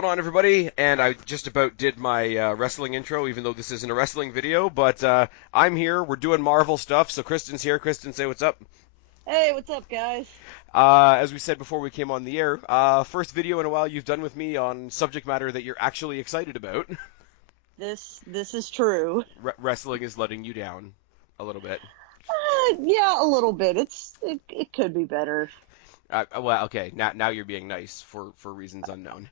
going on, everybody? And I just about did my wrestling intro, even though this isn't a wrestling video. But I'm here. We're doing Marvel stuff. So Kristen's here. Kristen, say what's up. Hey, what's up, guys? As we said before we came on the air, first video in a while you've done with me on subject matter that you're actually excited about. This is true. Wrestling is letting you down a little bit. Yeah, a little bit. It could be better. Well, okay. Now you're being nice for reasons unknown.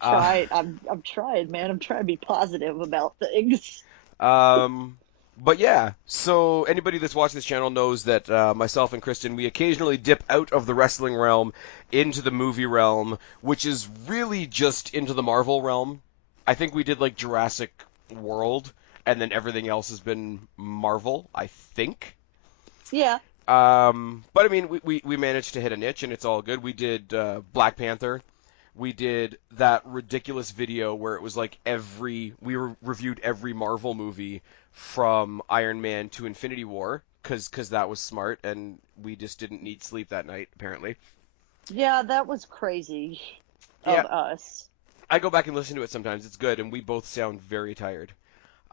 I'm trying, man. I'm trying to be positive about things. But yeah, so anybody that's watching this channel knows that myself and Kristen, we occasionally dip out of the wrestling realm into the movie realm, which is really just into the Marvel realm. I think we did like Jurassic World, and then everything else has been Marvel, I think. Yeah. But I mean, we managed to hit a niche, and it's all good. We did Black Panther. We did that ridiculous video where it was like we reviewed every Marvel movie from Iron Man to Infinity War, cause that was smart, and we just didn't need sleep that night, apparently. Yeah, that was crazy of us. I go back and listen to it sometimes. It's good, and we both sound very tired.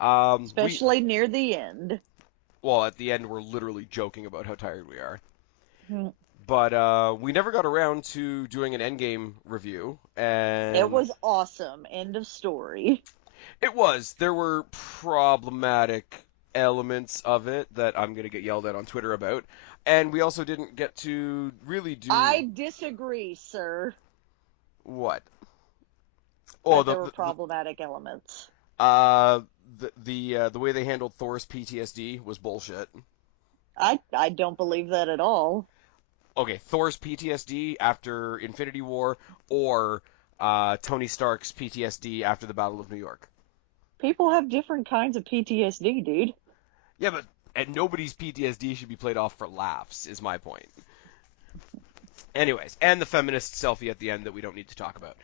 Especially near the end. Well, at the end, we're literally joking about how tired we are. Mm. But we never got around to doing an Endgame review, and It was awesome. End of story. it was. There were problematic elements of it that I'm going to get yelled at on Twitter about, and we also didn't get to really do... I disagree, sir. What? Oh, there were problematic elements. The way they handled Thor's PTSD was bullshit. I don't believe that at all. Okay, Thor's PTSD after Infinity War, or Tony Stark's PTSD after the Battle of New York. People have different kinds of PTSD, dude. Yeah, and nobody's PTSD should be played off for laughs, is my point. Anyways, and the feminist selfie at the end that we don't need to talk about.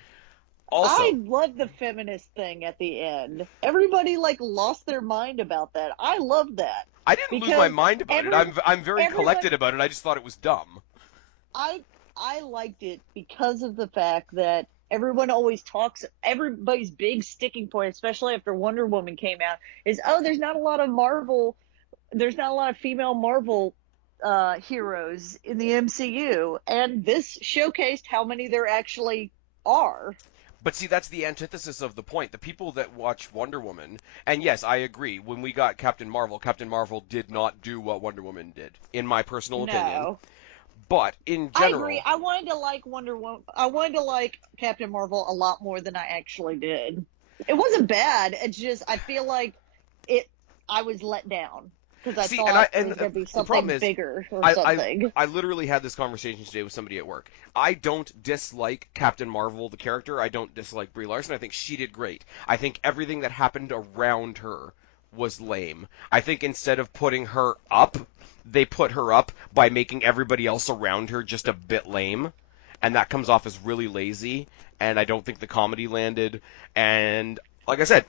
Also, I love the feminist thing at the end. Everybody lost their mind about that. I love that. I didn't lose my mind about it. I'm very collected about it. I just thought it was dumb. I liked it because of the fact that everyone always talks. Everybody's big sticking point, especially after Wonder Woman came out, is there's not a lot of Marvel. There's not a lot of female Marvel heroes in the MCU, and this showcased how many there actually are. But see, that's the antithesis of the point. The people that watch Wonder Woman, and yes, I agree, when we got Captain Marvel did not do what Wonder Woman did, in my personal opinion. But in general... I agree. I wanted to like Wonder Woman. I wanted to like Captain Marvel a lot more than I actually did. It wasn't bad. It's just, I feel like I was let down. Because I thought it was going to be something bigger or something. I literally had this conversation today with somebody at work. I don't dislike Captain Marvel, the character. I don't dislike Brie Larson. I think she did great. I think everything that happened around her was lame. I think instead of putting her up, they put her up by making everybody else around her just a bit lame. And that comes off as really lazy. And I don't think the comedy landed. And like I said,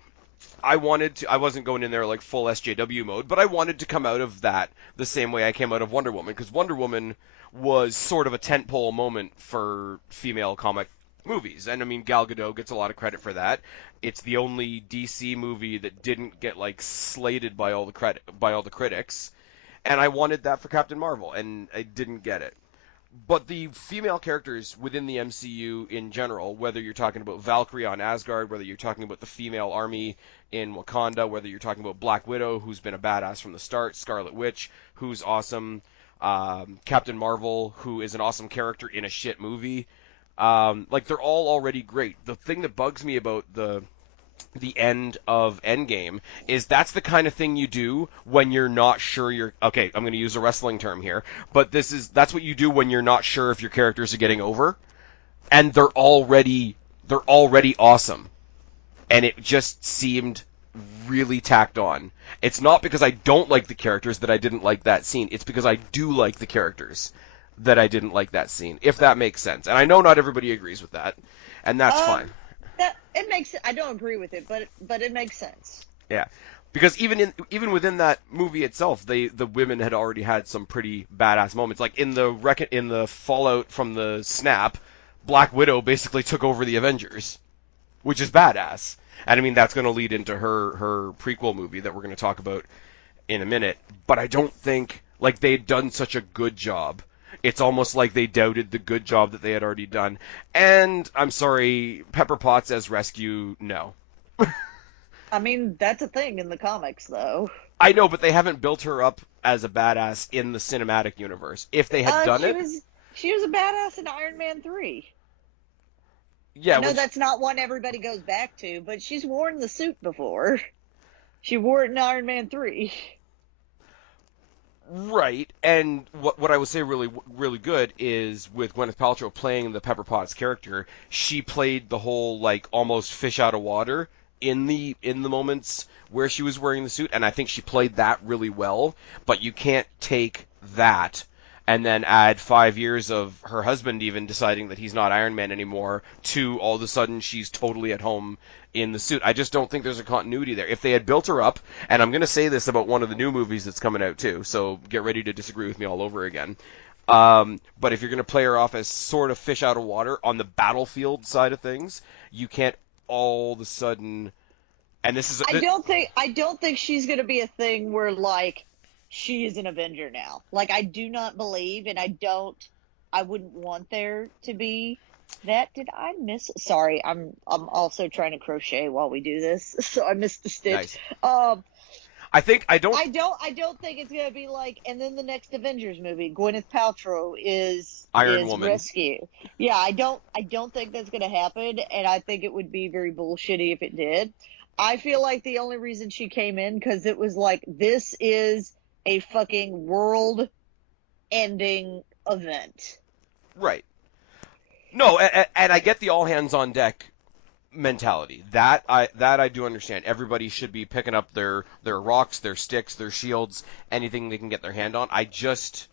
I wasn't going in there like full SJW mode, but I wanted to come out of that the same way I came out of Wonder Woman, because Wonder Woman was sort of a tentpole moment for female comic movies. And I mean, Gal Gadot gets a lot of credit for that. It's the only DC movie that didn't get slated by all the critics. And I wanted that for Captain Marvel, and I didn't get it. But the female characters within the MCU in general, whether you're talking about Valkyrie on Asgard, whether you're talking about the female army in Wakanda, whether you're talking about Black Widow, who's been a badass from the start, Scarlet Witch, who's awesome, Captain Marvel, who is an awesome character in a shit movie, they're all already great. The thing that bugs me about the end of Endgame is that's the kind of thing you do when you're not sure okay, I'm going to use a wrestling term here, but that's what you do when you're not sure if your characters are getting over, and they're already awesome, and it just seemed really tacked on. It's not because I don't like the characters that I didn't like that scene, it's because I do like the characters that I didn't like that scene, if that makes sense. And I know not everybody agrees with that, and that's fine. It makes. I don't agree with it, but it makes sense. Yeah, because even within that movie itself, the women had already had some pretty badass moments. Like in the fallout from the snap, Black Widow basically took over the Avengers. which is badass. And I mean, that's going to lead into her prequel movie that we're going to talk about in a minute. But I don't think like they'd done such a good job. It's almost like they doubted the good job that they had already done. And I'm sorry, Pepper Potts as Rescue, no. I mean, that's a thing in the comics, though. I know, but they haven't built her up as a badass in the cinematic universe. If they had done She it, was she was a badass in Iron Man 3. I yeah, know that's not one everybody goes back to, but she's worn the suit before. She wore it in Iron Man 3. right. And what I would say really good is with Gwyneth Paltrow playing the Pepper Potts character, she played the whole like almost fish out of water in the moments where she was wearing the suit, and I think she played that really well. But you can't take that and then add 5 years of her husband even deciding that he's not Iron Man anymore to all of a sudden she's totally at home in the suit. I just don't think there's a continuity there. If they had built her up, and I'm going to say this about one of the new movies that's coming out too, so get ready to disagree with me all over again. But if you're going to play her off as sort of fish out of water on the battlefield side of things, you can't all of a sudden. And this is. I don't think she's gonna be a thing where like she is an Avenger now. Like I do not believe, and I wouldn't want there to be that. Did I miss? Sorry, I'm also trying to crochet while we do this, so I missed the stitch. Nice. Um, I think I don't. I don't think it's gonna be like, and then the next Avengers movie, Gwyneth Paltrow Iron is Woman. Rescue. Yeah, I don't think that's gonna happen, and I think it would be very bullshitty if it did. I feel like the only reason she came in because it was like this is a fucking world ending event. Right. No, and I get the all hands on deck mentality. That I do understand. Everybody should be picking up their rocks, their sticks, their shields, anything they can get their hand on. I just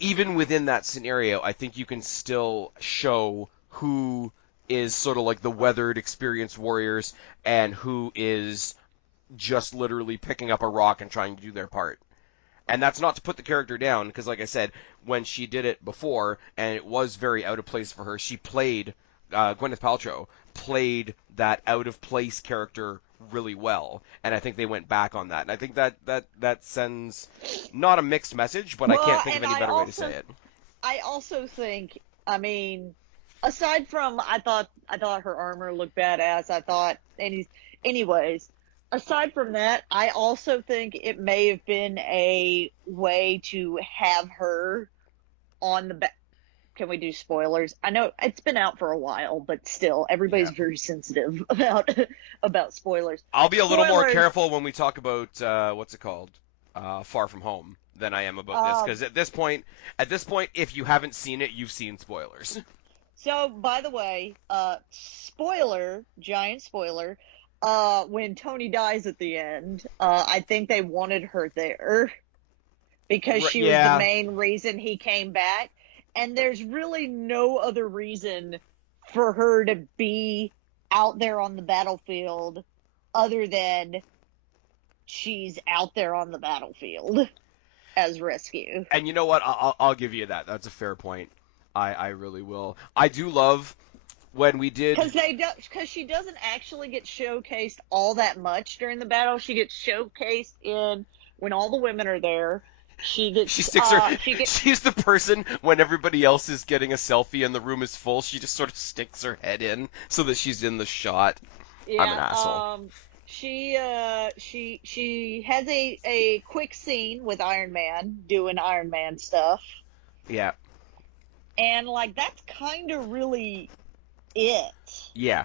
even within that scenario, I think you can still show who is sort of like the weathered, experienced warriors and who is just literally picking up a rock and trying to do their part. And that's not to put the character down, because like I said, when she did it before, and it was very out of place for her, she played, Gwyneth Paltrow played that out of place character really well, and I think they went back on that. And I think that sends not a mixed message, but I Well, can't think of and any better way to say it. I also think, I mean, aside from I thought her armor looked badass. I thought, anyways, aside from that, I also think it may have been a way to have her on the back. Can we do spoilers? I know it's been out for a while, but still, everybody's Yeah. very sensitive about spoilers. I'll be a little more Spoilers. careful when we talk about what's it called, Far From Home, than I am about this, Um, because at this point, if you haven't seen it, you've seen spoilers. so, by the way, spoiler, giant spoiler. When Tony dies at the end, I think they wanted her there because she was the Yeah, main reason he came back. And there's really no other reason for her to be out there on the battlefield other than she's out there on the battlefield as rescue. and you know what? I'll give you that. That's a fair point. I really will. I do love when we did. Because she doesn't actually get showcased all that much during the battle. She gets showcased in when all the women are there. She gets She sticks her. she gets She's the person when everybody else is getting a selfie and the room is full. She just sort of sticks her head in so that she's in the shot. I'm an yeah asshole. she has a quick scene with Iron Man doing Iron Man stuff, Yeah, and like that's kind of really it. yeah.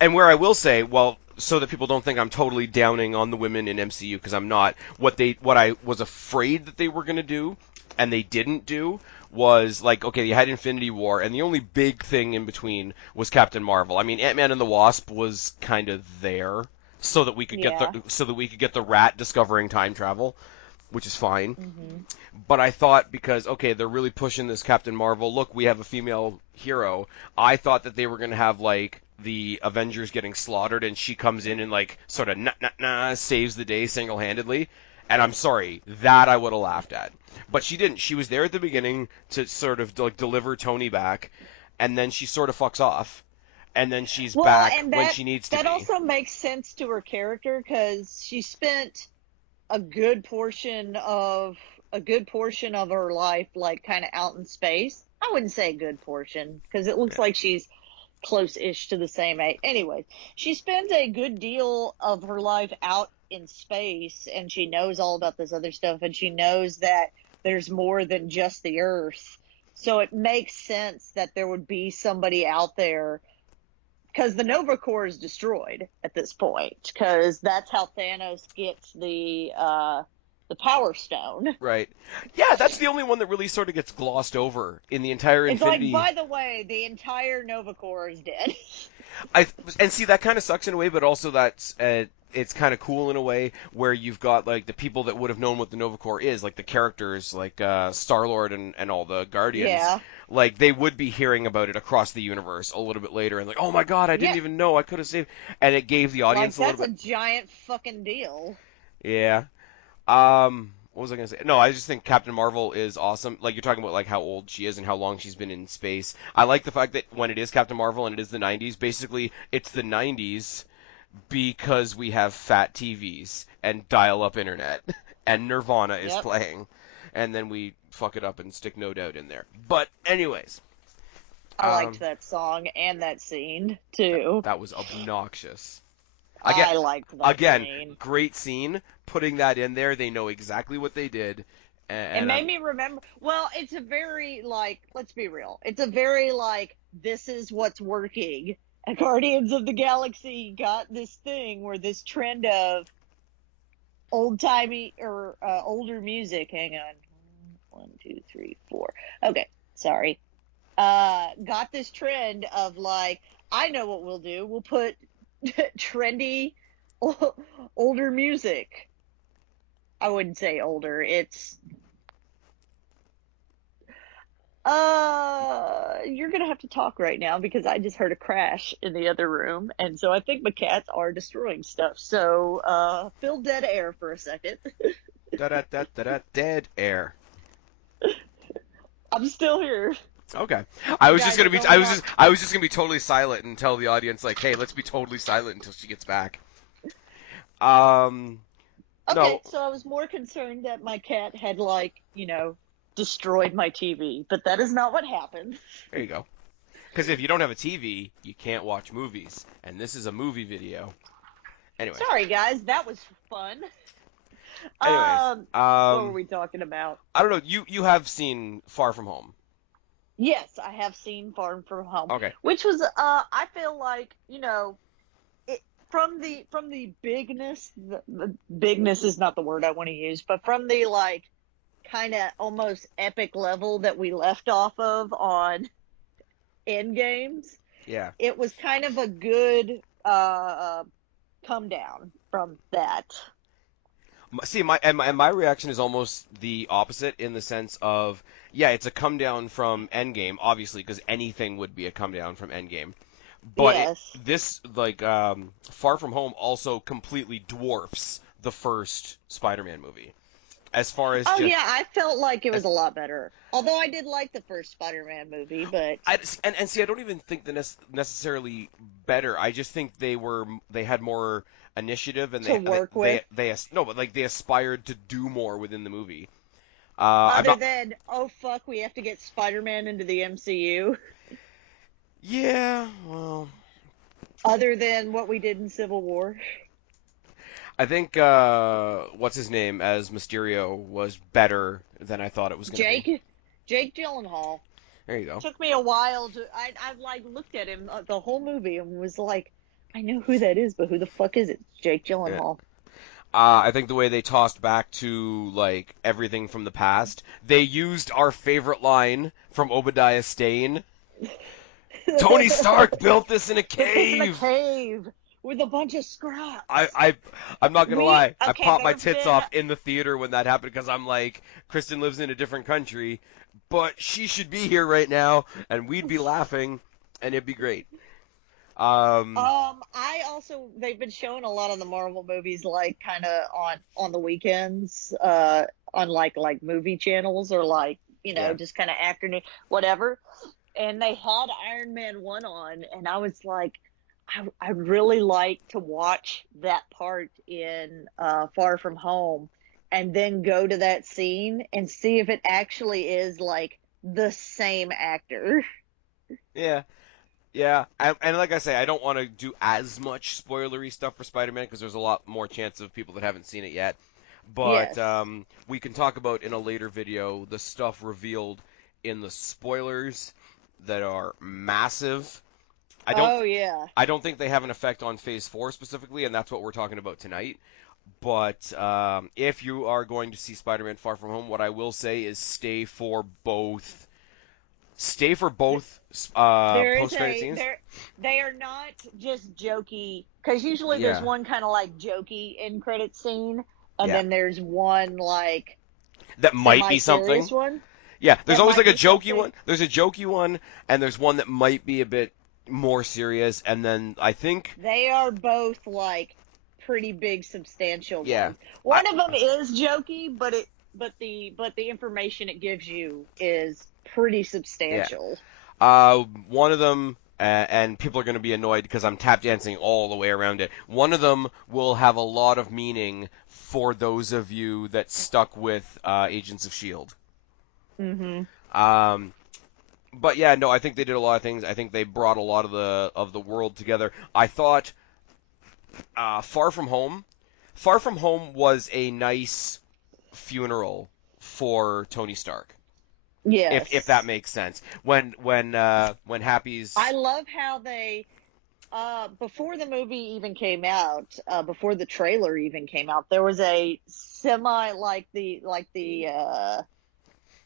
And where I will say, well, so that people don't think I'm totally downing on the women in MCU, because I'm not. What I was afraid that they were going to do, and they didn't do, was like, okay, you had Infinity War, and the only big thing in between was Captain Marvel. I mean, Ant-Man and the Wasp was kind of there, so that we could Yeah. get the rat discovering time travel, which is fine. Hmm. But I thought, because okay, they're really pushing this Captain Marvel. Look, we have a female hero. I thought that they were gonna have like the Avengers getting slaughtered, and she comes in and like sort of saves the day single-handedly. And I'm sorry, that I would have laughed at. But she didn't. She was there at the beginning to sort of like deliver Tony back, and then she sort of fucks off. and then she's Well, back and when she needs to that be. also makes sense to her character because she spent a good portion of her life like kind of out in space. I wouldn't say a good portion because it looks Yeah. like she's close-ish to the same age. Anyway, she spends a good deal of her life out in space, and she knows all about this other stuff, and she knows that there's more than just the Earth. So it makes sense that there would be somebody out there because the Nova Corps is destroyed at this point because that's how Thanos gets the Power Stone. Right. Yeah, that's the only one that really sort of gets glossed over in the entire It's like, Infinity. by the way, the entire Nova Corps is dead. I and see that kind of sucks in a way, but also that's it's kind of cool in a way where you've got like the people that would have known what the Nova Corps is, like the characters like Star Lord and all the Guardians, Yeah. like they would be hearing about it across the universe a little bit later and like, oh my God, I didn't Yeah. even know I could have saved, and it gave the Like, audience a little that's a bit. giant fucking deal. Yeah. What was I gonna say? No, I just think Captain Marvel is awesome. Like you're talking about like how old she is and how long she's been in space. I like the fact that when it is Captain Marvel and it is the 90s, basically it's the 90s because we have fat TVs and dial-up internet and Nirvana is Yep. playing, and then we fuck it up and stick No Doubt in there. But anyways, I liked um, that song and that scene, too. that was obnoxious. Again, I liked that again, scene. great scene. Putting that in there, they know exactly what they did, It and made me remember. Well, it's a very, like, let's be real. It's a very, like, this is what's working. And Guardians of the Galaxy got this thing where this trend of old timey or older music. Hang on. 1, 2, 3, 4. Okay. Sorry. Got this trend of, like, I know what we'll do. We'll put trendy older music. I wouldn't say older. It's you're gonna have to talk right now because I just heard a crash in the other room, and so I think my cats are destroying stuff. So fill dead air for a second. da da da da da dead air. I'm still here. Okay. You guys are going on. I was just gonna be totally silent and tell the audience like, hey, let's be totally silent until she gets back. Um, Okay, no, so I was more concerned that my cat had, like, destroyed my TV, but that is not what happened. there you go. Because if you don't have a TV, you can't watch movies, and this is a movie video. Anyway, Sorry, guys, that was fun. anyways, What were we talking about? I don't know. You have seen Far From Home. Yes, I have seen Far From Home, Okay. which was I feel like it, from the bigness. The bigness is not the word I want to use, but from the like kind of almost epic level that we left off of on Endgames, Yeah. it was kind of a good come down from that. See, my reaction is almost the opposite in the sense of, yeah, it's a come down from Endgame, obviously, because anything would be a come down from Endgame. But Yes. this, like, Far From Home also completely dwarfs the first Spider-Man movie. As far as Oh just, yeah, I felt like it was as, a lot better. Although I did like the first Spider-Man movie, but and see, I don't even think the necessarily better. I just think they had more initiative and to work with. no, but like they aspired to do more within the movie. I'm Other not. than, oh fuck, we have to get Spider-Man into the MCU. Yeah, well, Other than what we did in Civil War. I think what's his name as Mysterio was better than I thought it was going to be. Jake Gyllenhaal. There you go. Took me a while to. I like looked at him the whole movie and was like, I know who that is, but who the fuck is it? Jake Yeah. Gyllenhaal. I think the way they tossed back to like everything from the past, they used our favorite line from Obadiah Stane. Tony Stark built this in a Put this in a cave. cave with a bunch of scraps. I'm not gonna lie. I Okay, popped my there's tits been off in the theater when that happened because I'm like, Kristen lives in a different country, but she should be here right now, and we'd be laughing, and it'd be great. I also they've been showing a lot of the Marvel movies like kind of on the weekends, on like movie channels or like Yeah. just kind of afternoon whatever. and they had Iron Man 1 on, and I was like, I'd really like to watch that part in Far From Home and then go to that scene and see if it actually is like the same actor. Yeah. Yeah, and like I say, I don't want to do as much spoilery stuff for Spider-Man because there's a lot more chance of people that haven't seen it yet. But Yes. we can talk about in a later video the stuff revealed in the spoilers that are massive. I don't Oh yeah. I don't think they have an effect on Phase 4 specifically, and that's what we're talking about tonight. But if you are going to see Spider-Man Far From Home, what I will say is stay for both There is post-credit a scenes. there they are not just jokey because usually there's Yeah, one kind of like jokey end credit scene and yeah. then there's one like That might semi be something. serious one Yeah, there's that always might like a be jokey something. one. There's a jokey one, and there's one that might be a bit more serious. And then I think, They are both like pretty big substantial yeah, ones. I, One of them is jokey, but the information it gives you is pretty yeah. substantial. One of them, and people are going to be annoyed because I'm tap dancing all the way around it. One of them will have a lot of meaning for those of you that stuck with Agents of Shield. Mhm. Um, but yeah, no, I think they did a lot of things. I think they brought a lot of the world together. I thought Far From Home. Far From Home was a nice funeral for Tony Stark, if that Yes. makes sense. When I Happy's love how they before the movie even came out, before the trailer even came out, there was a semi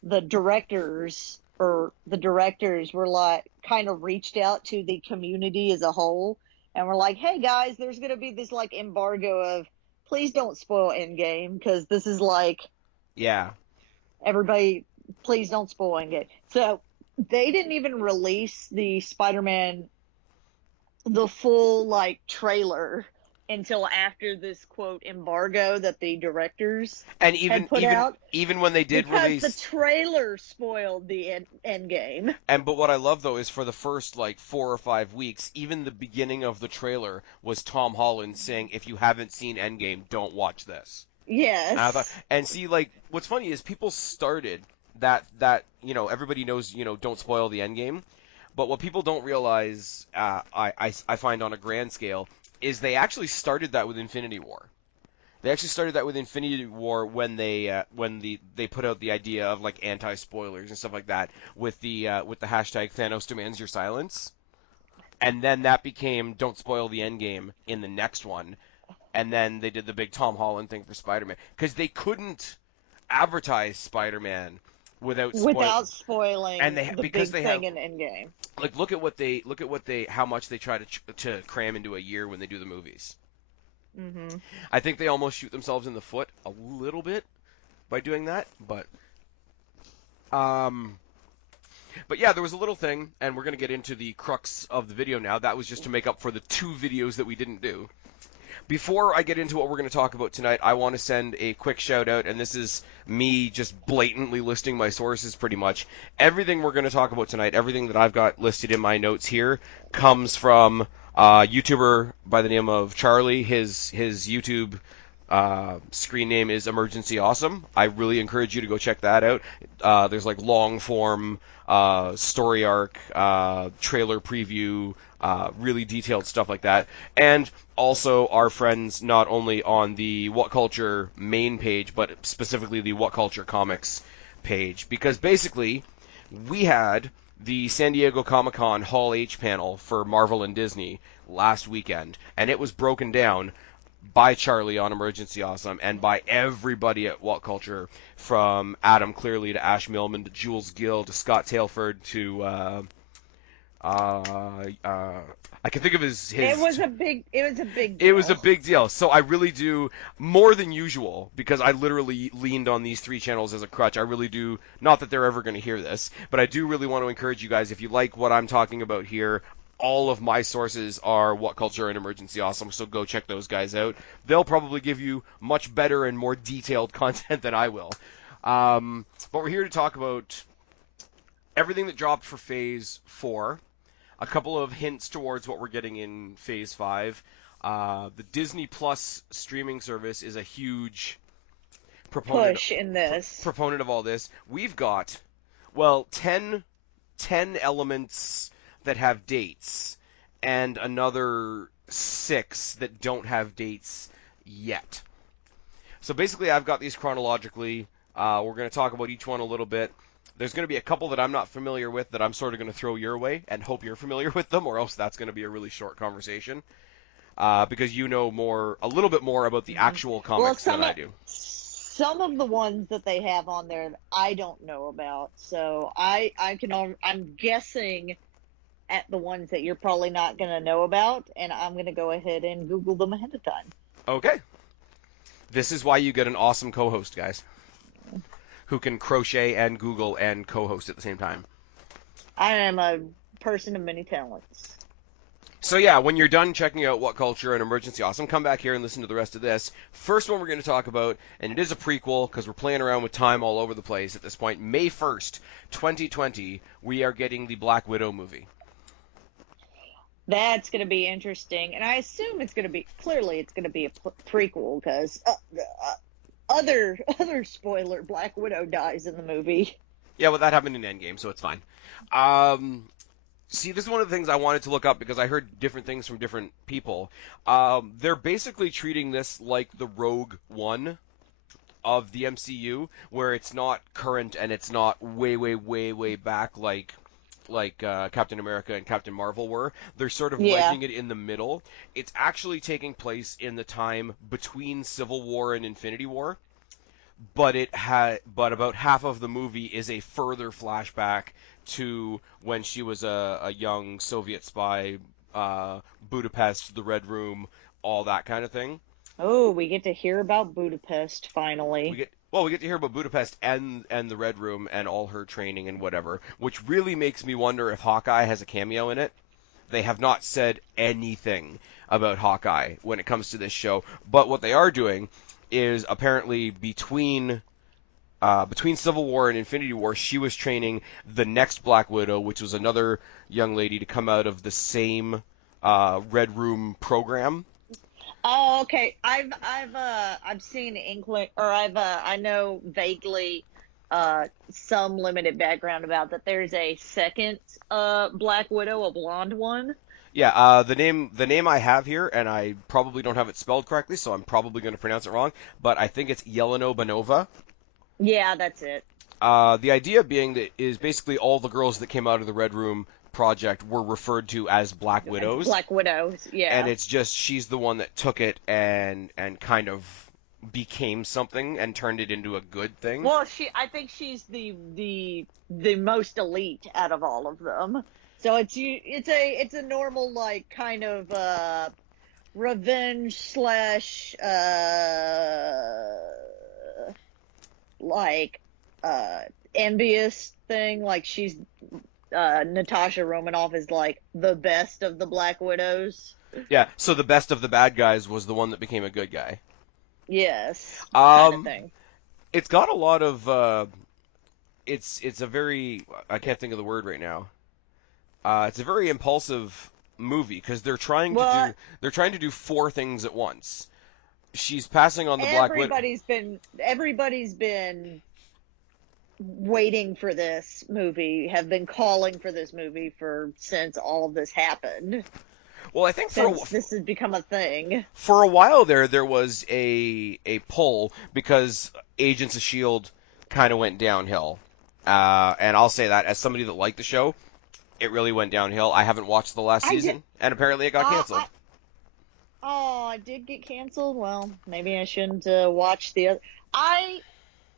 the directors or the directors were like kind of reached out to the community as a whole and were like, "Hey guys, there's going to be this like embargo of please don't spoil Endgame because this is like yeah, everybody please don't spoil Endgame." So they didn't even release the Spider-Man the full like trailer until after this quote embargo that the directors and had even put even out even when they did because the release, trailer spoiled the end game. but what I love though is for the first like 4 or 5 weeks, even the beginning of the trailer was Tom Holland saying, "If you haven't seen Endgame, don't watch this." And I thought, Yes. and see, like, what's funny is people started everybody knows, don't spoil the end game. But what people don't realize, I find on a grand scale, is they actually started that with Infinity War. They actually started that with Infinity War when they put out the idea of like anti spoilers and stuff like that with the hashtag Thanos demands your silence, and then that became don't spoil the end game in the next one, and then they did the big Tom Holland thing for Spider-Man because they couldn't advertise Spider-Man without Without and spoiling they the because big they have thing in Endgame. like look at what they how much they try to cram into a year when they do the movies. Mm-hmm. I think they almost shoot themselves in the foot a little bit by doing that, um but yeah, there was a little thing, and we're gonna get into the crux of the video now. That was just to make up for the 2 videos that we didn't do. Before I get into what we're going to talk about tonight, I want to send a quick shout out, and this is me just blatantly listing my sources pretty much. Everything we're going to talk about tonight, everything that I've got listed in my notes here, comes from a YouTuber by the name of Charlie. His YouTube screen name is Emergency Awesome. I really encourage you to go check that out. There's like long form story arc, trailer preview, really detailed stuff like that. And also our friends not only on the What Culture main page, but specifically the What Culture Comics page. Because basically, we had the San Diego Comic Con Hall H panel for Marvel and Disney last weekend, and it was broken down by Charlie on Emergency Awesome and by everybody at What Culture, from Adam Clearly to Ash Millman to Jules Gill to Scott Tailford to I can think of his. It was a big It was a deal. big deal. So I really do more than usual because I literally leaned on these 3 channels as a crutch. I really do. Not that they're ever going to hear this, but I do really want to encourage you guys. If you like what I'm talking about here, all of my sources are What Culture and Emergency Awesome, so go check those guys out. They'll probably give you much better and more detailed content than I will. But we're here to talk about everything that dropped for Phase 4, a couple of hints towards what we're getting in Phase 5. The Disney Plus streaming service is a huge proponent Push in this. proponent of all this. We've got, well, 10 elements that have dates, and another 6 that don't have dates yet. So basically, I've got these chronologically. We're going to talk about each one a little bit. There's going to be a couple that I'm not familiar with that I'm sort of going to throw your way and hope you're familiar with them, or else that's going to be a really short conversation. Because you know a little bit more about the actual comics than I do. Some of the ones that they have on there I don't know about, so I'm guessing at the ones that you're probably not going to know about, and I'm going to go ahead and Google them ahead of time. Okay. This is why you get an awesome co-host, guys, who can crochet and Google and co-host at the same time. I am a person of many talents. So yeah, when you're done checking out What Culture and Emergency Awesome, come back here and listen to the rest of this. First one we're going to talk about, and it is a prequel because we're playing around with time all over the place at this point. May 1st, 2020, we are getting the Black Widow movie. That's going to be interesting, and I assume it's going to be a prequel because other spoiler, Black Widow dies in the movie. Yeah, well, that happened in Endgame, so it's fine. See, this is one of the things I wanted to look up because I heard different things from different people. They're basically treating this like the Rogue One of the MCU, where it's not current and it's not way back like Captain America and Captain Marvel were. They're sort of wedging it in the middle. It's actually taking place in the time between Civil War and Infinity War, but about half of the movie is a further flashback to when she was a young Soviet spy, Budapest, the Red Room, all that kind of thing. Oh, we get to hear about Budapest finally. We get to hear about Budapest and the Red Room and all her training and whatever, which really makes me wonder if Hawkeye has a cameo in it. They have not said anything about Hawkeye when it comes to this show, but what they are doing is apparently between Civil War and Infinity War, she was training the next Black Widow, which was another young lady to come out of the same Red Room program. Oh, okay. I've seen inkling, or I know vaguely some limited background about that. There's a second Black Widow, a blonde one. Yeah, the name I have here, and I probably don't have it spelled correctly, so I'm probably going to pronounce it wrong, but I think it's Yelena Banova. Yeah, that's it. The idea being that is basically all the girls that came out of the Red Room project were referred to as Black Widows. Black Widows, yeah. And it's just she's the one that took it and kind of became something and turned it into a good thing. Well, I think she's the most elite out of all of them. So it's a normal like kind of revenge slash like envious thing. Like she's Natasha Romanoff is like the best of the Black Widows. Yeah, so the best of the bad guys was the one that became a good guy. Yes, kind of thing. It's got a lot of it's a very, I can't think of the word right now. It's a very impulsive movie because they're trying to do 4 things at once. She's passing on the Black Widow. Everybody's been waiting for this movie, have been calling for this movie since all of this happened. Well, I think this has become a thing. For a while there was a pull because Agents of S.H.I.E.L.D. kind of went downhill. And I'll say that as somebody that liked the show, it really went downhill. I haven't watched the last season, and apparently it got canceled. I did get canceled? Well, maybe I shouldn't watch the other.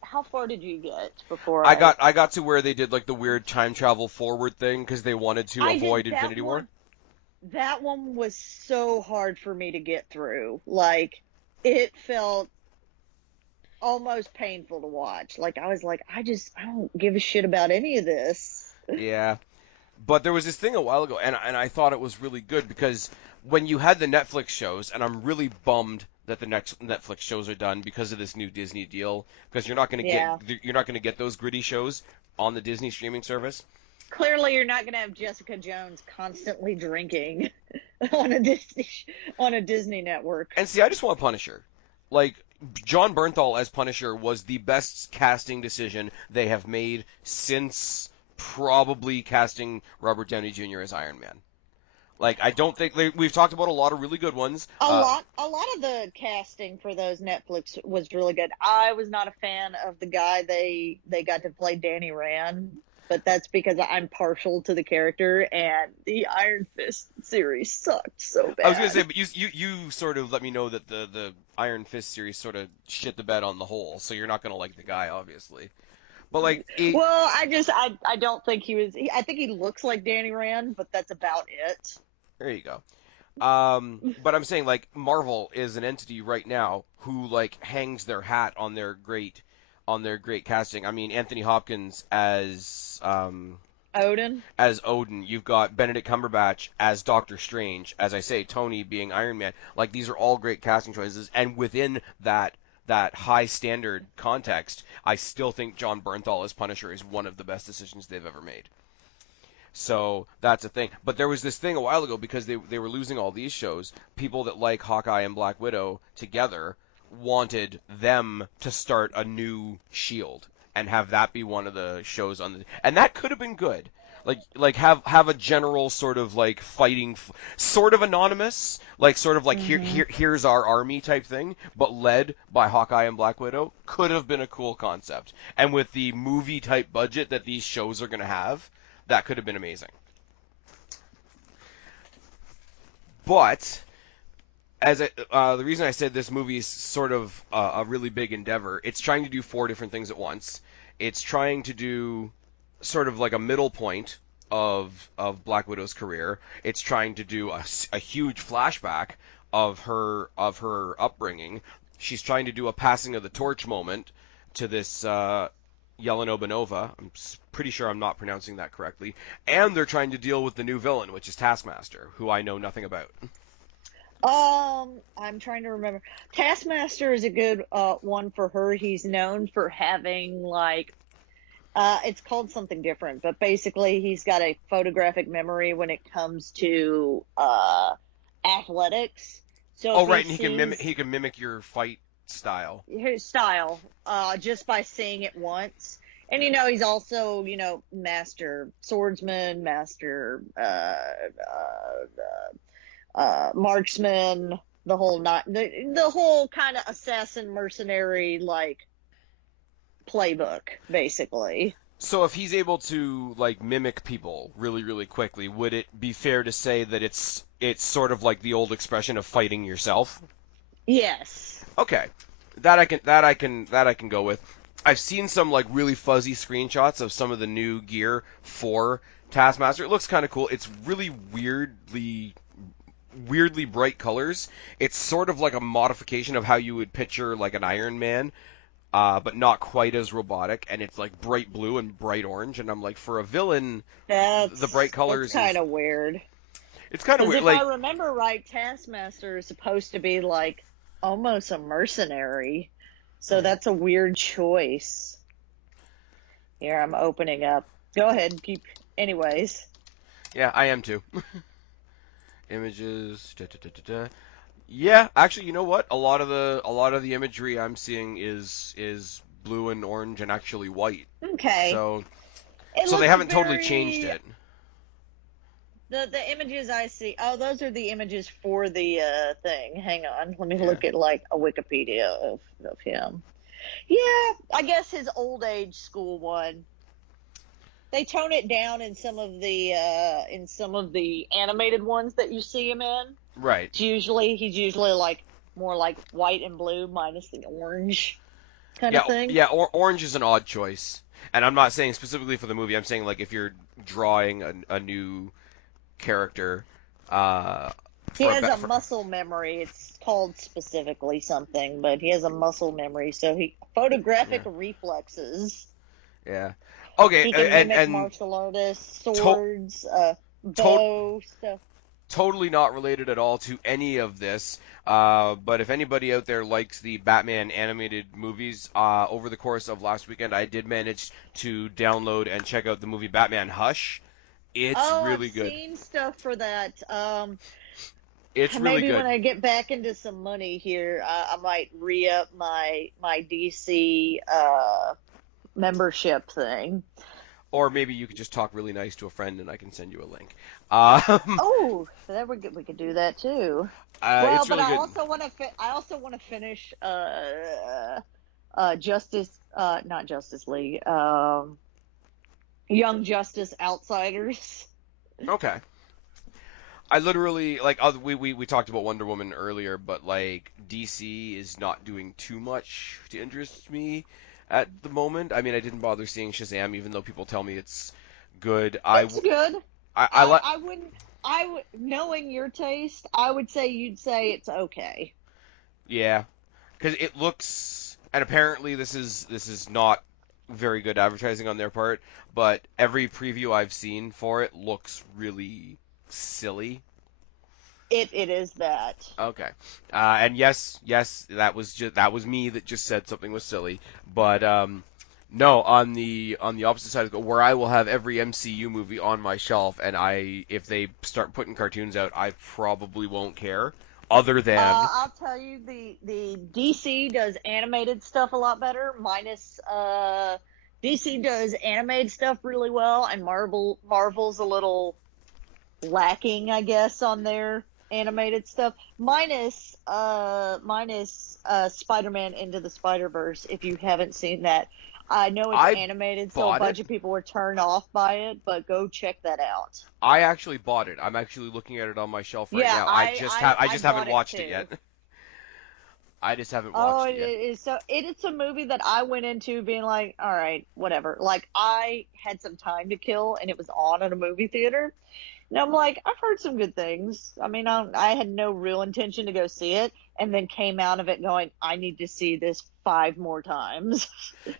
How far did you get before I got to where they did like the weird time travel forward thing because they wanted to avoid Infinity War? That one was so hard for me to get through. Like, it felt almost painful to watch. Like, I was like, I don't give a shit about any of this. Yeah. But there was this thing a while ago, and I thought it was really good because when you had the Netflix shows, and I'm really bummed that the next Netflix shows are done because of this new Disney deal, because you're not going to get those gritty shows on the Disney streaming service. Clearly, you're not going to have Jessica Jones constantly drinking on a Disney network. And see, I just want Punisher. Like, John Bernthal as Punisher was the best casting decision they have made since probably casting Robert Downey Jr. as Iron Man. Like, I don't think we've talked about a lot of really good ones. A lot of the casting for those Netflix was really good. I was not a fan of the guy they got to play Danny Rand, but that's because I'm partial to the character, and the Iron Fist series sucked so bad. I was gonna say, but you sort of let me know that the Iron Fist series sort of shit the bed on the whole, so you're not gonna like the guy, obviously. But like, well, I don't think he was. I think he looks like Danny Rand, but that's about it. There you go. But I'm saying, like, Marvel is an entity right now who like hangs their hat on their great casting. I mean, Anthony Hopkins as Odin. As Odin. You've got Benedict Cumberbatch as Doctor Strange. As I say, Tony being Iron Man. Like, these are all great casting choices, and within that high standard context, I still think John Bernthal as Punisher is one of the best decisions they've ever made. So that's a thing. But there was this thing a while ago, because they were losing all these shows. People that like Hawkeye and Black Widow together wanted them to start a new Shield and have that be one of the shows on the, and that could have been good. Like have a general sort of like fighting, sort of anonymous, like sort of like here's our army type thing, but led by Hawkeye and Black Widow. Could have been a cool concept. And with the movie type budget that these shows are going to have, that could have been amazing. But the reason I said this movie is sort of a really big endeavor, it's trying to do 4 different things at once. It's trying to do sort of like a middle point of Black Widow's career. It's trying to do a huge flashback of her upbringing. She's trying to do a passing of the torch moment to this Yelena Benova. I'm pretty sure I'm not pronouncing that correctly. And they're trying to deal with the new villain, which is Taskmaster, who I know nothing about. I'm trying to remember. Taskmaster is a good one for her. He's known for having like it's called something different, but basically he's got a photographic memory when it comes to athletics. So right, and he can mimic your fight style. His style, just by seeing it once. And he's also, master swordsman, master marksman, the whole kind of assassin mercenary like playbook, basically. So if he's able to like mimic people really, really quickly, would it be fair to say that it's sort of like the old expression of fighting yourself? Yes. Okay. That I can go with. I've seen some like really fuzzy screenshots of some of the new gear for Taskmaster. It looks kind of cool. It's really weirdly bright colors. It's sort of like a modification of how you would picture like an Iron Man, but not quite as robotic. And it's like bright blue and bright orange. And I'm like, for a villain, the bright colors. It's kind of weird. It's kind of weird. If I remember right, Taskmaster is supposed to be like almost a mercenary, so that's a weird choice. Here, I'm opening up. Go ahead, keep. Anyways. Yeah, I am too. Images. Yeah, actually, you know what? A lot of the imagery I'm seeing is blue and orange and actually white. Okay. So they haven't totally changed it. The images I see. Oh, those are the images for the thing. Hang on, let me look at like a Wikipedia of him. Yeah, I guess his old age school one. They tone it down in some of the animated ones that you see him in. Right. He's usually like more like white and blue minus the orange kind of thing. Yeah, orange is an odd choice. And I'm not saying specifically for the movie. I'm saying like if you're drawing a new character. He has a muscle memory. It's called specifically something, but he has a muscle memory, so photographic reflexes. Yeah. Okay, he can mimic martial artists, swords, bow stuff. totally not related at all to any of this. But if anybody out there likes the Batman animated movies, over the course of last weekend, I did manage to download and check out the movie Batman Hush. It's Oh, I've really good. seen stuff for that. It's really Maybe good. when I get back into some money here, I might re-up my DC membership thing. Or maybe you could just talk really nice to a friend and I can send you a link. Oh, that we could do that too. Well, It's but really I good. also want to I also want to finish Justice not Justice League Young Justice Outsiders. Okay. I literally like we talked about Wonder Woman earlier, but like DC is not doing too much to interest me at the moment. I mean, I didn't bother seeing Shazam, even though people tell me it's good. It's good. I like I wouldn't. I would, knowing your taste, I would say you'd say it's okay. yeah, because it looks and apparently this is not very good advertising on their part, but every preview I've seen for it looks really silly. It is that. Okay. And yes, that was me that just said something was silly. But no, on the opposite side, where I will have every MCU movie on my shelf, and if they start putting cartoons out, I probably won't care. Other than I'll tell you, the DC does animated stuff a lot better. Minus DC does animated stuff really well, and Marvel's a little lacking, I guess, on their animated stuff. Minus Spider-Man Into the Spider-Verse. If you haven't seen that, I know it's I animated, so a bought it. bunch of people were turned off by it, but go check that out. I actually bought it. I'm actually looking at it on my shelf right Yeah, now. I just haven't bought it watched it too. yet. I just haven't Oh, watched it it yet. is so. It is a movie that I went into being like, all right, whatever. Like I had some time to kill, and it was on at a movie theater, and I'm like, I've heard some good things. I mean, I had no real intention to go see it, and then came out of it going, I need to see this 5 more times.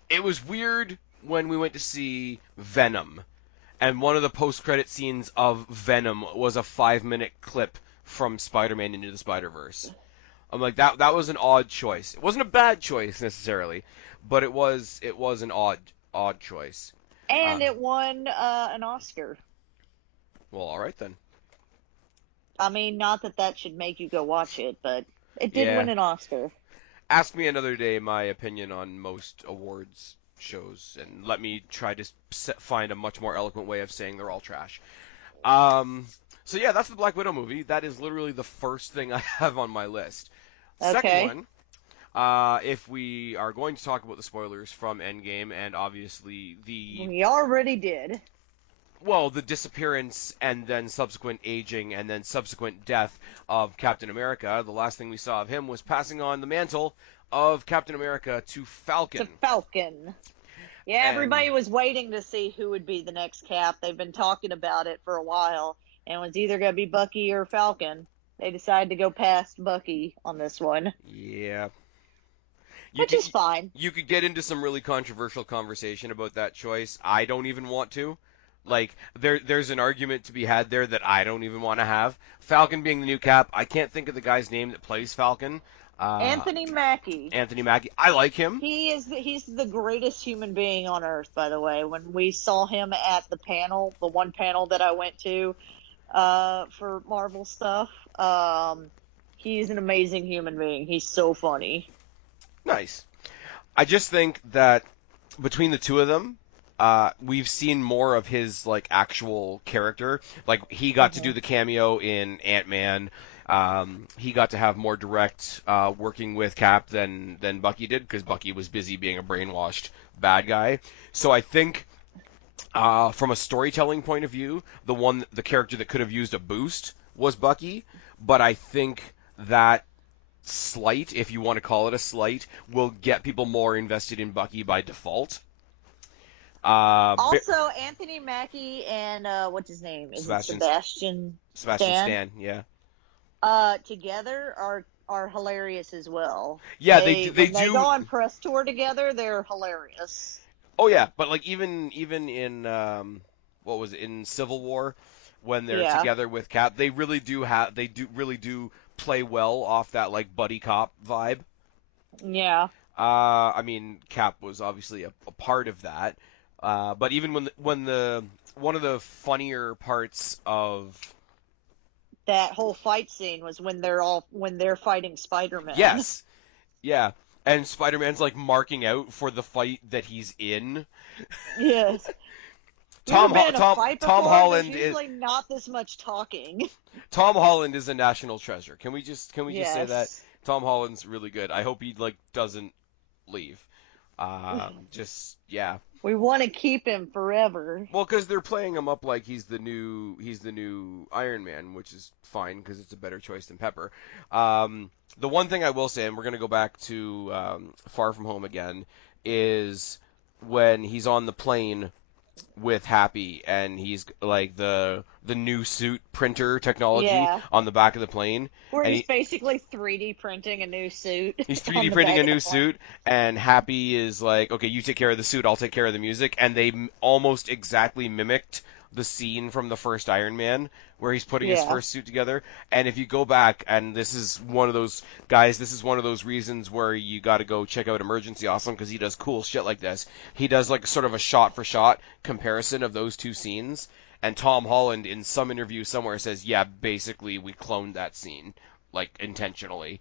It was weird when we went to see Venom, and one of the post-credit scenes of Venom was a 5-minute clip from Spider-Man Into the Spider-Verse. I'm like that was an odd choice. It wasn't a bad choice necessarily, but it was an odd choice. And it won an Oscar. Well, all right then. I mean, not that that should make you go watch it, but it did Yeah. win an Oscar. Ask me another day my opinion on most awards shows, and let me try to find a much more eloquent way of saying they're all trash. Um, so yeah, that's the Black Widow movie. That is literally the first thing I have on my list. Second Okay. one, if we are going to talk about the spoilers from Endgame and obviously We already did. the disappearance and then subsequent aging and then subsequent death of Captain America, the last thing we saw of him was passing on the mantle of Captain America to Falcon. To Falcon. Yeah, And everybody was waiting to see who would be the next Cap. They've been talking about it for a while, and it was either going to be Bucky or Falcon. They decided to go past Bucky on this one, yeah, which is fine. you could get into some really controversial conversation about that choice. I don't even want to. Like there's an argument to be had there that I don't even want to have. Falcon being the new Cap, I can't think of the guy's name that plays Falcon. Anthony Mackie. Anthony Mackie. I like him. He's the greatest human being on earth, by the way. When we saw him at the panel, the one panel that I went to for Marvel stuff, he's an amazing human being. He's so funny. Nice. I just think that between the two of them, we've seen more of his like actual character. Like he got to do the cameo in Ant-Man. He got to have more direct working with Cap than Bucky did because Bucky was busy being a brainwashed bad guy. So I think from a storytelling point of view, the character that could have used a boost was Bucky. But I think that slight, if you want to call it a slight, will get people more invested in Bucky by default. Also, Anthony Mackie and what's his name? Is it Sebastian Stan, yeah. Together are hilarious as well. Yeah, they do. They go on press tour together. They're hilarious. Oh yeah, but like even in what was it in Civil War, when they're Yeah. together with Cap. They really do play well off that like buddy cop vibe. Yeah. I mean, Cap was obviously a part of that. But even when the one of the funnier parts of That whole fight scene was when they're fighting Spider-Man. yes, yeah, and Spider-Man's like marking out for the fight that he's in. Yes. You ever been in a fight Tom before? There's Holland is usually not this much talking. Tom Holland is a national treasure. Can we just say that Yes. Tom Holland's really good? I hope he like doesn't leave. Just yeah. We want to keep him forever. Well, because they're playing him up like he's the new Iron Man, which is fine because it's a better choice than Pepper. The one thing I will say, and we're gonna go back to Far From Home again, is when he's on the plane with Happy and he's like the new suit printer technology Yeah. on the back of the plane, Where and he's basically 3D printing a new suit he's on 3D the printing back a of the new plane. suit, and Happy is like, okay, you take care of the suit, I'll take care of the music, and they almost exactly mimicked the scene from the first Iron Man where he's putting his Yeah. first suit together. And if you go back, and this is one of those guys, this is one of those reasons where you got to go check out Emergency Awesome because he does cool shit like this. He does like sort of a shot for shot comparison of those two scenes. And Tom Holland in some interview somewhere says, yeah, basically we cloned that scene, like intentionally.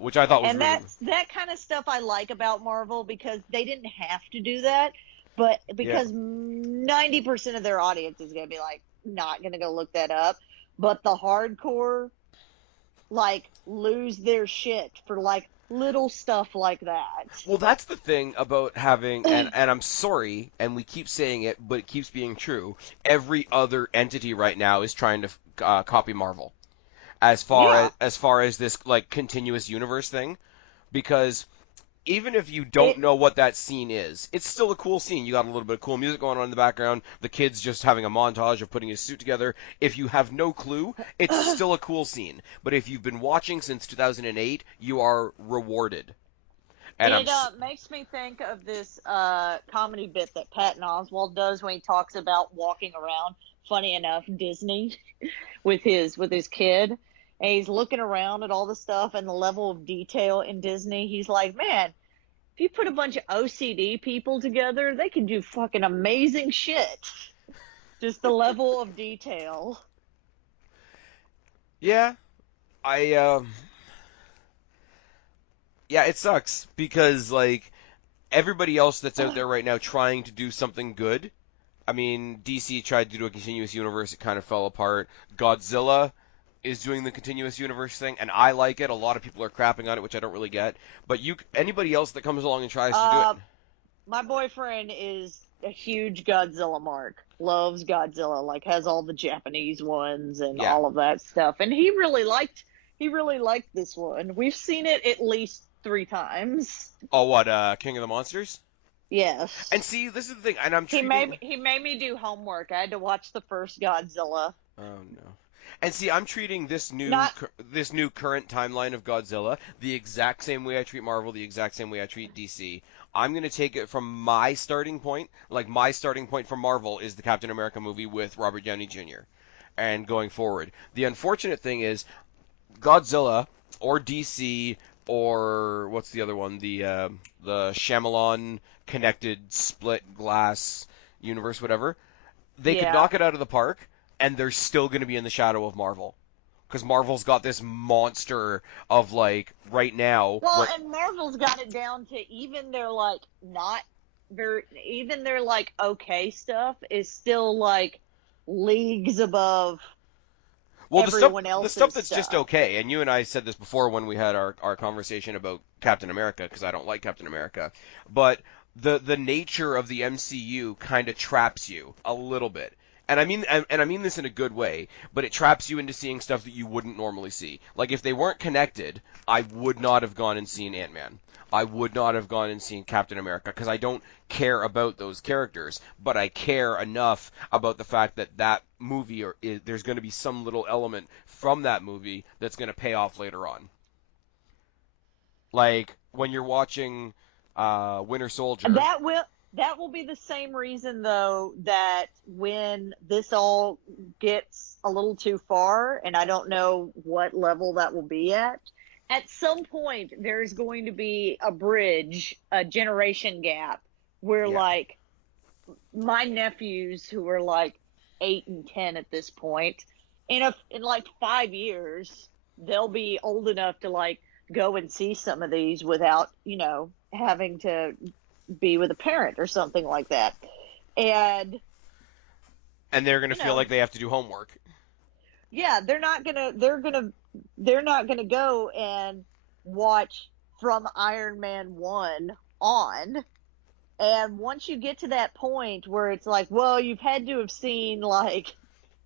Which I thought was And really, that kind of stuff I like about Marvel because they didn't have to do that, but yeah. because 90% of their audience is going to be like not going to go look that up, but the hardcore like lose their shit for like little stuff like that. Well, that's the thing about having, and I'm sorry, and we keep saying it, but it keeps being true. Every other entity right now is trying to copy Marvel Yeah. as far as this like continuous universe thing, because even if you don't It know what that scene is, it's still a cool scene. You got a little bit of cool music going on in the background. The kid's just having a montage of putting his suit together. If you have no clue, it's still a cool scene. But if you've been watching since 2008, you are rewarded. And It makes me think of this comedy bit that Patton Oswalt does when he talks about walking around. Funny enough, Disney with his kid, and he's looking around at all the stuff and the level of detail in Disney. He's like, man, if you put a bunch of OCD people together, they can do fucking amazing shit. Just the level of detail. yeah, I yeah, it sucks because like everybody else that's out there right now trying to do something good. I mean, DC tried to do a continuous universe, it kind of fell apart. Godzilla is doing the continuous universe thing, and I like it. A lot of people are crapping on it, which I don't really get. But anybody else that comes along and tries to do it, Uh, my boyfriend is a huge Godzilla mark. Loves Godzilla, like has all the Japanese ones and yeah. all of that stuff. And he really liked this one. We've seen it at least 3 times. Oh, what? King of the Monsters? And Yes. see, this is the thing, and I'm He made treating. he made me do homework. I had to watch the first Godzilla. Oh no. And see, I'm treating Not this new current timeline of Godzilla the exact same way I treat Marvel, the exact same way I treat DC. I'm gonna take it from my starting point. Like my starting point for Marvel is the Captain America movie with Robert Downey Jr. And going forward, the unfortunate thing is Godzilla or DC or what's the other one? The Shyamalan connected split glass universe, whatever. They could yeah. knock it out of the park, and they're still going to be in the shadow of Marvel because Marvel's got this monster of like right now. Well, What? and Marvel's got it down to even their like not very even their like okay stuff is still like leagues above Well, everyone the stuff else's that's just stuff. okay, and you and I said this before when we had our conversation about Captain America because I don't like Captain America, but the nature of the MCU kind of traps you a little bit. And I mean this in a good way, but it traps you into seeing stuff that you wouldn't normally see. Like if they weren't connected, I would not have gone and seen Ant-Man. I would not have gone and seen Captain America because I don't care about those characters, but I care enough about the fact that that movie there's going to be some little element from that movie that's going to pay off later on. Like when you're watching Winter Soldier. That will. that will be the same reason, though, that when this all gets a little too far, and I don't know what level that will be at some point, there's going to be a bridge, a generation gap, where, Yeah. like, my nephews who are, like, 8 and 10 at this point, in like 5 years, they'll be old enough to, like, go and see some of these without, having to be with a parent or something like that. And And they're going to you feel know, like they have to do homework. yeah, they're not gonna go and watch from Iron Man 1 on. And once you get to that point where it's like, well, you've had to have seen like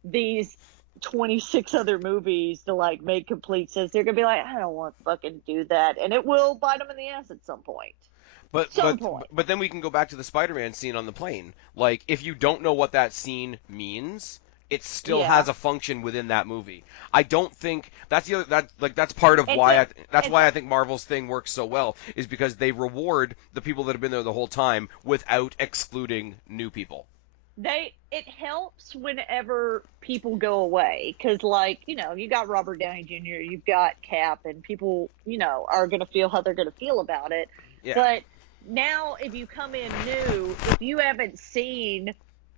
these 26 other movies to like make complete sense, they're gonna be like, I don't want to fucking do that, and it will bite them in the ass at some point. But Some but point. but then we can go back to the Spider-Man scene on the plane. Like if you don't know what that scene means, it still Yeah. has a function within that movie. I don't think that's the other that's part of It's why a that's it's why I think Marvel's thing works so well is because they reward the people that have been there the whole time without excluding new people. it helps whenever people go away, because like, you got Robert Downey Jr., you've got Cap, and people, are going to feel how they're going to feel about it. Yeah. But now if you come in new, if you haven't seen,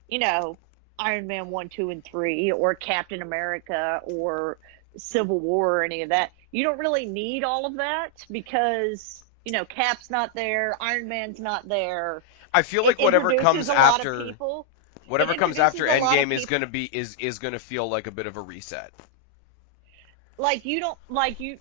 you know Iron Man 1, 2, and 3, or Captain America, or Civil War, or any of that, you don't really need all of that, because Cap's not there, Iron Man's not there. I feel It like introduces a lot of people. It whatever comes introduces after a lot of Endgame is people. gonna be is gonna feel like a bit of a reset. Like, you don't like you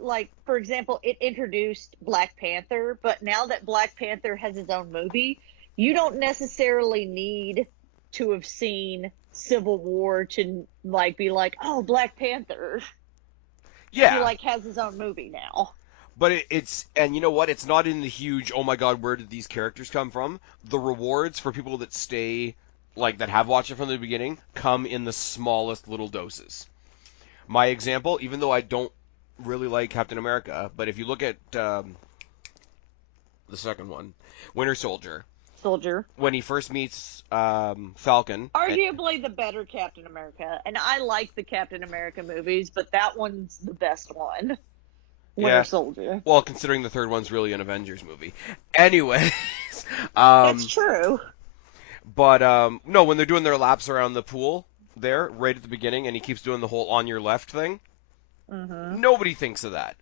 like, for example, it introduced Black Panther, but now that Black Panther has his own movie, you don't necessarily need to have seen Civil War to like be like, oh, Black Panther. He Yeah, like has his own movie now. but it's and you know what? It's not in the huge. Oh my God, where did these characters come from? The rewards for people that stay, like that have watched it from the beginning, come in the smallest little doses. My example, even though I don't really like Captain America, but if you look at the second one, Winter Soldier, Soldier. when he first meets Falcon, Arguably the better Captain America. And I like the Captain America movies, but that one's the best one. Winter yeah, Soldier. well, considering the third one's really an Avengers movie. Anyways, It's um, true. but no, when they're doing their laps around the pool there, right at the beginning, and he keeps doing the whole on your left thing, Hmm. nobody thinks of that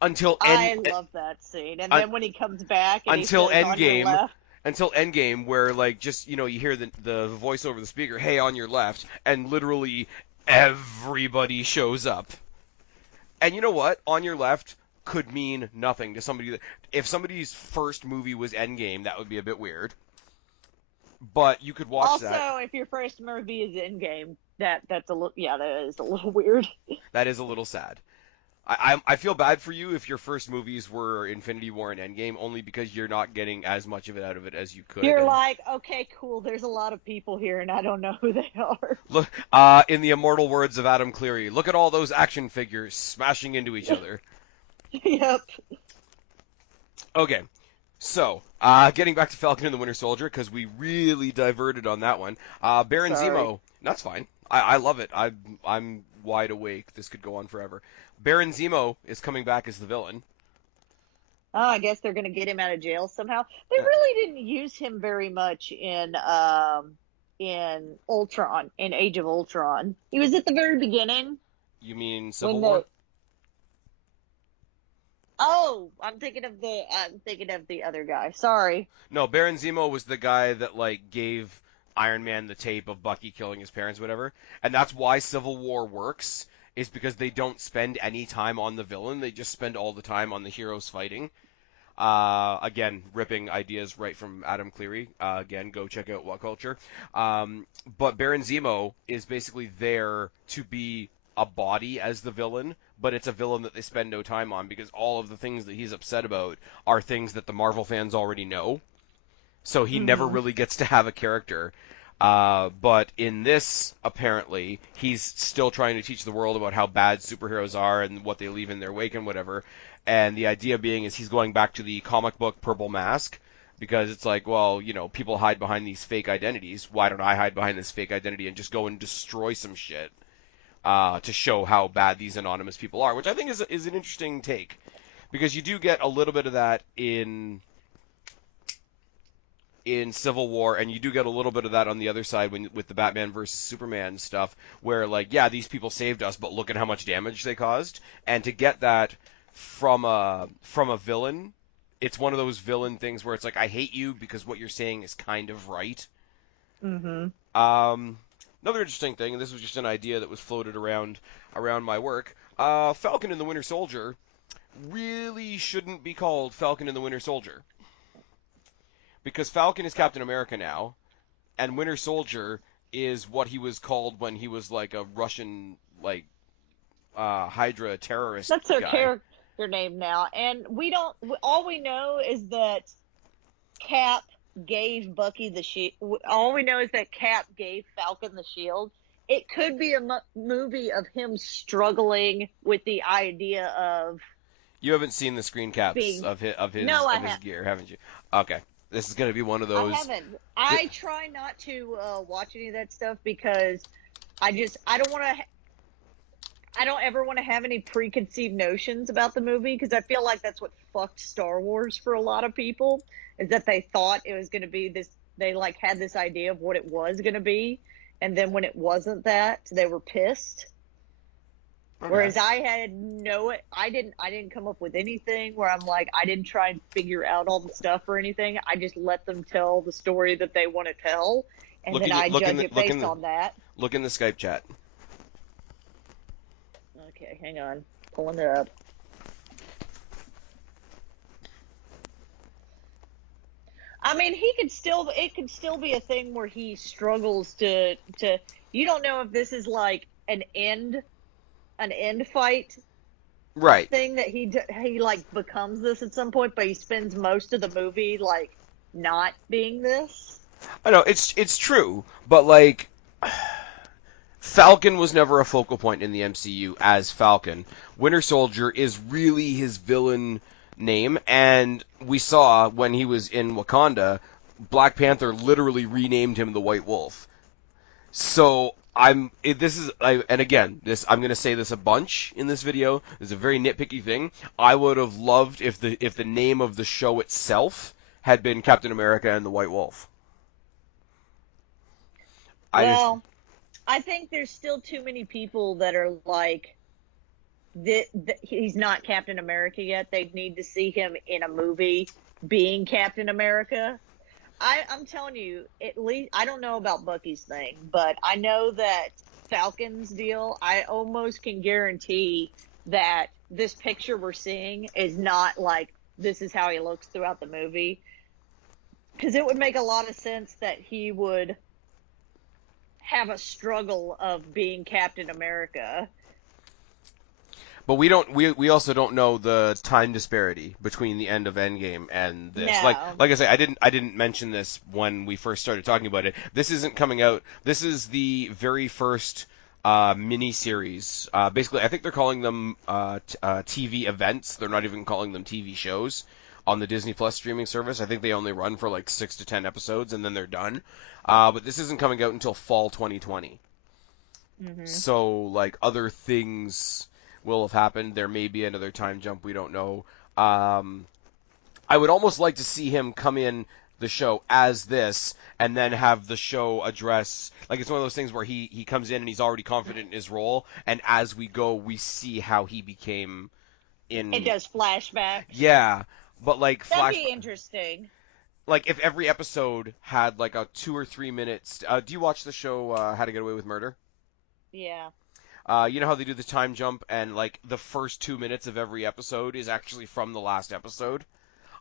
until I love that scene. And then when he comes back and he until says, on your Endgame. left. Until Endgame, where like just you hear the voice over the speaker, "Hey, on your left," and literally everybody shows up. And you know what? On your left could mean nothing to somebody that if somebody's first movie was Endgame, that would be a bit weird. But you could watch that. Also, if your first movie is Endgame, that's a little, yeah, that is a little weird. That is a little sad. I feel bad for you if your first movies were Infinity War and Endgame, only because you're not getting as much of it out of it as you could. You're And like, okay, cool. There's a lot of people here, and I don't know who they are. look, in the immortal words of Adam Cleary, look at all those action figures smashing into each other. Yep. Okay, so getting back to Falcon and the Winter Soldier because we really diverted on that one. Baron Sorry. Zemo, that's fine. I love it. I'm wide awake. This could go on forever. Baron Zemo is coming back as the villain. Oh, I guess they're gonna get him out of jail somehow. They Uh, really didn't use him very much in Ultron, in Age of Ultron. He was at the very beginning You mean Civil when War? the oh, I'm thinking of the other guy. Sorry. No, Baron Zemo was the guy that like gave Iron Man the tape of Bucky killing his parents, whatever. And that's why Civil War works, is because they don't spend any time on the villain. They just spend all the time on the heroes fighting. Again, ripping ideas right from Adam Cleary. Again, go check out What Culture. But Baron Zemo is basically there to be a body as the villain, but it's a villain that they spend no time on because all of the things that he's upset about are things that the Marvel fans already know. So he never Hmm. really gets to have a character. But in this, apparently, he's still trying to teach the world about how bad superheroes are and what they leave in their wake and whatever. And the idea being is he's going back to the comic book Purple Mask, because it's like, well, people hide behind these fake identities. Why don't I hide behind this fake identity and just go and destroy some shit to show how bad these anonymous people are? Which I think is an interesting take, because you do get a little bit of that in Civil War, and you do get a little bit of that on the other side with the Batman versus Superman stuff, where like, yeah, these people saved us, but look at how much damage they caused. And to get that from a villain, it's one of those villain things where it's like, I hate you because what you're saying is kind of right. Mm-hmm. Another interesting thing, and this was just an idea that was floated around my work. Falcon and the Winter Soldier really shouldn't be called Falcon and the Winter Soldier, because Falcon is Captain America now, and Winter Soldier is what he was called when he was like a Russian Hydra terrorist That's their guy. character name now, and we don't. All we know is that Cap gave Bucky the shield. All we know is that Cap gave Falcon the shield. It could be a movie of him struggling with the idea of. You haven't seen the screen caps of his gear, haven't you? Okay. This is going to be one of those. I haven't. I try not to watch any of that stuff because I don't want to. I don't ever want to have any preconceived notions about the movie, because I feel like that's what fucked Star Wars for a lot of people, is that they thought it was going to be this. They like had this idea of what it was going to be, and then when it wasn't that, they were pissed. Okay. Whereas I had I didn't come up with anything where I'm like, I didn't try and figure out all the stuff or anything. I just let them tell the story that they want to tell, and then I judge it based on that. Look in the Skype chat. Okay, hang on. Pulling it up. I mean, it could still be a thing where he struggles to you don't know if this is like an end fight, right, thing that he like becomes this at some point, but he spends most of the movie like not being this. I know it's true, but like Falcon was never a focal point in the MCU as Falcon. Winter Soldier is really his villain name, and we saw when he was in Wakanda, Black Panther literally renamed him the White Wolf. So I'm going to say this a bunch in this video. This is a very nitpicky thing. I would have loved if the name of the show itself had been Captain America and the White Wolf. I think there's still too many people that are like, he's not Captain America yet. They need to see him in a movie being Captain America. I'm telling you, at least, I don't know about Bucky's thing, but I know that Falcon's deal, I almost can guarantee that this picture we're seeing is not like, this is how he looks throughout the movie. Because it would make a lot of sense that he would have a struggle of being Captain America. But we also don't know the time disparity between the end of Endgame and this. No. Like I say, I didn't mention this when we first started talking about it. This isn't coming out. This is the very first mini series. Basically, I think they're calling them TV events. They're not even calling them TV shows on the Disney Plus streaming service. I think they only run for like 6 to 10 episodes and then they're done. But this isn't coming out until fall 2020. Mm-hmm. So like other things will have happened. There may be another time jump. We don't know. I would almost like to see him come in the show as this and then have the show address, like, it's one of those things where he comes in and he's already confident in his role, and as we go we see how he became in. It does flashbacks. Yeah, but like that'd be interesting. Like if every episode had like a 2 or 3 minutes. Do you watch the show How to Get Away with Murder? Yeah. You know how they do the time jump and like the first 2 minutes of every episode is actually from the last episode?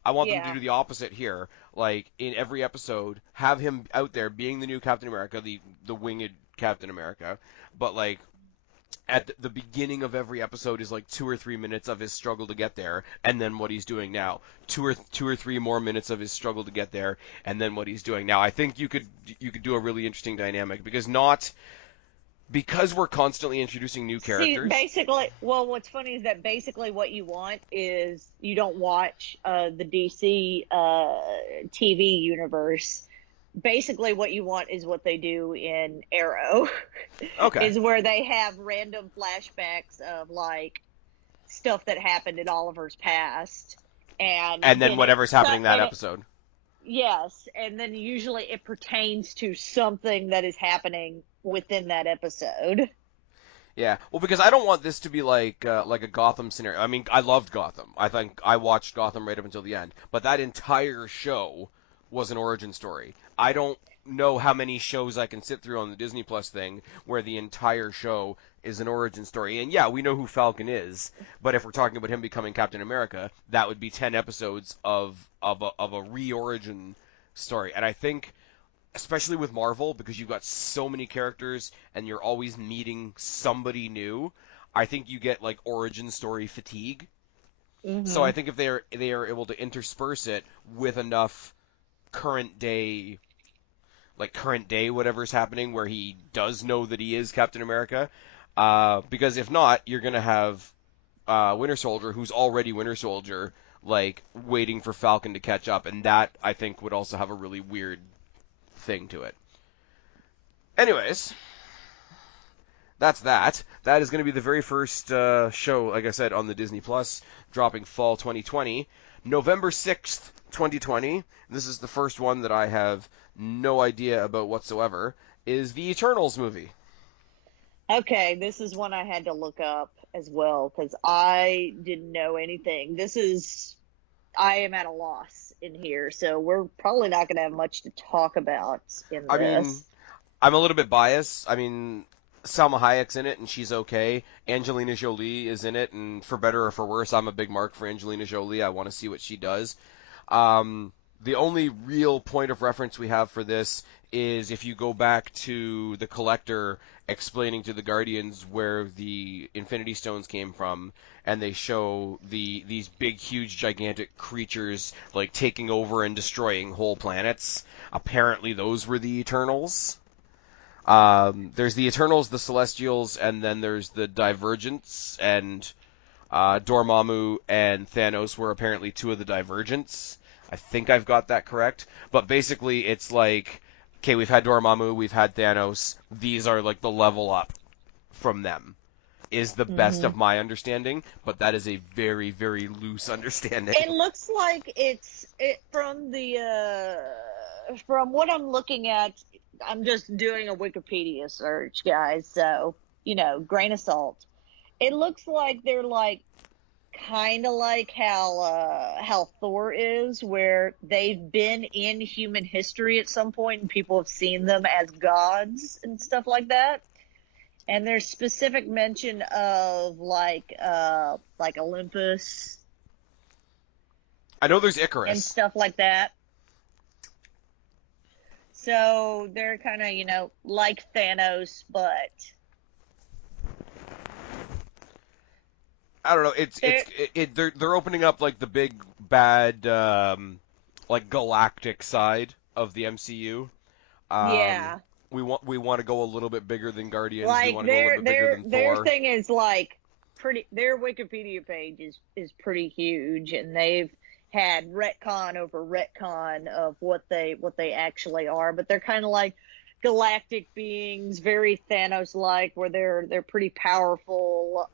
I want them to do the opposite here. Like in every episode, have him out there being the new Captain America, the winged Captain America, but like at the beginning of every episode is like 2 or 3 minutes of his struggle to get there, and then what he's doing now. Two or three more minutes of his struggle to get there, and then what he's doing now. I think you could do a really interesting dynamic, because not because we're constantly introducing new See, characters. basically, well, what's funny is that basically what you want is you don't watch the DC TV universe. Basically, what you want is what they do in Arrow, Okay. is where they have random flashbacks of like stuff that happened in Oliver's past, and And then then whatever's happening that episode. yes, and then usually it pertains to something that is happening within that episode. Yeah, well, because I don't want this to be like a Gotham scenario. I mean, I loved Gotham. I think I watched Gotham right up until the end, but that entire show was an origin story. I don't know how many shows I can sit through on the Disney Plus thing where the entire show is an origin story. And yeah, we know who Falcon is, but if we're talking about him becoming Captain America, that would be 10 episodes of a re-origin story. And I think especially with Marvel, because you've got so many characters and you're always meeting somebody new, I think you get like origin story fatigue. So I Hmm. think if they are able to intersperse it with enough current day, like current day whatever's happening, where he does know that he is Captain America, because if not, you're gonna have Winter Soldier, who's already Winter Soldier, like waiting for Falcon to catch up, and that I think would also have a really weird thing to it. Anyways, that's that. That is going to be the very first show, like I said, on the Disney Plus, dropping fall 2020. November 6th, 2020, this is the first one that I have no idea about whatsoever, is the Eternals movie. Okay, this is one I had to look up as well because I didn't know anything. I am at a loss in here, so we're probably not going to have much to talk about in I mean, this. I'm a little bit biased. I mean, Salma Hayek's in it, and she's okay. Angelina Jolie is in it, and for better or for worse, I'm a big mark for Angelina Jolie. I want to see what she does. The only real point of reference we have for this is if you go back to the Collector explaining to the Guardians where the Infinity Stones came from, and they show these big, huge, gigantic creatures like taking over and destroying whole planets. Apparently, those were the Eternals. There's the Eternals, the Celestials, and then there's the Divergents, and Dormammu and Thanos were apparently two of the Divergents. I think I've got that correct. But basically, it's like, okay, we've had Dormammu, we've had Thanos. These are like the level up from them, is the best Hmm. of my understanding, but that is a very, very loose understanding. It looks like from what I'm looking at. I'm just doing a Wikipedia search, guys. So grain of salt. It looks like they're like kind of like how Thor is, where they've been in human history at some point, and people have seen them as gods and stuff like that. And there's specific mention of like Olympus I know there's and Icarus. stuff like that. So they're kind of like Thanos, but I don't know. they're They're opening up like the big bad like galactic side of the MCU. Um, yeah. we want to go a little bit bigger than Guardians. We Like want to go a little bit bigger than their Thor. thing is like pretty. Their Wikipedia page is pretty huge, and they've had retcon over retcon of what they actually are. But they're kind of like galactic beings, very Thanos like, where they're pretty powerful.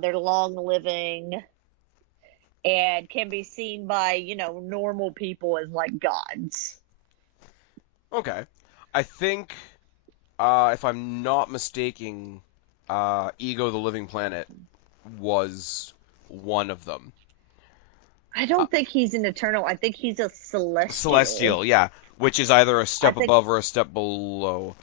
They're long living and can be seen by normal people as like gods. Okay, I think if I'm not mistaken, Ego the Living Planet was one of them. I Uh, don't think he's an eternal. I think he's a celestial. Celestial, yeah, which is either a I step think. above or a step below.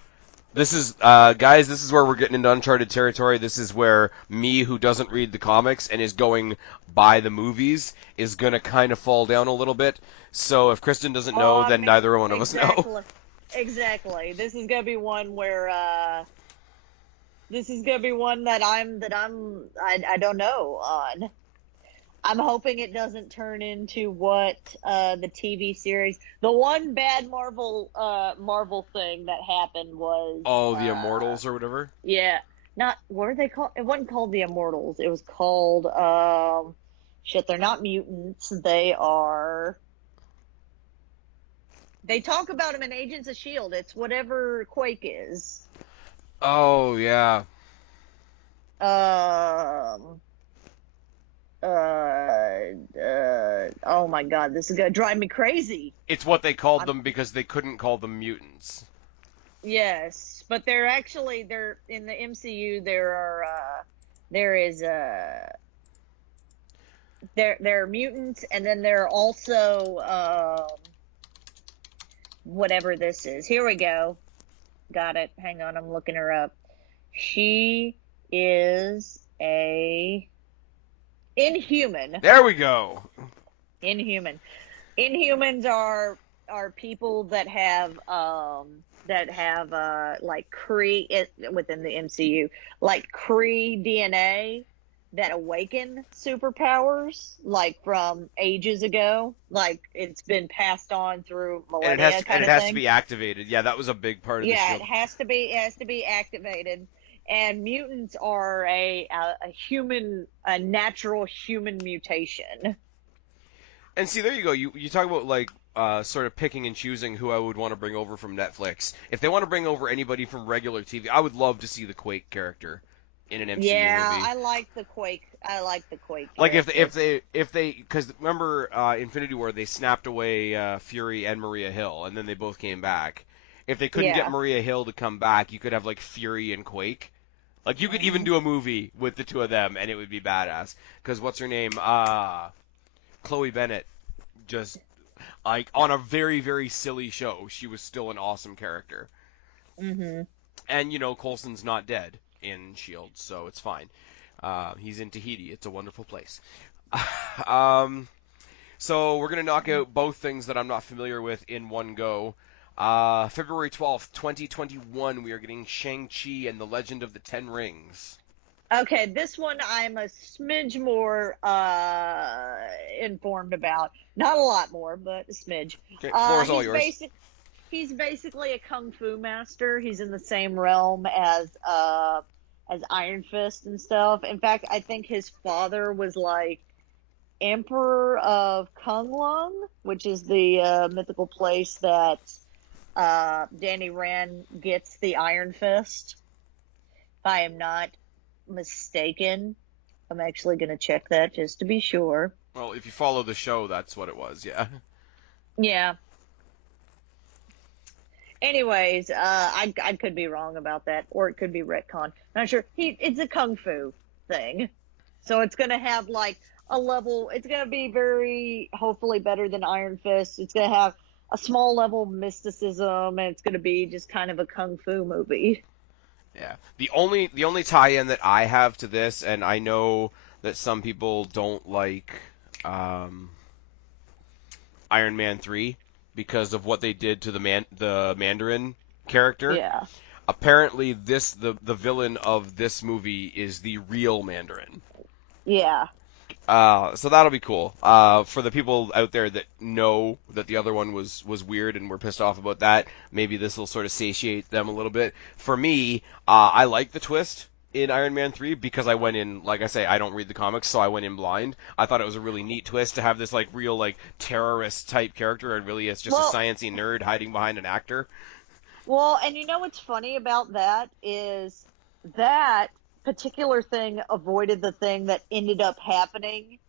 This is, guys, this is where we're getting into uncharted territory. This is where me, who doesn't read the comics and is going by the movies, is going to kind of fall down a little bit. So if Kristen doesn't Oh, know, then neither one of us know. exactly, exactly. This is gonna be one where this is gonna be one that I don't know on. I'm hoping it doesn't turn into what the TV series. The one bad Marvel thing that happened was Oh, the Immortals or whatever. yeah, not what are they called? It wasn't called the Immortals. It was called shit. They're not mutants. They talk about them in Agents of Shield. It's whatever Quake is. Oh yeah, Um. Oh my God, this is gonna drive me crazy. it's what they called I'm them because they couldn't call them mutants. Yes, but they're in the MCU. There is there are mutants, and then there are also whatever this is. Here we go. Got it. Hang on, I'm looking her up. She is a Inhuman. There we go. Inhuman. Inhumans are people that have like Kree within the MCU, like Kree DNA that awaken superpowers like from ages ago, like it's been passed on through And millennia kind it of has to thing. be activated. Yeah, that was a big part of the Yeah, Shield. it has to be activated. And mutants are a natural human mutation. And see, there you go. You talk about like sort of picking and choosing who I would want to bring over from Netflix. If they want to bring over anybody from regular TV, I would love to see the Quake character in an MCU Yeah, movie. I like the Quake Like character. if they because remember Infinity War, they snapped away Fury and Maria Hill, and then they both came back. If they couldn't get Yeah. Maria Hill to come back, you could have like Fury and Quake. Like you could even Hmm. do a movie with the two of them, and it would be badass. Because what's her name? Chloe Bennett just like on a very silly show, she was still an awesome character. Hmm. And Coulson's not dead in Shield, so it's fine. He's in Tahiti. It's a wonderful place. um, so we're gonna knock out both things that I'm not familiar with in one go. February 12th, 2021, we are getting Shang-Chi and the Legend of the Ten Rings. Okay, this one I'm a smidge more informed about. Not a lot more, but a smidge. Okay, floor is all He's yours. he's basically a kung fu master. He's in the same realm as Iron Fist and stuff. In fact, I think his father was like Emperor of Kunlun, which is the mythical place that Danny Rand gets the Iron Fist. If I am not mistaken, I'm actually going to check that just to be sure. Well, if you follow the show, that's what it was. Yeah. Yeah. Anyways, I could be wrong about that, or it could be retcon. Not sure. It's a kung fu thing, so it's gonna have like a level. It's gonna be very hopefully better than Iron Fist. It's gonna have a small level of mysticism, and it's gonna be just kind of a kung fu movie. Yeah. The only tie-in that I have to this, and I know that some people don't like um, Iron Man 3 because of what they did to the Mandarin character. Yeah. Apparently, the villain of this movie is the real Mandarin. Yeah. So that'll be cool. For the people out there that know that the other one was weird and were pissed off about that, maybe this will sort of satiate them a little bit. For me, I like the twist in Iron Man 3 because I went in, like I say, I don't read the comics, so I went in blind. I thought it was a really neat twist to have this like real like terrorist type character, and really it's just a Well, sciencey nerd hiding behind an actor. and you know what's funny about that is that particular thing avoided the thing that ended up happening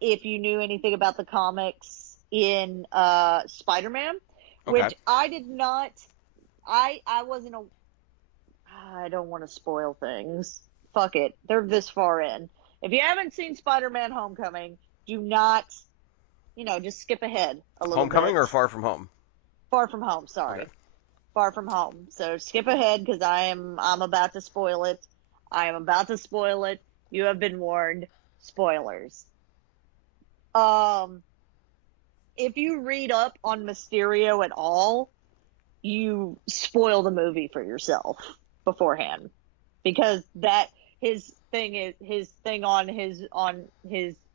if you knew anything about the comics in Spider-Man, Okay. which I did not. I wasn't a. I don't want to spoil things. Fuck it, they're this far in. If you haven't seen Spider-Man: Homecoming, do not. Just skip ahead a little Homecoming bit. or Far From Home? Far From Home, Okay. sorry. Far From Home. So skip ahead because I'm about to spoil it. I am about to spoil it. You have been warned. Spoilers. Um, if you read up on Mysterio at all, you spoil the movie for yourself beforehand because that his thing on his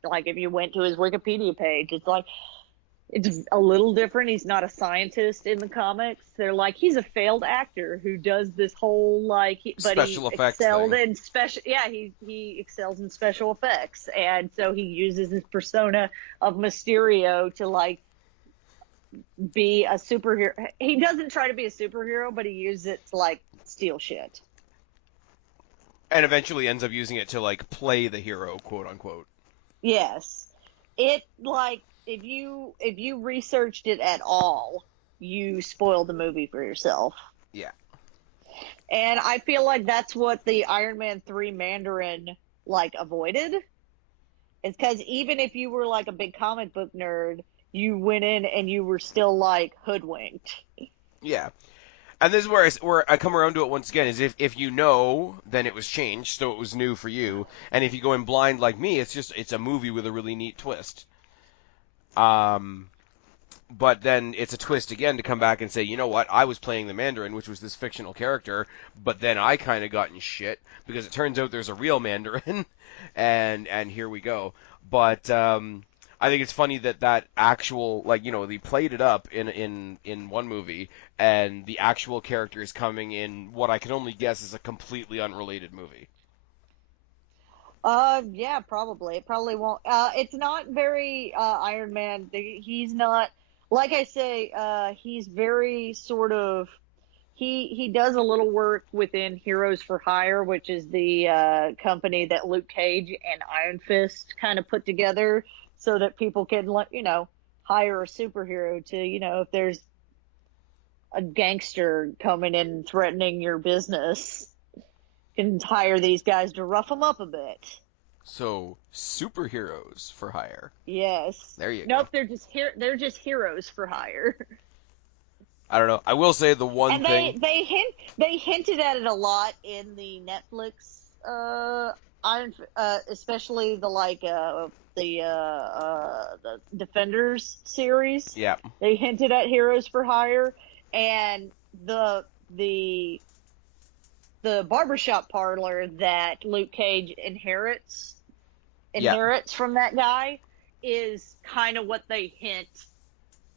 like if you went to his Wikipedia page, it's like it's a little different. He's not a scientist in the comics. They're like he's a failed actor who does this whole like, but he Special effects excelled thing. in special. Yeah, he excels in special effects, and so he uses his persona of Mysterio to like be a superhero. He doesn't try to be a superhero, but he uses it to like steal shit. And eventually ends up using it to like play the hero, quote unquote. Yes, it like if you researched it at all, you spoiled the movie for yourself. Yeah. And I feel like that's what the Iron Man 3 Mandarin like avoided. It's because even if you were like a big comic book nerd, you went in and you were still like hoodwinked. Yeah. And this is where I come around to it once again, is if you know, then it was changed, so it was new for you. And if you go in blind like me, it's a movie with a really neat twist. But then it's a twist again to come back and say, you know what, I was playing the Mandarin, which was this fictional character, but then I kind of got in shit because it turns out there's a real Mandarin, and here we go. But I think it's funny that actual, like, you know, they played it up in one movie, and the actual character is coming in what I can only guess is a completely unrelated movie. Yeah, probably. It probably won't. It's not very Iron Man. He's not, like I say, he's very sort of. He does a little work within Heroes for Hire, which is the company that Luke Cage and Iron Fist kind of put together so that people can, you know, hire a superhero to, you know, if there's a gangster coming in and threatening your business, you can hire these guys to rough them up a bit. So, superheroes for hire. Yes. There you Nope, go. they're just Heroes for Hire. I don't know. I will say the one And thing. they hinted at it a lot in the Netflix Iron especially the the Defenders series. Yeah. They hinted at Heroes for Hire, and the the barbershop parlor that Luke Cage Yeah. inherits from that guy is kind of what they hint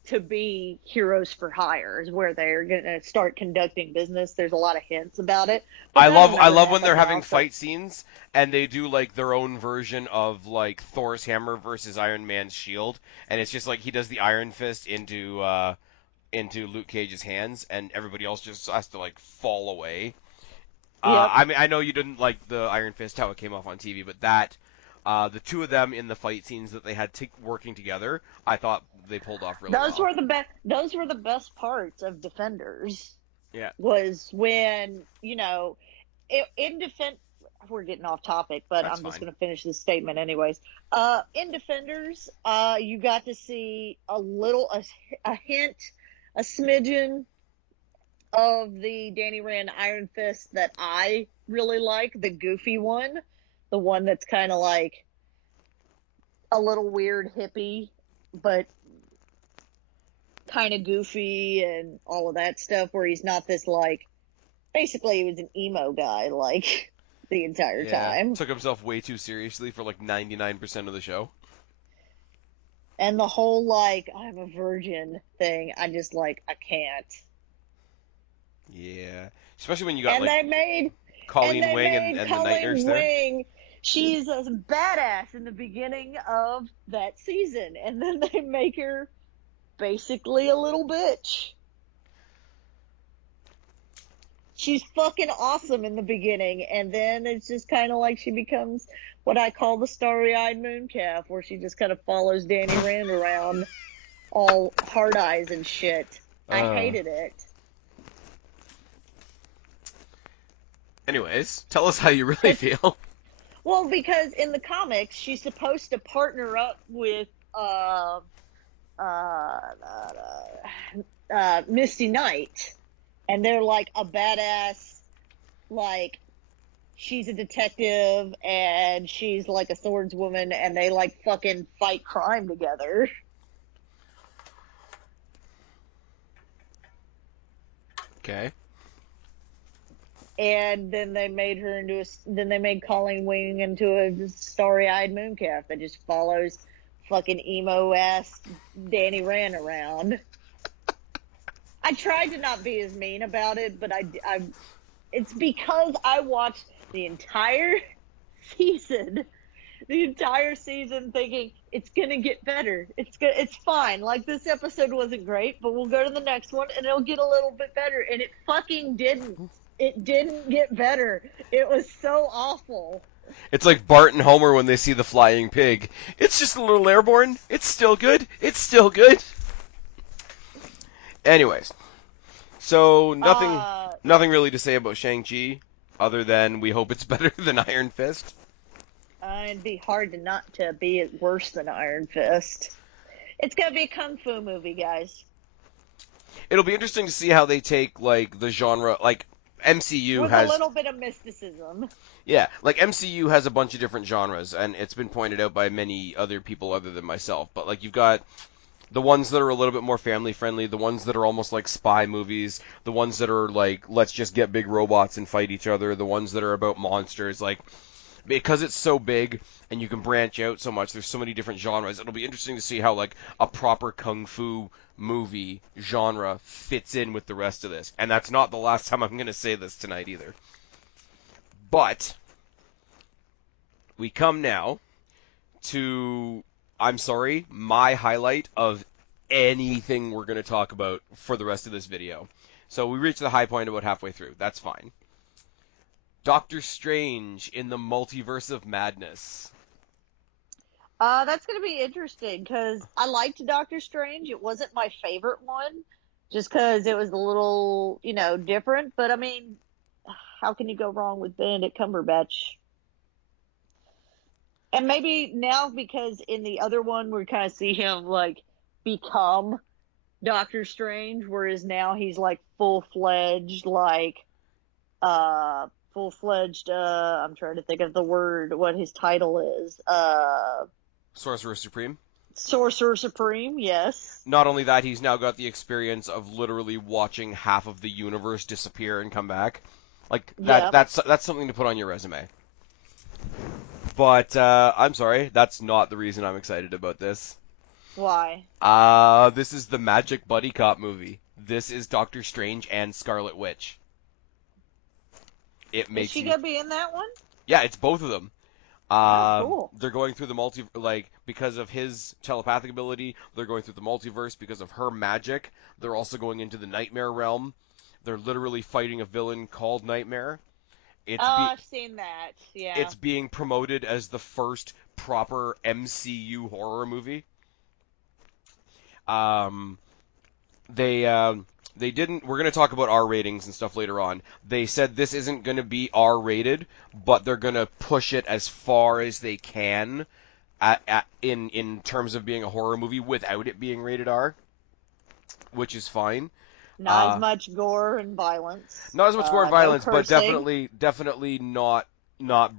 to be Heroes for Hire, is where they're going to start conducting business. There's a lot of hints about it, but that'll I never love when they're happen having now. So fight scenes and they do like their own version of like Thor's hammer versus Iron Man's shield, and it's just like he does the Iron Fist into Luke Cage's hands, and everybody else just has to like fall away. yep. I mean, I know you didn't like the Iron Fist how it came off on TV, but that the two of them in the fight scenes that they had working together, I thought they pulled off really Those well. were the best. Those were the best parts of Defenders. Yeah, Was when in defense. We're getting off topic, but that's I'm just fine. going to finish this statement anyways. In Defenders, you got to see a hint, a smidgen of the Danny Rand Iron Fist that I really like, the goofy one, the one that's kind of like a little weird hippie, but kind of goofy and all of that stuff, where he's not this like, basically he was an emo guy like the entire Yeah, time. took himself way too seriously for like 99% of the show. And the whole like I'm a virgin thing, I just like I can't. Yeah, especially when you got And like they made Colleen Wing and the night nurse Colleen there. Wing. She's a badass in the beginning of that season, and then they make her basically a little bitch. She's fucking awesome in the beginning, and then it's just kind of like she becomes what I call the starry-eyed mooncalf, where she just kind of follows Danny Rand around, all hard eyes and shit. I Uh, hated it. Anyways, tell us how you really feel. Well, because in the comics, she's supposed to partner up with uh, Misty Knight, and they're like a badass, like she's a detective and she's like a swordswoman, and they like fucking fight crime together. Okay. and then they made then they made Colleen Wing into a starry-eyed mooncalf that just follows fucking emo ass Danny Rand around. I tried to not be as mean about it, but it's because I watched the entire season, thinking it's gonna get better. It's fine. Like, this episode wasn't great, but we'll go to the next one and it'll get a little bit better. And it fucking didn't. It didn't get better. It was so awful. It's like Bart and Homer when they see the flying pig. It's just a little airborne. It's still good. It's still good. Anyways, so nothing really to say about Shang-Chi other than we hope it's better than Iron Fist. It'd be hard to be worse than Iron Fist. It's gonna be a kung fu movie, guys. It'll be interesting to see how they take, like, the genre, like, MCU with has a little bit of mysticism. Yeah, like MCU has a bunch of different genres, and it's been pointed out by many other people other than myself. But like, you've got the ones that are a little bit more family friendly, the ones that are almost like spy movies, the ones that are like, let's just get big robots and fight each other, the ones that are about monsters. Like, because it's so big and you can branch out so much, there's so many different genres. It'll be interesting to see how like a proper kung fu movie genre fits in with the rest of this. And that's not the last time I'm going to say this tonight either. But we come now to, I'm sorry, my highlight of anything we're going to talk about for the rest of this video. So we reached the high point about halfway through. That's fine. Doctor Strange in the Multiverse of Madness. That's going to be interesting because I liked Doctor Strange. It wasn't my favorite one just because it was a little, different. But I mean, how can you go wrong with Benedict Cumberbatch? And maybe now, because in the other one we kind of see him like become Doctor Strange, whereas now he's like full-fledged, I'm trying to think of the word, what his title is. Sorcerer Supreme. Sorcerer Supreme, yes. Not only that, he's now got the experience of literally watching half of the universe disappear and come back. Like, that's something to put on your resume. But, I'm sorry, that's not the reason I'm excited about this. Why? This is the Magic Buddy Cop movie. This is Doctor Strange and Scarlet Witch. It makes Is she gonna be in that one? Yeah, it's both of them. Cool. They're going through the because of his telepathic ability, they're going through the multiverse because of her magic. They're also going into the Nightmare realm. They're literally fighting a villain called Nightmare. I've seen that, yeah. It's being promoted as the first proper MCU horror movie. They didn't. We're going to talk about R ratings and stuff later on. They said this isn't going to be R rated, but they're going to push it as far as they can in terms of being a horror movie without it being rated R, which is fine. Not as much gore and violence. Not as much gore and violence, no but definitely not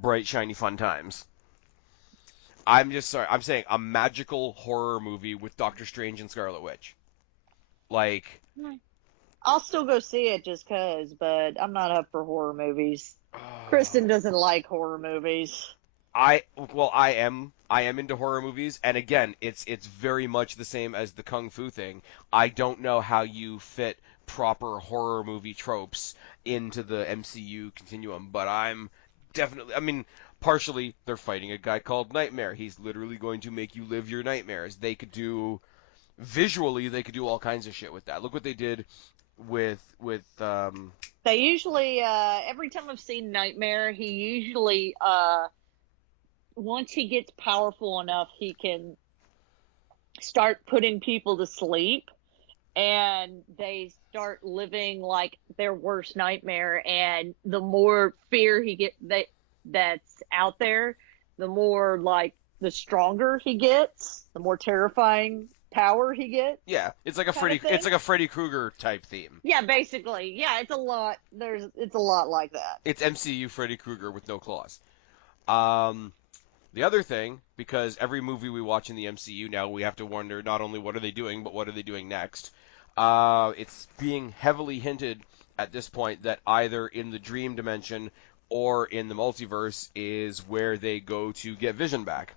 bright, shiny, fun times. I'm just sorry. I'm saying a magical horror movie with Doctor Strange and Scarlet Witch. Like, I'll still go see it just cause, but I'm not up for horror movies. Kristen doesn't like horror movies. I am into horror movies, and again, it's very much the same as the Kung Fu thing. I don't know how you fit proper horror movie tropes into the MCU continuum, but I'm definitely, partially they're fighting a guy called Nightmare. He's literally going to make you live your nightmares. Visually, they could do all kinds of shit with that. Look what they did with They usually, every time I've seen Nightmare, he usually, once he gets powerful enough, he can start putting people to sleep, and they start living like their worst nightmare, and the more fear that's out there, the more, like, the stronger he gets, the more terrifying power he gets. Yeah, it's like a Freddy Krueger type theme. Yeah, basically. Yeah, it's a lot like that. It's MCU Freddy Krueger with no claws. The other thing, because every movie we watch in the MCU now, we have to wonder not only what are they doing, but what are they doing next. It's being heavily hinted at this point that either in the dream dimension or in the multiverse is where they go to get Vision back.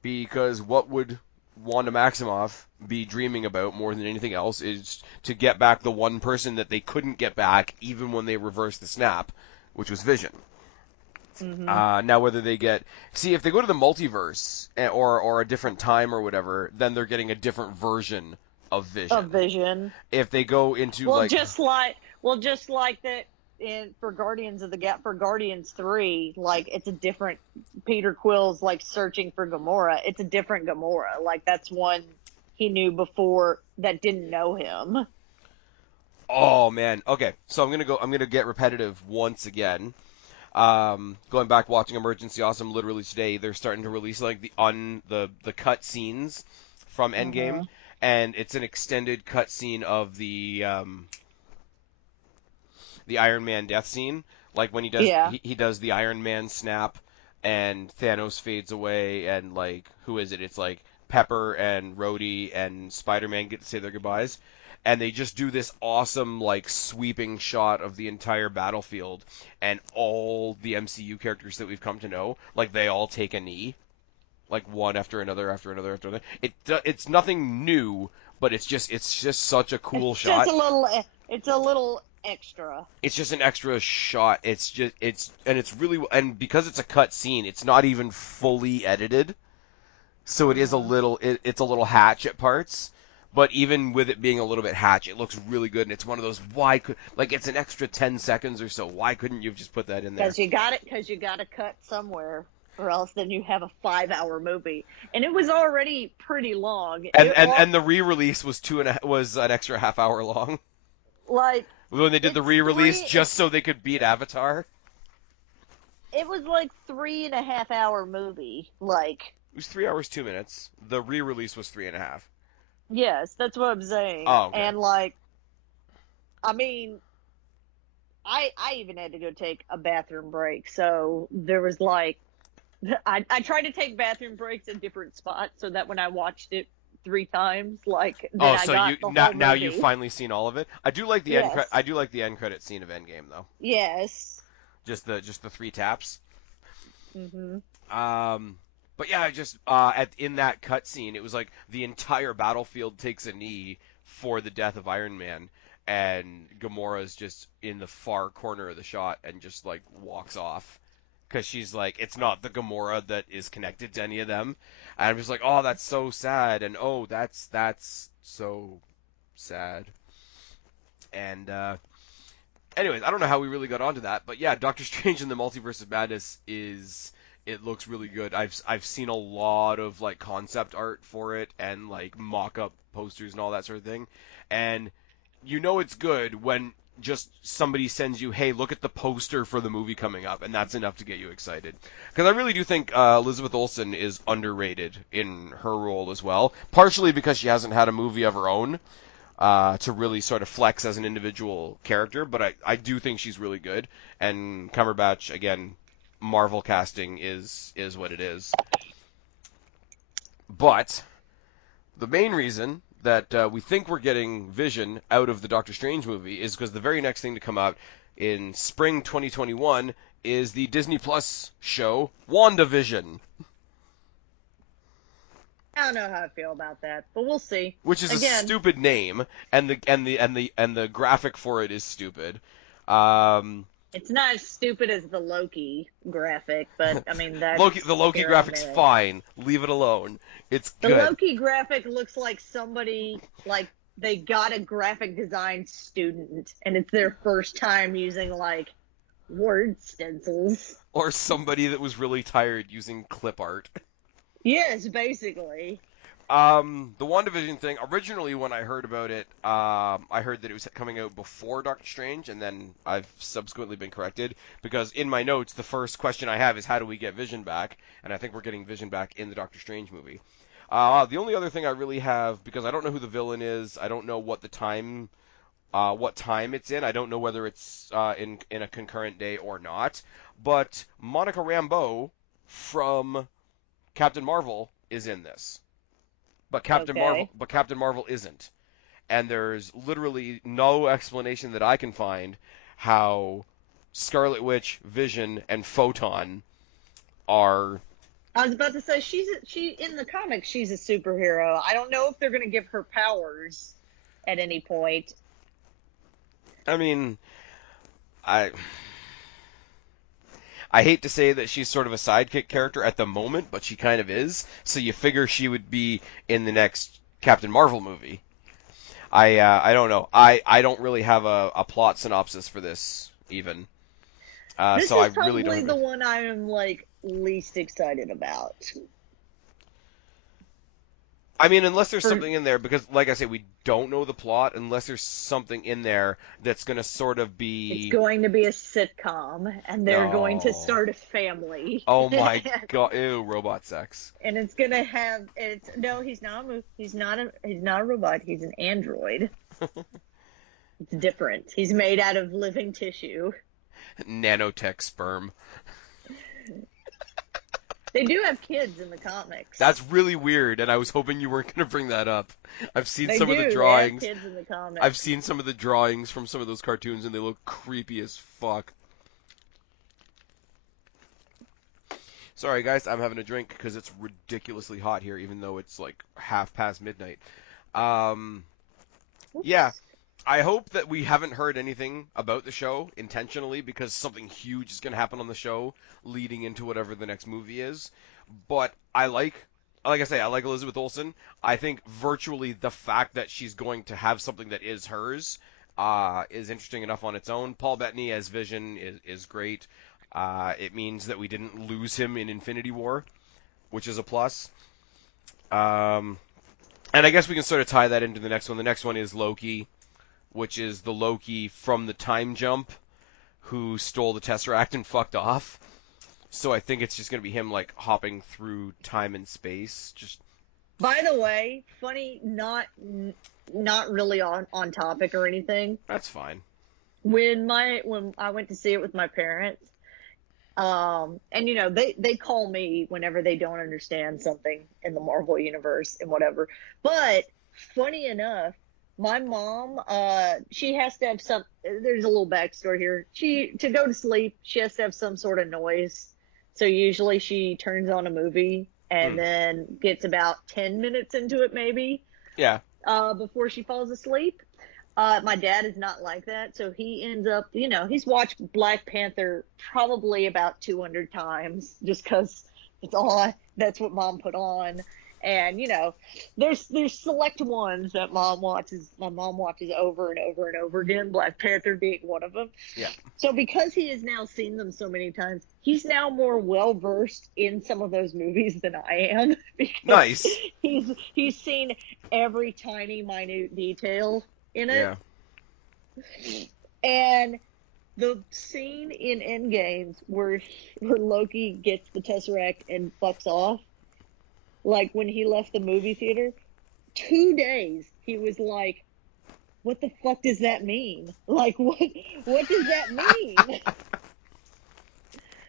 Because what would Wanda Maximoff be dreaming about more than anything else is to get back the one person that they couldn't get back even when they reversed the snap, which was Vision. Now, whether they get if they go to the multiverse or a different time or whatever, then they're getting a different version of Vision. Of Vision. If they go into just like that for Guardians of the for Guardians 3, like it's a different Peter Quill's like searching for Gamora. It's a different Gamora. Like that's one he knew before that didn't know him. Oh man. Okay. So I'm gonna get repetitive once again. Going back watching Emergency Awesome literally today, they're starting to release like the cut scenes from Endgame, and it's an extended cut scene of the Iron Man death scene, like when he does he does the Iron Man snap, and Thanos fades away, and like who is it? It's like Pepper and Rhodey and Spider-Man get to say their goodbyes. And they just do this awesome, like, sweeping shot of the entire battlefield, and all the MCU characters that we've come to know, like, they all take a knee, like, one after another, after another, after another. It's nothing new, but it's just such a cool shot. It's a little extra. It's just an extra shot. It's really, and because it's a cut scene, it's not even fully edited, so it is it's a little hatch at parts. But even with it being a little bit hatch, it looks really good, and it's one of those it's an extra 10 seconds or so. Why couldn't you have just put that in there? Because you got to cut somewhere, or else then you have a 5-hour movie, and it was already pretty long. And the re-release was was an extra half hour long. Like when they did the re-release just so they could beat Avatar. It was like 3.5 hour movie. Like it was 3 hours 2 minutes. The re-release was 3.5. Yes, that's what I'm saying. Oh, okay. And like, I mean, I even had to go take a bathroom break, so there was like, I tried to take bathroom breaks in different spots so that when I watched it 3 times, like, then I got the whole now movie. you've finally seen all of it. I do like the I do like the end credit scene of Endgame though. Yes. Just the 3 taps. Mhm. But yeah, in that cutscene, it was like the entire battlefield takes a knee for the death of Iron Man, and Gamora's just in the far corner of the shot and just like walks off because she's like, it's not the Gamora that is connected to any of them, and I'm just like, oh, that's so sad, and oh, that's so sad, and anyways, I don't know how we really got onto that, but yeah, Doctor Strange in the Multiverse of Madness it looks really good. I've seen a lot of like concept art for it and like mock-up posters and all that sort of thing. And you know it's good when just somebody sends you, hey, look at the poster for the movie coming up, and that's enough to get you excited. Because I really do think Elizabeth Olsen is underrated in her role as well, partially because she hasn't had a movie of her own to really sort of flex as an individual character, but I do think she's really good. And Cumberbatch, again, Marvel casting is what it is. But the main reason that we think we're getting Vision out of the Doctor Strange movie is because the very next thing to come out in spring 2021 is the Disney Plus show WandaVision. I don't know how I feel about that, but we'll see. Which is a stupid name, and the graphic for it is stupid. It's not as stupid as the Loki graphic, but I mean that. The Loki graphic's fine. Leave it alone. It's good. The Loki graphic looks like somebody they got a graphic design student, and it's their first time using like word stencils. Or somebody that was really tired using clip art. Yes, basically. The WandaVision thing, originally when I heard about it, I heard that it was coming out before Doctor Strange, and then I've subsequently been corrected, because in my notes, the first question I have is how do we get Vision back, and I think we're getting Vision back in the Doctor Strange movie. The only other thing I really have, because I don't know who the villain is, I don't know what time it's in, I don't know whether it's in a concurrent day or not, but Monica Rambeau from Captain Marvel is in this. But Captain Marvel isn't. and there's literally no explanation that I can find how Scarlet Witch, Vision, and Photon are. I was about to say she in the comics she's a superhero. I don't know if they're going to give her powers at any point. I mean, I I hate to say that she's sort of a sidekick character at the moment, but she kind of is. So you figure she would be in the next Captain Marvel movie. I don't know. I don't really have a plot synopsis for this even. This So I is really probably don't. the one I am like least excited about. I mean, unless there's For something in there, because like I say, we don't know the plot. Unless there's something in there that's going to sort of It's be. going to be a sitcom, and they're going to No. start a family. Oh my god! Ew, robot sex. And it's gonna have it's no, he's not a robot. He's an android. It's different. He's made out of living tissue. Nanotech sperm. They do have kids in the comics. That's really weird, and I was hoping you weren't going to bring that up. I've seen They some do. of the They have drawings. kids in the comics. I've seen some of the drawings from some of those cartoons, and they look creepy as fuck. Sorry, guys, I'm having a drink because it's ridiculously hot here, even though it's like half past midnight. Um, yeah, Oops. I hope that we haven't heard anything about the show intentionally because something huge is going to happen on the show leading into whatever the next movie is. But like I say, I like Elizabeth Olsen. I think virtually the fact that she's going to have something that is hers is interesting enough on its own. Paul Bettany as Vision is great. It means that we didn't lose him in Infinity War, which is a plus. And I guess we can sort of tie that into the next one. The next one is Loki, which is the Loki from the time jump who stole the Tesseract and fucked off. So I think it's just going to be him like hopping through time and space. Just By the way, funny, not really on topic or anything. that's fine. When I went to see it with my parents, and they call me whenever they don't understand something in the Marvel universe and whatever. But funny enough, my mom, she has to have there's a little backstory here. To go to sleep, she has to have some sort of noise. So usually she turns on a movie and then gets about 10 minutes into it maybe. Yeah. Before she falls asleep. My dad is not like that, so he ends up, he's watched Black Panther probably about 200 times just because it's on. That's what mom put on. And, there's select ones that mom watches. My mom watches over and over and over again, Black Panther being one of them. Yeah. So because he has now seen them so many times, he's now more well-versed in some of those movies than I am. Nice. He's seen every tiny, minute detail in it. Yeah. And the scene in Endgames where Loki gets the Tesseract and fucks off, like when he left the movie theater, 2 days he was like, what the fuck does that mean? Like, what does that mean?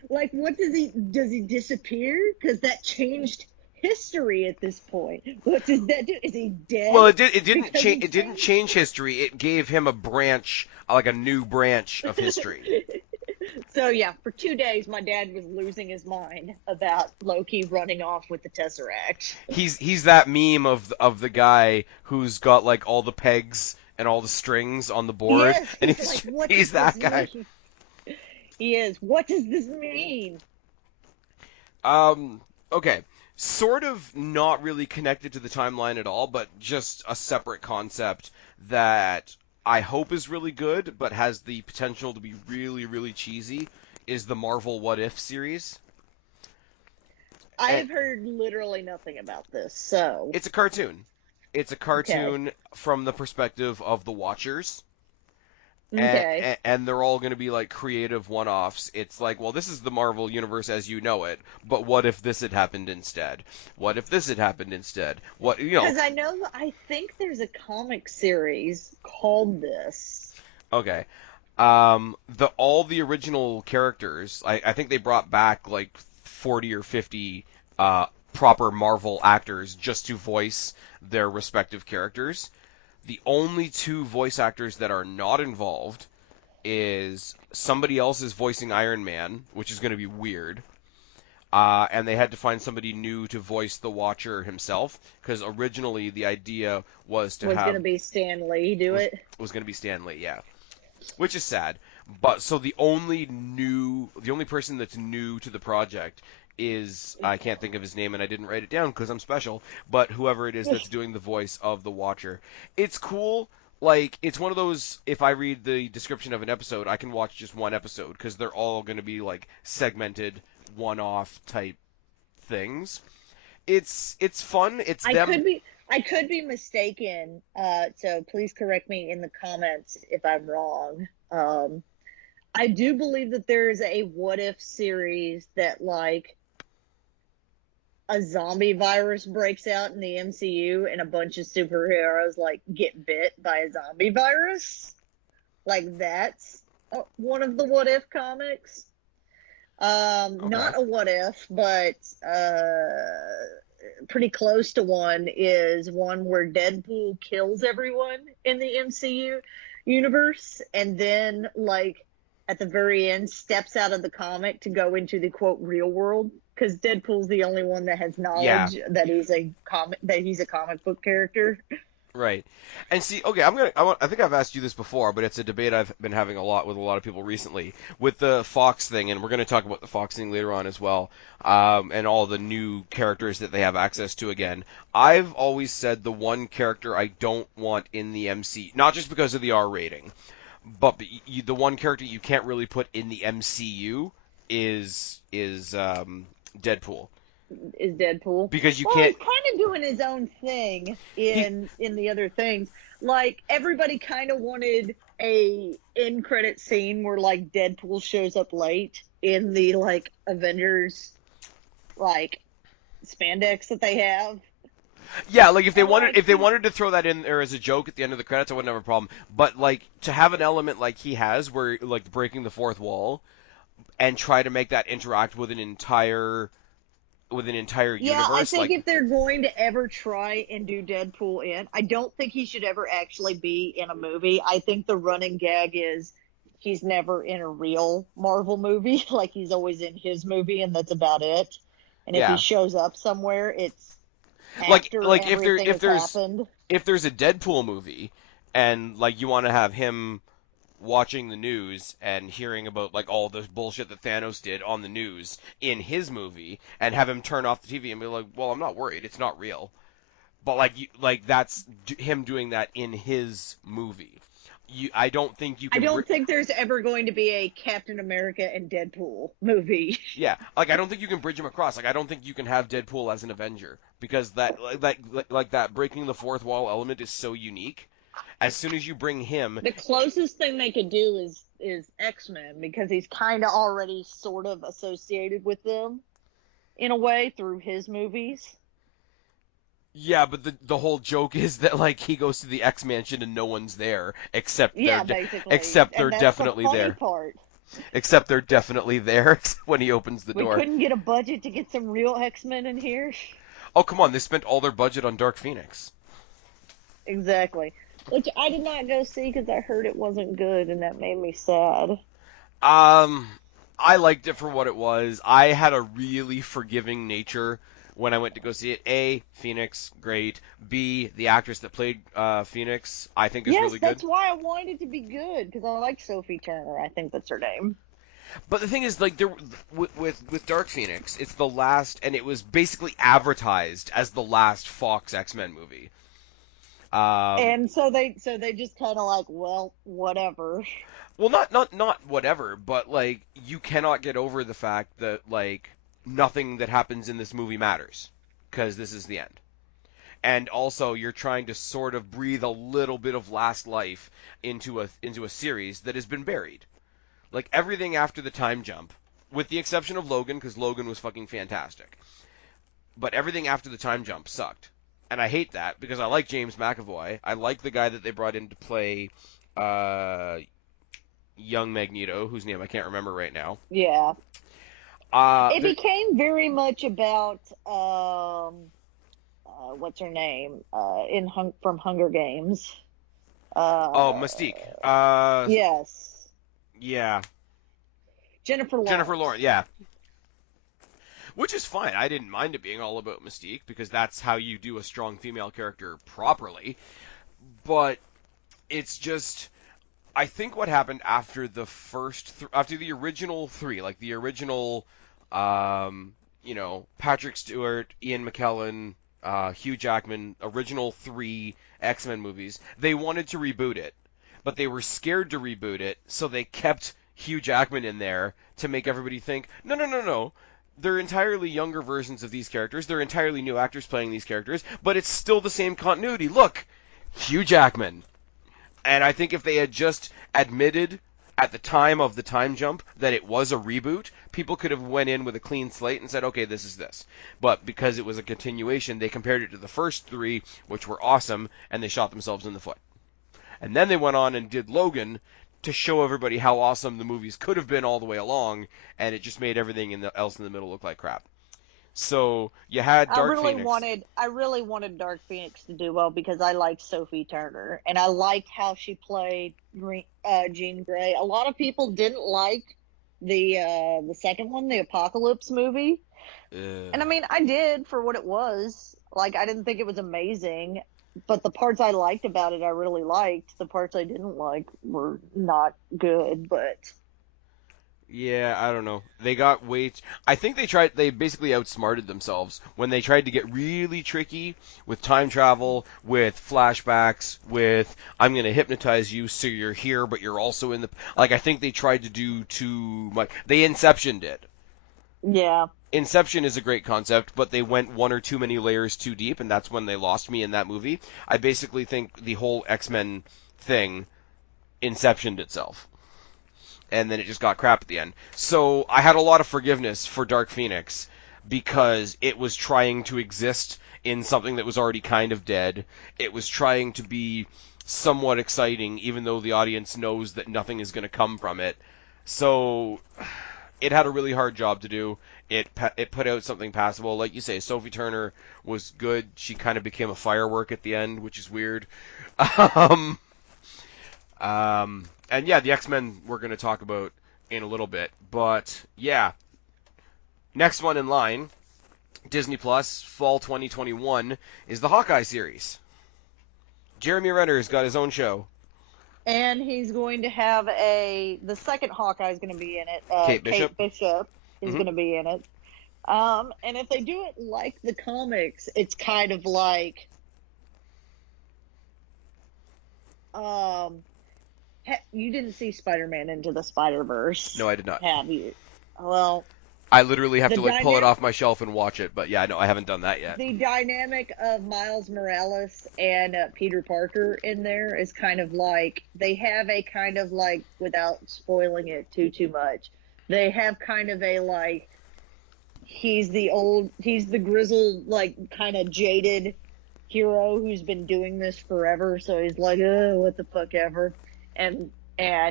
Like, does he disappear? Because that changed history at this point. What does that do? Is he dead? Well, it didn't change history. It gave him a branch, like a new branch of history. So yeah, for 2 days, my dad was losing his mind about Loki running off with the Tesseract. He's that meme of the guy who's got like all the pegs and all the strings on the board, Yes, and he's like, what he's does that this guy. mean? He is. What does this mean? Okay. Sort of not really connected to the timeline at all, but just a separate concept that I hope is really good, but has the potential to be really, really cheesy, is the Marvel What If series. I've heard literally nothing about this, so. It's a cartoon. It's a cartoon from the perspective of the Watchers. Okay. And they're all going to be like creative one-offs. It's like, well, this is the Marvel universe as you know it, but what if this had happened instead? What if this had happened instead? Because I think there's a comic series called this. Okay. All the original characters, I think they brought back like 40 or 50 proper Marvel actors just to voice their respective characters. The only two voice actors that are not involved is somebody else is voicing Iron Man, which is going to be weird. And they had to find somebody new to voice the Watcher himself, because originally the idea was to Was have gonna be Stan Lee do was it. was going to be Stan Lee, yeah, which is sad. But so the only person that's new to the project is, I can't think of his name and I didn't write it down because I'm special, but whoever it is that's doing the voice of the Watcher. It's cool. Like, it's one of those, if I read the description of an episode, I can watch just one episode because they're all going to be like segmented, one-off type things. It's fun. It's I them. could be I could be mistaken. So please correct me in the comments if I'm wrong. I do believe that there is a what if series that like a zombie virus breaks out in the MCU and a bunch of superheroes like get bit by a zombie virus. Like that's one of the what if comics. Okay. Not a what if, but pretty close to one is one where Deadpool kills everyone in the MCU universe and then like at the very end steps out of the comic to go into the quote real world because Deadpool's the only one that has Yeah. knowledge that he's a comic book character. Right. And see, okay, I think I've asked you this before, but it's a debate I've been having a lot with a lot of people recently with the Fox thing, and we're going to talk about the Fox thing later on as well, and all the new characters that they have access to again. I've always said the one character I don't want in the MC, not just because of the R rating, but the one character you can't really put in the MCU is Deadpool, Is Deadpool. because you Well, can't. he's kind of doing his own thing in the other things. Like everybody kind of wanted a end credit scene where like Deadpool shows up late in the like Avengers like spandex that they have. Yeah, like if they I'm wanted like, if they wanted to throw that in there as a joke at the end of the credits, I wouldn't have a problem. But like to have an element like he has, where like breaking the fourth wall, and try to make that interact with an entire yeah, I universe, think like if they're going to ever try and do Deadpool I don't think he should ever actually be in a movie. I think the running gag is he's never in a real Marvel movie. Like he's always in his movie and that's about it. And if he yeah, shows up somewhere, it's like after like if there everything if has there's happened. if there's a Deadpool movie, and like you want to have him watching the news and hearing about like all the bullshit that Thanos did on the news in his movie, and have him turn off the TV and be like, well, I'm not worried, it's not real. But like that's him doing that in his movie. I don't think you I can. don't think there's ever going to be a Captain America and Deadpool movie. Yeah, like I don't think you can bridge him across. Like I don't think you can have Deadpool as an Avenger, because like that breaking the fourth wall element is so unique. As soon as you bring him, The closest thing they could do is X-Men because he's kind of already sort of associated with them in a way through his movies. yeah, but the whole joke is that like he goes to the X Mansion and no one's there Yeah, basically. except they're And that's the definitely funny there. part. Except they're definitely there when he opens the We door. couldn't get a budget to get some real X-Men in here. Oh come on, they spent all their budget on Dark Phoenix. Exactly. Which I did not go see because I heard it wasn't good and that made me sad. Um, I liked it for what it was. I had a really forgiving nature when I went to go see it. A, Phoenix, great. B, the actress that played Phoenix, I think is Yes, really good. that's why I wanted it to be good because I like Sophie Turner. I think that's her name. But the thing is, like, there with Dark Phoenix, it's the last, and it was basically advertised as the last Fox X-Men movie. Um, And so they just kind of like, well, whatever. well, not whatever, but like, you cannot get over the fact that like nothing that happens in this movie matters because this is the end. And also you're trying to sort of breathe a little bit of last life into a series that has been buried. Like everything after the time jump, with the exception of Logan, because Logan was fucking fantastic. But everything after the time jump sucked, and I hate that because I like James McAvoy. I like the guy that they brought in to play uh, young Magneto, whose name I can't remember right now. Yeah. Uh, It there, became very much about what's her name from Hunger Games. Oh, Uh, Mystique. yes, Yeah, Jennifer Jennifer Lawrence. Lawrence. Yeah, which is fine. I didn't mind it being all about Mystique because that's how you do a strong female character properly. But it's just, I think what happened after the after the original three, like the original, Patrick Stewart, Ian McKellen, Hugh Jackman, original three X-Men movies, they wanted to reboot it, but they were scared to reboot it, so they kept Hugh Jackman in there to make everybody think, no, no, no, no. They're entirely younger versions of these characters. They're entirely new actors playing these characters, but it's still the same continuity. Look, Hugh Jackman. And I think if they had just admitted at the time of the time jump that it was a reboot, people could have went in with a clean slate and said, okay, this is this. But because it was a continuation, they compared it to the first three, which were awesome, and they shot themselves in the foot. And then they went on and did Logan to show everybody how awesome the movies could have been all the way along, and it just made everything else in the middle look like crap. So you had Dark Phoenix. I really wanted Dark Phoenix to do well because I liked Sophie Turner and I liked how she played Jean Grey. A lot of people didn't like the second one, the Apocalypse movie, and I mean I did for what it was. Like I didn't think it was amazing, but the parts I liked about it I really liked. The parts I didn't like were not good, but Yeah, I don't know. They got way. I think they basically outsmarted themselves when they tried to get really tricky with time travel, with flashbacks, with I'm going to hypnotize you so you're here, but you're also in the. Like, I think they tried to do too much. They Inceptioned it. yeah. Inception is a great concept, but they went one or too many layers too deep, and that's when they lost me in that movie. I basically think the whole X-Men thing Inceptioned itself, and then it just got crap at the end. So I had a lot of forgiveness for Dark Phoenix because it was trying to exist in something that was already kind of dead. It was trying to be somewhat exciting, even though the audience knows that nothing is going to come from it. So it had a really hard job to do. It put out something passable, like you say. Sophie Turner was good. She kind of became a firework at the end, which is weird. Um, and yeah, the X-Men we're going to talk about in a little bit. But yeah, next one in line, Disney Plus, fall 2021, is the Hawkeye series. Jeremy Renner's got his own show. And he's going to have the second Hawkeye is going to be in it. Kate Bishop. Kate Bishop is Hmm. going to be in it. And if they do it like the comics, it's kind of like, you didn't see Spider-Man Into the Spider-Verse, No, I did not. have you? Well, I literally have the to like pull it dynamic, off my shelf and watch it. But yeah, no, I haven't done that yet. the dynamic of Miles Morales and Peter Parker in there is kind of like they have a kind of like, without spoiling it too much, they have kind of a like he's the grizzled, like kind of jaded hero who's been doing this forever, so he's like, oh, what the fuck ever, and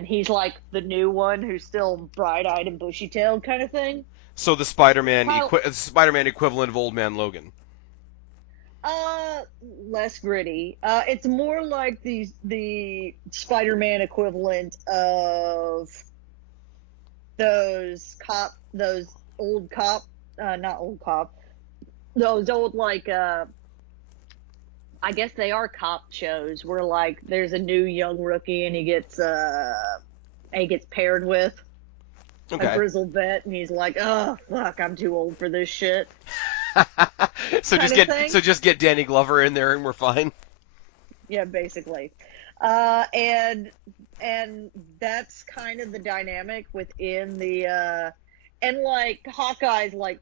he's like the new one who's still bright-eyed and bushy-tailed kind of thing. So the Spider-Man Kyle, Spider-Man equivalent of Old Man Logan. uh, less gritty. It's more like the Spider-Man equivalent of those old cop, not old cop, those old like I guess they are cop shows where like there's a new young rookie and he gets paired with a Okay. grizzled vet and he's like, oh fuck, I'm too old for this shit So kind of thing. just get Danny Glover in there and we're fine. Yeah, basically. And that's kind of the dynamic within and like Hawkeye's like,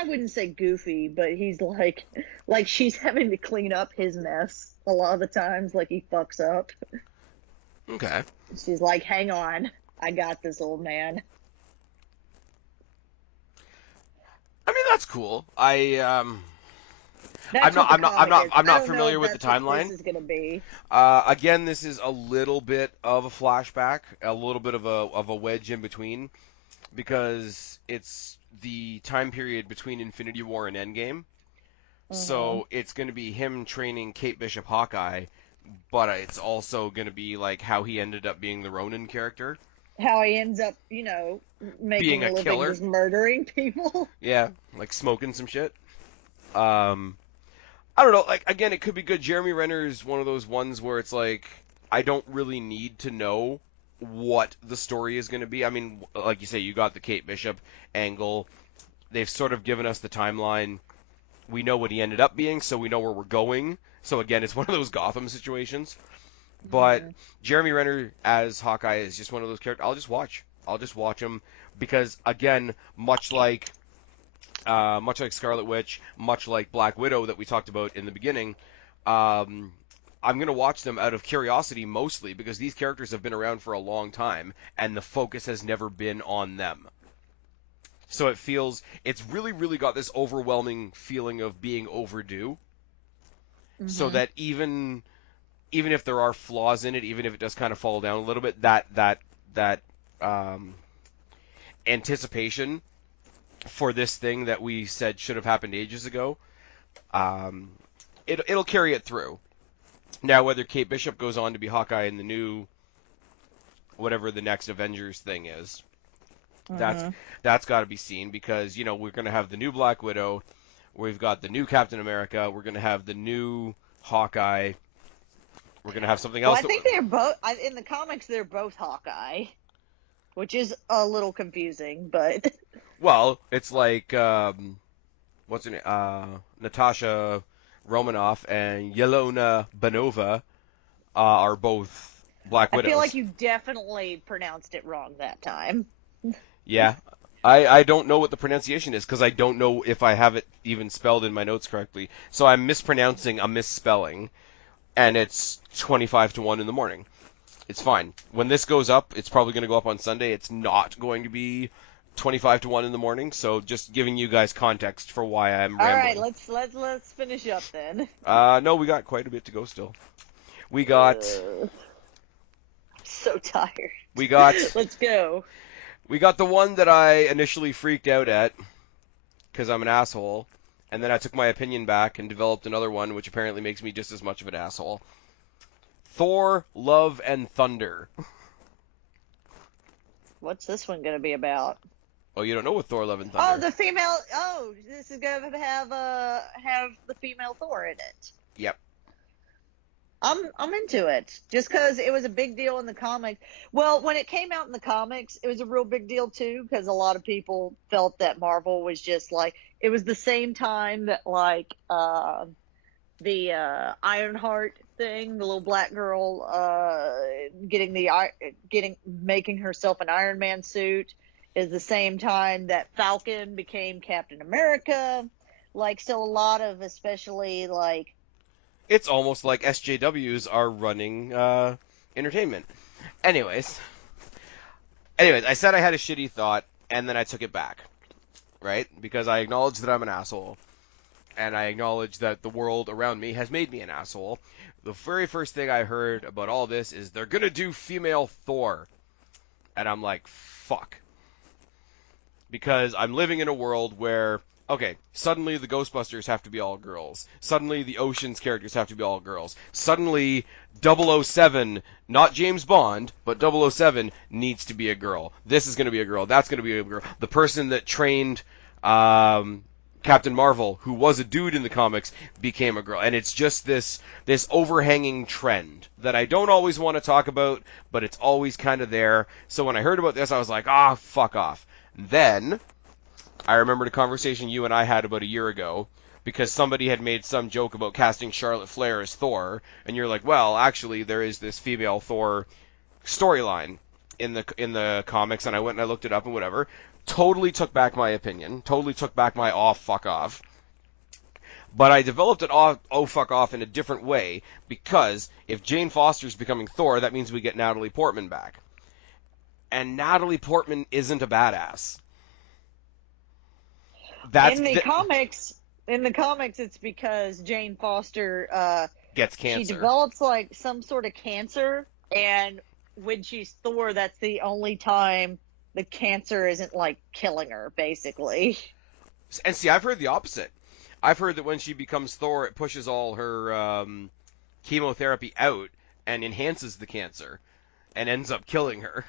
I wouldn't say goofy, but he's like she's having to clean up his mess a lot of the times, like he fucks up. Okay. She's like, hang on, I got this, old man. I mean that's cool. That's what the comic is. I'm I not don't know familiar if with the that's what timeline. this is gonna be. Again, this is a little bit of a flashback, a little bit of a wedge in between, because it's the time period between Infinity War and Endgame. Mm-hmm. So it's going to be him training Kate Bishop Hawkeye but it's also going to be like how he ended up being the Ronin character, How he ends up, being making a a living killer. just murdering people. Yeah, like smoking some shit. Um, I don't know. Like again, it could be good. Jeremy Renner is one of those ones where it's like I don't really need to know what the story is going to be. I mean, like you say, you got the Kate Bishop angle. They've sort of given us the timeline. We know what he ended up being, so we know where we're going. So again, it's one of those Gotham situations. But Mhm. Jeremy Renner as Hawkeye is just one of those characters. I'll just watch. I'll just watch him because again, much like Scarlet Witch, much like Black Widow that we talked about in the beginning, um, I'm going to watch them out of curiosity mostly because these characters have been around for a long time and the focus has never been on them. So it's really, really got this overwhelming feeling of being overdue. So Mhm. that even if there are flaws in it, even if it does kind of fall down a little bit, that um, anticipation for this thing that we said should have happened ages ago, um, it'll carry it through. Now, whether Kate Bishop goes on to be Hawkeye in the new whatever the next Avengers thing is, that's Mhm. that's got to be seen because we're gonna have the new Black Widow, we've got the new Captain America, we're gonna have the new Hawkeye, we're gonna have something Well, else I that. think they're both in the comics. They're both Hawkeye, which is a little confusing, but Well, it's like what's her name? Natasha Romanoff and Yelena Benova are both Black I feel like Widows. you definitely pronounced it wrong that time. Yeah. I don't know what the pronunciation is because I don't know if I have it even spelled in my notes correctly. So I'm mispronouncing a misspelling, and it's 25 to 1 in the morning. It's fine. When this goes up, it's probably going to go up on Sunday. It's not going to be 25 to 1 in the morning, so just giving you guys context for why I'm All right, rambling. let's finish up then. No, we got quite a bit to go still. We got I'm so tired. we got Let's go. we got the one that I initially freaked out at because I'm an asshole, and then I took my opinion back and developed another one, which apparently makes me just as much of an asshole. Thor: Love and Thunder. What's this one gonna be about? Oh, you don't know what Thor: Love and Oh, Thunder? the female. Oh, this is gonna have the female Thor in it. Yep. I'm into it just because it was a big deal in the comics. Well, when it came out in the comics, it was a real big deal too because a lot of people felt that Marvel was just like it was the same time that like the Ironheart thing, the little black girl getting making herself an Iron Man suit is the same time that Falcon became Captain America. Like so a lot of especially like It's almost like SJWs are running entertainment. Anyways, I said I had a shitty thought, and then I took it back, right? Because I acknowledge that I'm an asshole, and I acknowledge that the world around me has made me an asshole. The very first thing I heard about all this is they're gonna do female Thor, and I'm like, fuck. Because I'm living in a world where, okay, suddenly the Ghostbusters have to be all girls. Suddenly the Ocean's characters have to be all girls. Suddenly 007, not James Bond, but 007 needs to be a girl. This is going to be a girl. That's going to be a girl. The person that trained Captain Marvel, who was a dude in the comics, became a girl. And it's just this overhanging trend that I don't always want to talk about, but it's always kind of there. So when I heard about this, I was like, ah, fuck off. Then I remembered a conversation you and I had about a year ago because somebody had made some joke about casting Charlotte Flair as Thor, and you're like, well, actually, there is this female Thor storyline in the comics, and I went and I looked it up and whatever. Totally took back my opinion. Totally took back my fuck off. But I developed it fuck off in a different way because if Jane Foster's becoming Thor, that means we get Natalie Portman back. And Natalie Portman isn't a badass. That's in the comics in the comics it's because Jane Foster gets she cancer. develops like some sort of cancer, and when she's Thor that's the only time the cancer isn't like killing her basically. And see, I've heard the opposite. I've heard that when she becomes Thor, it pushes all her chemotherapy out and enhances the cancer and ends up killing her.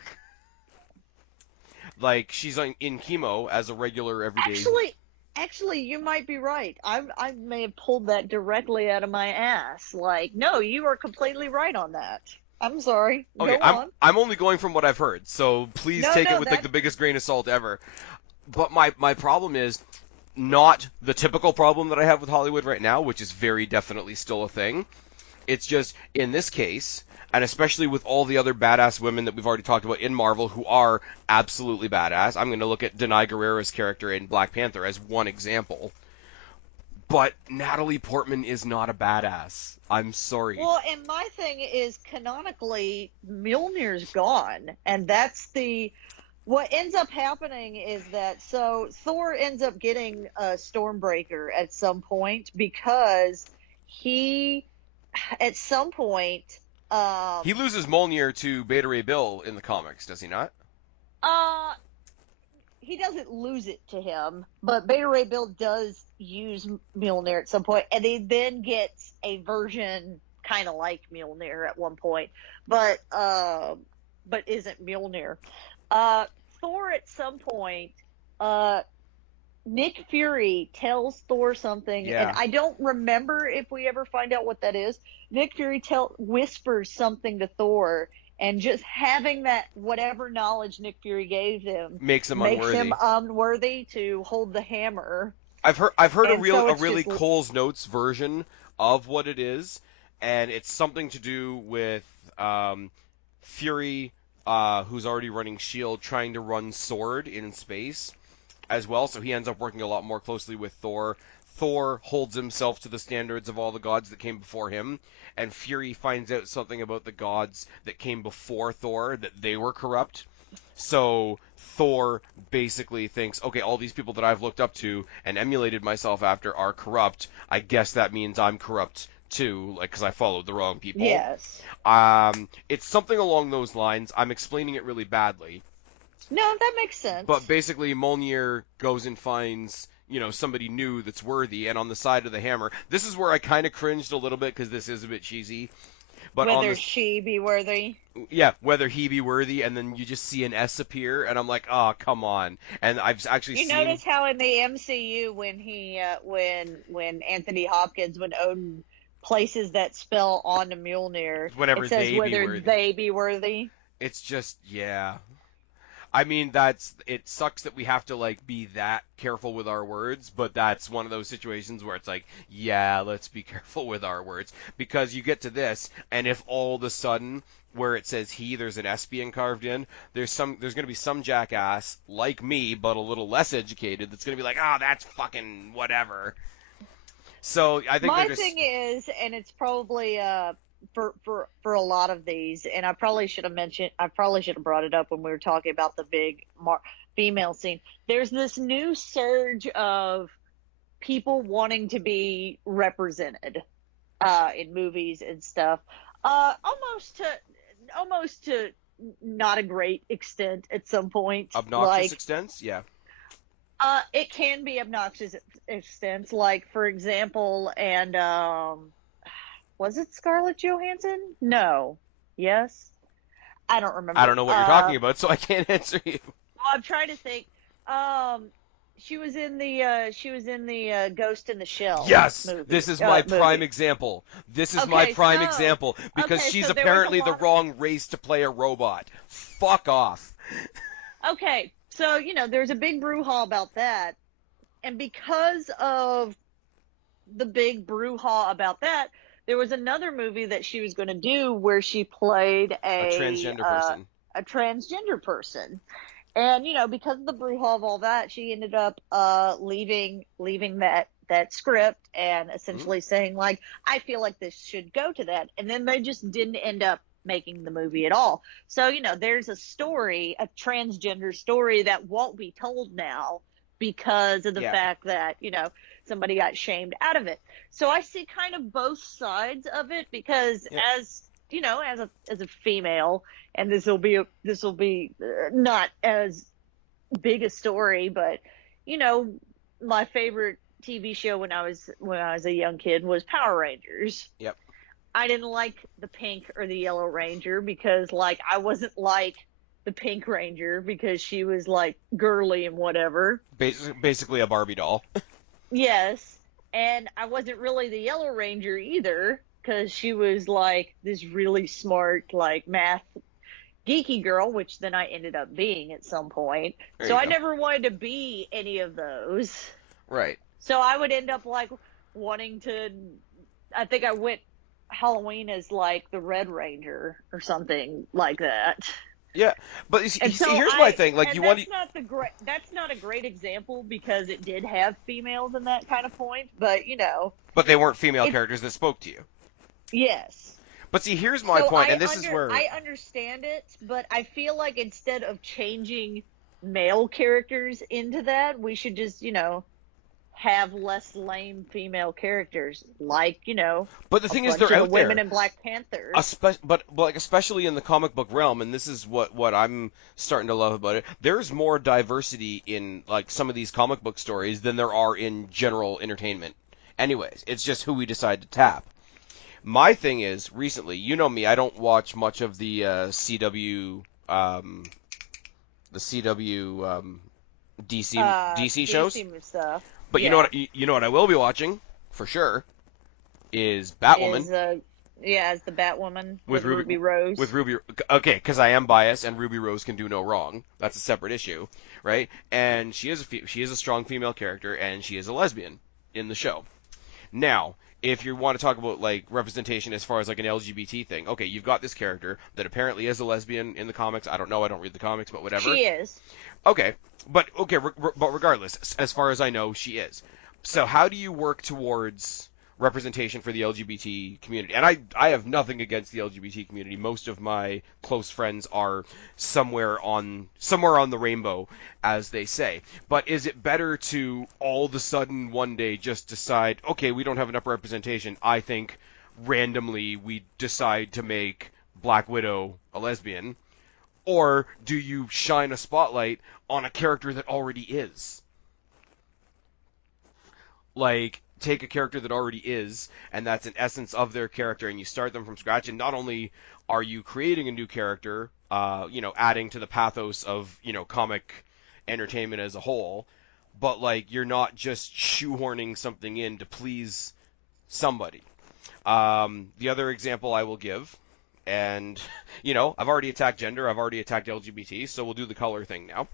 Like, she's in chemo as a regular everyday. Actually, you might be right. I may have pulled that directly out of my ass. Like, no, you are completely right on that. I'm sorry. Okay, Go on. I'm only going from what I've heard, so please No, take it no, with like the biggest grain of salt ever. But my problem is not the typical problem that I have with Hollywood right now, which is very definitely still a thing. It's just in this case, and especially with all the other badass women that we've already talked about in Marvel who are absolutely badass. I'm going to look at Denai Guerrera's character in Black Panther as one example. But Natalie Portman is not a badass. I'm sorry. Well, and my thing is canonically Mjolnir's gone, and that's what ends up happening is that so Thor ends up getting a Stormbreaker at some point because he at some point He loses Mjolnir to Beta Ray Bill in the comics, does he not? uh he doesn't lose it to him, but Beta Ray Bill does use Mjolnir at some point, and he then gets a version kind of like Mjolnir at one point, but isn't Mjolnir. Thor at some point, Nick Fury tells Thor something, Yeah. and I don't remember if we ever find out what that is. Nick Fury whispers something to Thor, and just having that whatever knowledge Nick Fury gave him Makes him unworthy to hold the hammer. I've heard And so a it's really just Cole's Notes version of what it is, and it's something to do with Fury, who's already running Shield, trying to run Sword in space as well. So he ends up working a lot more closely with Thor. Thor holds himself to the standards of all the gods that came before him, and Fury finds out something about the gods that came before Thor, that they were corrupt. So Thor basically thinks, okay, all these people that I've looked up to and emulated myself after are corrupt. I guess that means I'm corrupt too, like, because I followed the wrong people. yes. It's something along those lines. I'm explaining it really badly. No, that makes sense. But basically, Mjolnir goes and finds, somebody new that's worthy, and on the side of the hammer, this is where I kind of cringed a little bit because this is a bit cheesy. But whether she be worthy. Yeah, whether he be worthy, and then you just see an S appear, and I'm like, oh, come on. And I've actually You notice how in the MCU when he when Anthony Hopkins, when Odin places that spell on the Mjolnir, whenever it says they be whether worthy. they be worthy. It's just, yeah. I mean, it sucks that we have to, like, be that careful with our words, but that's one of those situations where it's like, yeah, let's be careful with our words. Because you get to this, and if all of a sudden, where it says he, there's an S being carved in, there's going to be some jackass, like me, but a little less educated, that's going to be like, oh, that's fucking whatever. So, I think my thing is, and it's probably, for a lot of these, and I probably should have brought it up when we were talking about the big female scene. There's this new surge of people wanting to be represented in movies and stuff, almost to not a great extent at some point. Obnoxious extents, yeah. It can be obnoxious extents, like for example, and was it Scarlett Johansson? No. Yes? I don't remember. I don't know what you're talking about, so I can't answer you. Well, I'm trying to think. She was in the Ghost in the Shell. Yes, movie. this is my prime example. This is my prime example because she's so apparently the wrong race to play a robot. Fuck off. Okay, so there's a big brouhaha about that, and because of the big brouhaha about that, there was another movie that she was going to do where she played a transgender person. A transgender person. And, because of the brouhaha of all that, she ended up leaving that script and essentially saying, like, I feel like this should go to that. And then they just didn't end up making the movie at all. So, there's a transgender story that won't be told now because of the fact that, somebody got shamed out of it. So I see kind of both sides of it because as a female, and this will be not as big a story, but my favorite TV show when I was a young kid was Power Rangers. Yep. I didn't like the Pink or the Yellow Ranger because, like, I wasn't like the Pink Ranger because she was like girly and whatever. Basically a Barbie doll. Yes, and I wasn't really the Yellow Ranger either because she was like this really smart, like math geeky girl, which then I ended up being at some point. There So you I go. never wanted to be any of those. Right. So I would end up like wanting to. I think I went Halloween as like the Red Ranger or something like that. Yeah, but And so here's my I, thing. Like, and you want to, that's not a great example because it did have females in that kind of point, but but they weren't female it, characters that spoke to you. yes. But see, here's my So point, and this is where, I understand it, but I feel like instead of changing male characters into that, we should just, have less lame female characters, like, but the a thing is, bunch they're of the out women there. in Black Panther. But like especially in the comic book realm, and this is what I'm starting to love about it. There's more diversity in like some of these comic book stories than there are in general entertainment. Anyways, it's just who we decide to tap. My thing is, recently, you know me, I don't watch much of the CW DC shows. DC stuff. But you know Yeah. what? You know what I will be watching for sure is Batwoman Is yeah, as the Batwoman with with Ruby Rose. with Ruby. Okay, because I am biased, and Ruby Rose can do no wrong. That's a separate issue, right? And she is a strong female character, and she is a lesbian in the show. Now, if you want to talk about like representation as far as like an LGBT thing, okay, you've got this character that apparently is a lesbian in the comics. I don't know. I don't read the comics, but whatever. She is. Okay, but but regardless, as far as I know, she is. So how do you work towards representation for the LGBT community? And I have nothing against the LGBT community. Most of my close friends are somewhere on the rainbow, as they say. But is it better to all of a sudden one day just decide, okay, we don't have enough representation. I think randomly we decide to make Black Widow a lesbian, or do you shine a spotlight on a character that already is? Like, take a character that already is, and that's an essence of their character, and you start them from scratch, and not only are you creating a new character, adding to the pathos of, comic entertainment as a whole, but, like, you're not just shoehorning something in to please somebody. The other example I will give, and, I've already attacked gender, I've already attacked LGBT, so we'll do the color thing now.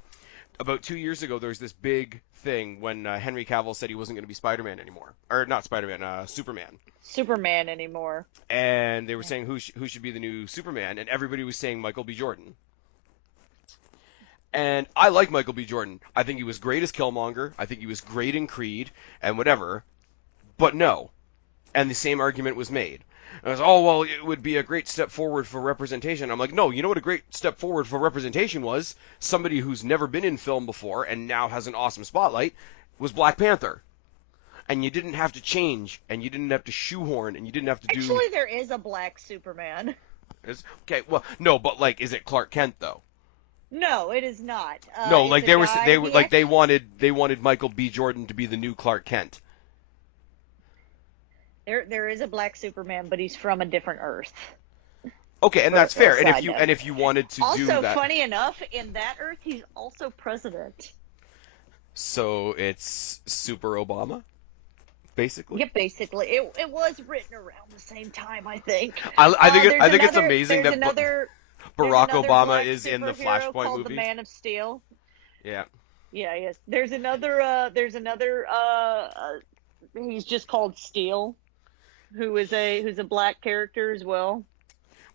About 2 years ago, there was this big thing when Henry Cavill said he wasn't going to be Spider-Man anymore. Or not Spider-Man, Superman. Superman anymore. And they were saying who should be the new Superman, and everybody was saying Michael B. Jordan. And I like Michael B. Jordan. I think he was great as Killmonger. I think he was great in Creed, and whatever. But no. And the same argument was made. And I was, oh, well, it would be a great step forward for representation. I'm like, no, you know what a great step forward for representation was? Somebody who's never been in film before and now has an awesome spotlight was Black Panther. And you didn't have to change, and you didn't have to shoehorn, and you didn't have to do... Actually, there is a black Superman. Okay, well, no, but, like, is it Clark Kent, though? No, it is not. No, It's like, a they were, guy, they he like, actually, they wanted Michael B. Jordan to be the new Clark Kent. there is a black Superman, but he's from a different Earth. Okay, and For that's a fair. side note. And if you wanted to do Also, that, funny enough, in that Earth, he's also president. so it's Super Obama, basically. Yeah, basically, it was written around the same time, I think. I think it's amazing that Barack another Obama black is in the superhero Flashpoint called movie. The Man of Steel. Yeah. Yeah, yes. There's another. He's just called Steel, who's a black character as well.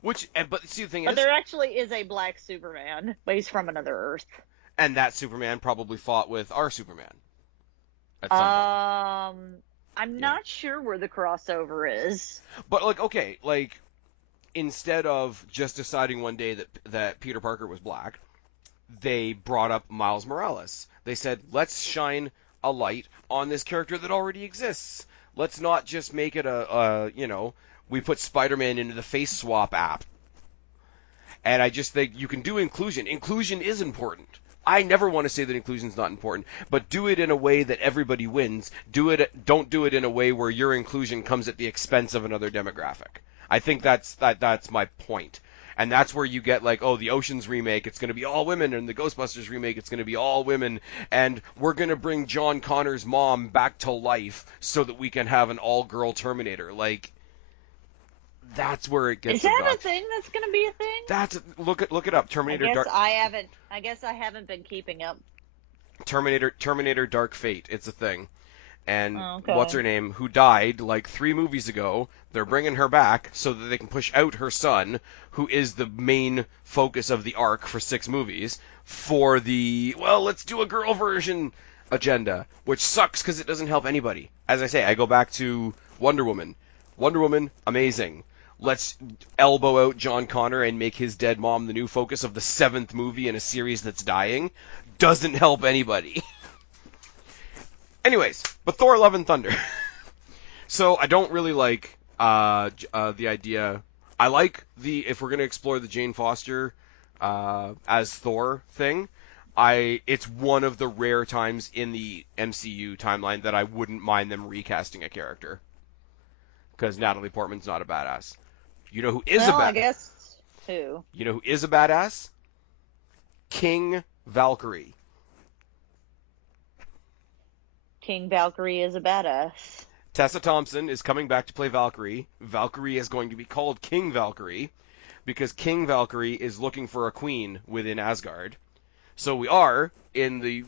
But see, the thing But is, there actually is a black Superman, but he's from another Earth. and that Superman probably fought with our Superman at some point. I'm Yeah. not sure where the crossover is. But like, okay, like instead of just deciding one day that Peter Parker was black, they brought up Miles Morales. They said, let's shine a light on this character that already exists. Let's not just make it we put Spider-Man into the face swap app. And I just think you can do inclusion. Inclusion is important. I never want to say that inclusion is not important, but do it in a way that everybody wins. Don't do it in a way where your inclusion comes at the expense of another demographic. I think that's my point. And that's where you get like, oh, the Oceans remake, it's going to be all women, and the Ghostbusters remake, it's going to be all women, and we're going to bring John Connor's mom back to life so that we can have an all-girl Terminator. Like, that's where it Is gets that a obnoxious. thing that's going to be a thing? That's look it up. I guess I haven't been keeping up. Terminator Dark Fate. It's a thing. And Oh, what's okay. her name, who died like 3 movies ago, they're bringing her back so that they can push out her son, who is the main focus of the arc for 6 movies, for the, well, let's do a girl version agenda, which sucks because it doesn't help anybody. As I say, I go back to Wonder Woman. Wonder Woman, amazing. Let's elbow out John Connor and make his dead mom the new focus of the 7th movie in a series that's dying. Doesn't help anybody. Anyways, but Thor: Love and Thunder. So I don't really like the idea. I like the, if we're gonna explore the Jane Foster as Thor thing. It's one of the rare times in the MCU timeline that I wouldn't mind them recasting a character, because Natalie Portman's not a badass. You know who is a Well, I bad? guess who? You know who is a badass? King Valkyrie. King Valkyrie is a badass. Tessa Thompson is coming back to play Valkyrie. Valkyrie is going to be called King Valkyrie because King Valkyrie is looking for a queen within Asgard. So we are in the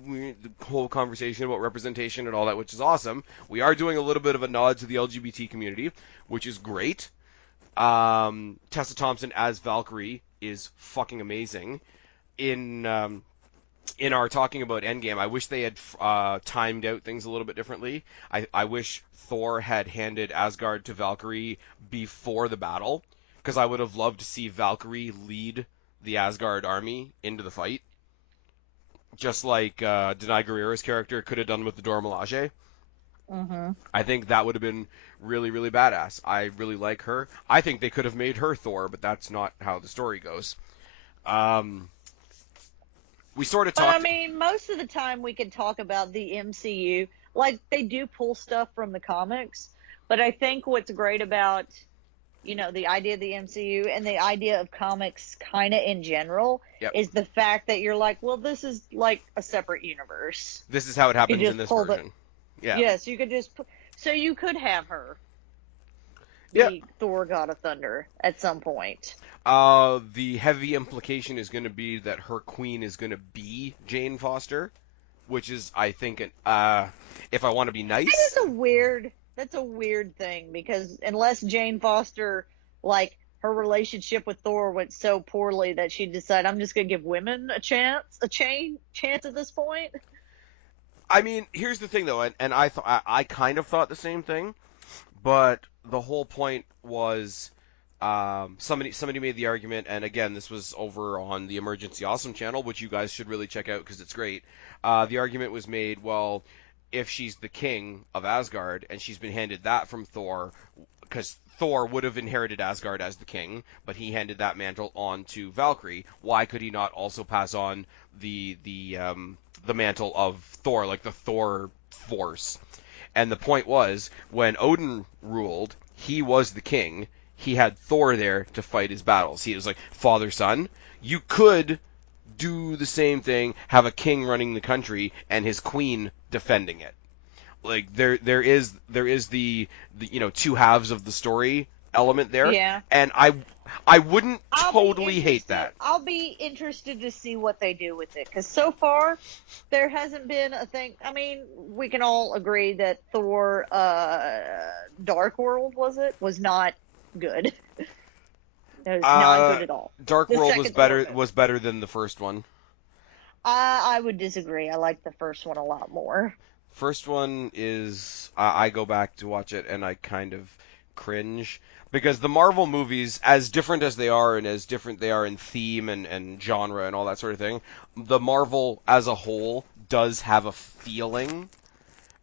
whole conversation about representation and all that, which is awesome. We are doing a little bit of a nod to the LGBT community, which is great. Tessa Thompson as Valkyrie is fucking amazing. In our talking about Endgame, I wish they had timed out things a little bit differently. I wish Thor had handed Asgard to Valkyrie before the battle, because I would have loved to see Valkyrie lead the Asgard army into the fight, just like Denai Guerrero's character could have done with the Dora Milaje. Mm-hmm. I think that would have been really, really badass. I really like her. I think they could have made her Thor, but that's not how the story goes. Um, we sort of But I talked. mean, most of the time we can talk about the MCU. Like, they do pull stuff from the comics, but I think what's great about, the idea of the MCU and the idea of comics kind of in general Yep. is the fact that you're like, well, this is like a separate universe. This is how it You happens in just this pull the, version. Yeah. yes, you could just, so you could have her Yeah. be Thor God of Thunder at some point. The heavy implication is going to be that her queen is going to be Jane Foster, which is, I think, if I want to be nice. That's a weird thing, because unless Jane Foster, like, her relationship with Thor went so poorly that she decided, I'm just gonna give women a chance at this point. I mean, here's the thing, though, and I kind of thought the same thing, but the whole point was somebody made the argument, and again, this was over on the Emergency Awesome channel, which you guys should really check out because it's great. The argument was made, well, if she's the king of Asgard and she's been handed that from Thor, because Thor would have inherited Asgard as the king, but he handed that mantle on to Valkyrie. Why could he not also pass on the mantle of Thor, like the Thor force? And the point was, when Odin ruled, he was the king. He had Thor there to fight his battles. He was like father son. You could do the same thing, have a king running the country and his queen defending it. Like there is the two halves of the story element there, Yeah. and I wouldn't totally hate that. I'll be interested to see what they do with it, because so far there hasn't been a thing. I mean, we can all agree that Thor Dark World was not good. It was not good at all. Dark The World second Thor movie. was better than the first one. I would disagree. I like the first one a lot more. First one is I go back to watch it and I kind of cringe because the Marvel movies, as different as they are and as different they are in theme and genre and all that sort of thing, the Marvel as a whole does have a feeling,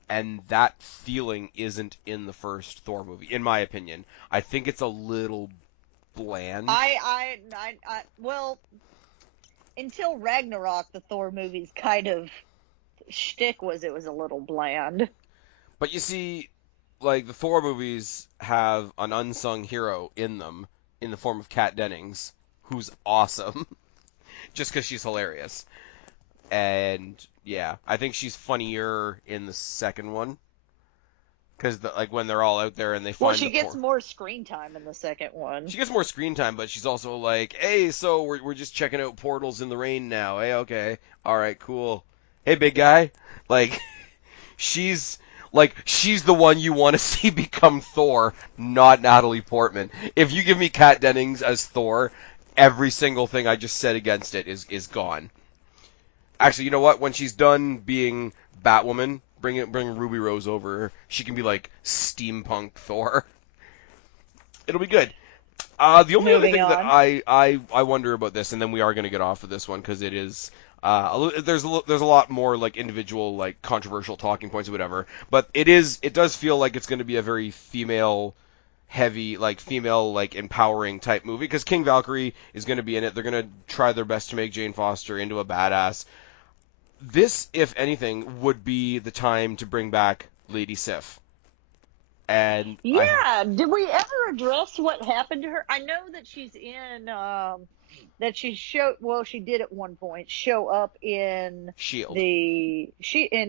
and that feeling isn't in the first Thor movie, in my opinion. I think it's a little bland. Well, until Ragnarok, the Thor movies kind of shtick was it was a little bland. But you see, like the Thor movies have an unsung hero in them in the form of Kat Dennings, who's awesome just because she's hilarious. And yeah, I think she's funnier in the second one because like when they're all out there and they Well, find she the gets poor. more screen time in the second one. She gets more screen time, but she's also like, hey, so we're just checking out portals in the rain now. Hey, okay, all right, cool. Hey, big guy, like she's she's the one you want to see become Thor, not Natalie Portman. If you give me Kat Dennings as Thor, every single thing I just said against it is gone. Actually, you know what? When she's done being Batwoman, bring Ruby Rose over. She can be like steampunk Thor. It'll be good. The only other Moving thing that on. I wonder about this, and then we are going to get off of this one because it is there's a lot more like individual like controversial talking points or whatever, but it does feel like it's going to be a very female heavy like female like empowering type movie because King Valkyrie is going to be in it. They're going to try their best to make Jane Foster into a badass. This, if anything, would be the time to bring back Lady Sif. And Yeah, did we ever address what happened to her? I know that she's in that she did at one point show up in Shield. in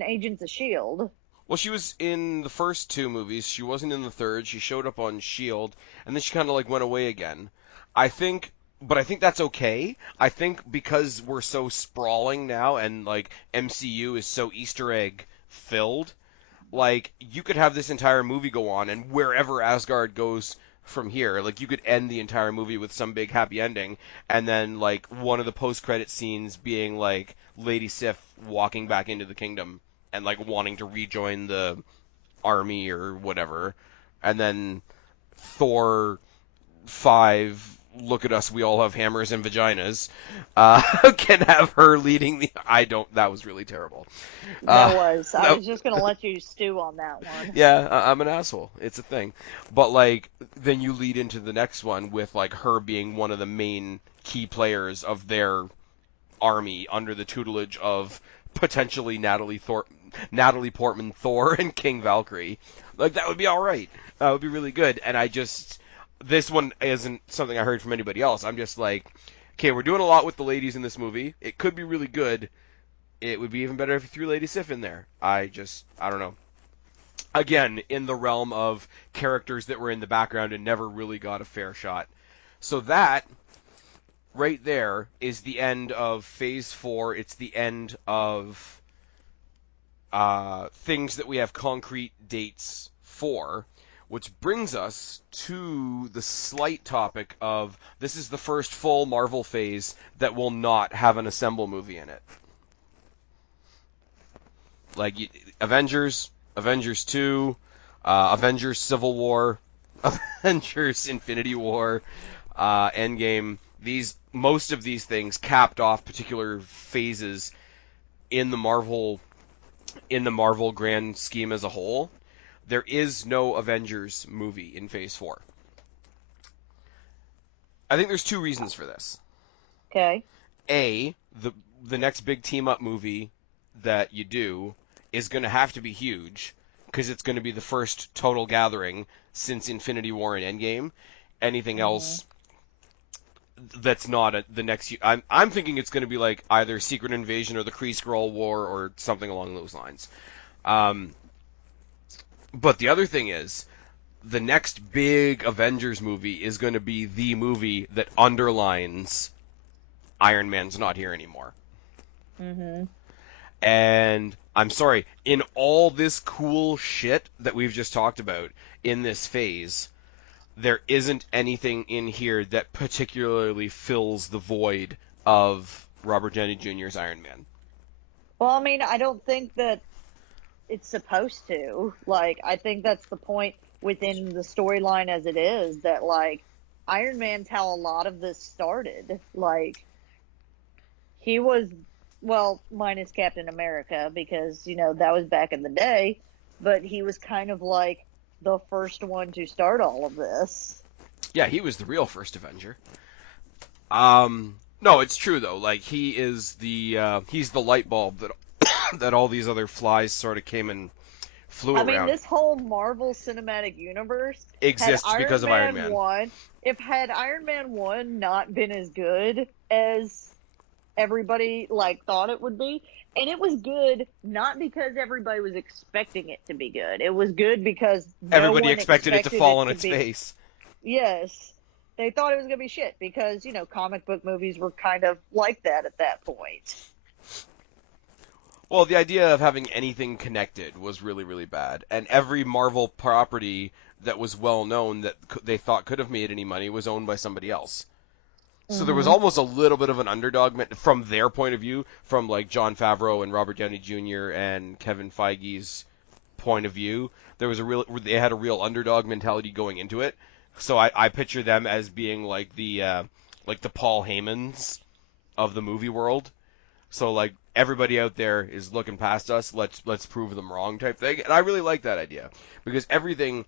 Agents of Shield. Well, she was in the first two movies. She wasn't in the third. She showed up on Shield, and then she kind of like went away again. I think, but I think that's okay. I think because we're so sprawling now, and like MCU is so Easter egg filled, like you could have this entire movie go on, and wherever Asgard goes from here, like you could end the entire movie with some big happy ending, and then like one of the post-credit scenes being like Lady Sif walking back into the kingdom and like wanting to rejoin the army or whatever, and then Thor 5, look at us, we all have hammers and vaginas, can have her leading the. I don't. That was really terrible. That Uh, was. I no, was just gonna let you stew on that one. yeah, I'm an asshole. It's a thing. But like, then you lead into the next one with like her being one of the main key players of their army under the tutelage of potentially Natalie Portman Thor and King Valkyrie. Like that would be all right. That would be really good. And I just this one isn't something I heard from anybody else. I'm just like, okay, we're doing a lot with the ladies in this movie. It could be really good. It would be even better if you threw Lady Sif in there. I don't know. Again, in the realm of characters that were in the background and never really got a fair shot. So that right there is the end of Phase 4. It's the end of things that we have concrete dates for, which brings us to the slight topic of this is the first full Marvel phase that will not have an Assemble movie in it. Like Avengers, Avengers 2, Avengers Civil War, Avengers Infinity War, Endgame. Most of these things capped off particular phases in the Marvel grand scheme as a whole. There is no Avengers movie in Phase 4. I think there's two reasons for this. Okay. A, the next big team up movie that you do is going to have to be huge because it's going to be the first total gathering since Infinity War and Endgame. Anything else that's not the next. I'm thinking it's going to be like either Secret Invasion or the Kree Skrull War or something along those lines. But the other thing is, the next big Avengers movie is going to be the movie that underlines Iron Man's not here anymore. Mm-hmm. And I'm sorry, in all this cool shit that we've just talked about in this phase, there isn't anything in here that particularly fills the void of Robert Downey Jr.'s Iron Man. Well, I mean, I don't think that it's supposed to. Like, I think that's the point within the storyline as it is, that, like, Iron Man's how a lot of this started. Like, he was, well, minus Captain America, because, you know, that was back in the day, but he was kind of like the first one to start all of this. Yeah, he was the real first Avenger. No, it's true though. Like he is he's the light bulb that that all these other flies sort of came and flew I mean, around. this whole Marvel Cinematic Universe had Exists because Iron of Iron Man Man. 1. If had Iron Man 1 not been as good as everybody like thought it would be, and it was good not because everybody was expecting it to be good. It was good because no Everybody one expected it to expected fall it on to its be. face. Yes. They thought it was going to be shit because, comic book movies were kind of like that at that point. Well, the idea of having anything connected was really, really bad. And every Marvel property that was well known that they thought could have made any money was owned by somebody else. So there was Mhm. almost a little bit of an underdog from their point of view, from like Jon Favreau and Robert Downey Jr. and Kevin Feige's point of view. They had a real underdog mentality going into it. So I picture them as being like the Paul Heymans of the movie world. So like everybody out there is looking past us. Let's prove them wrong type thing. And I really like that idea because anything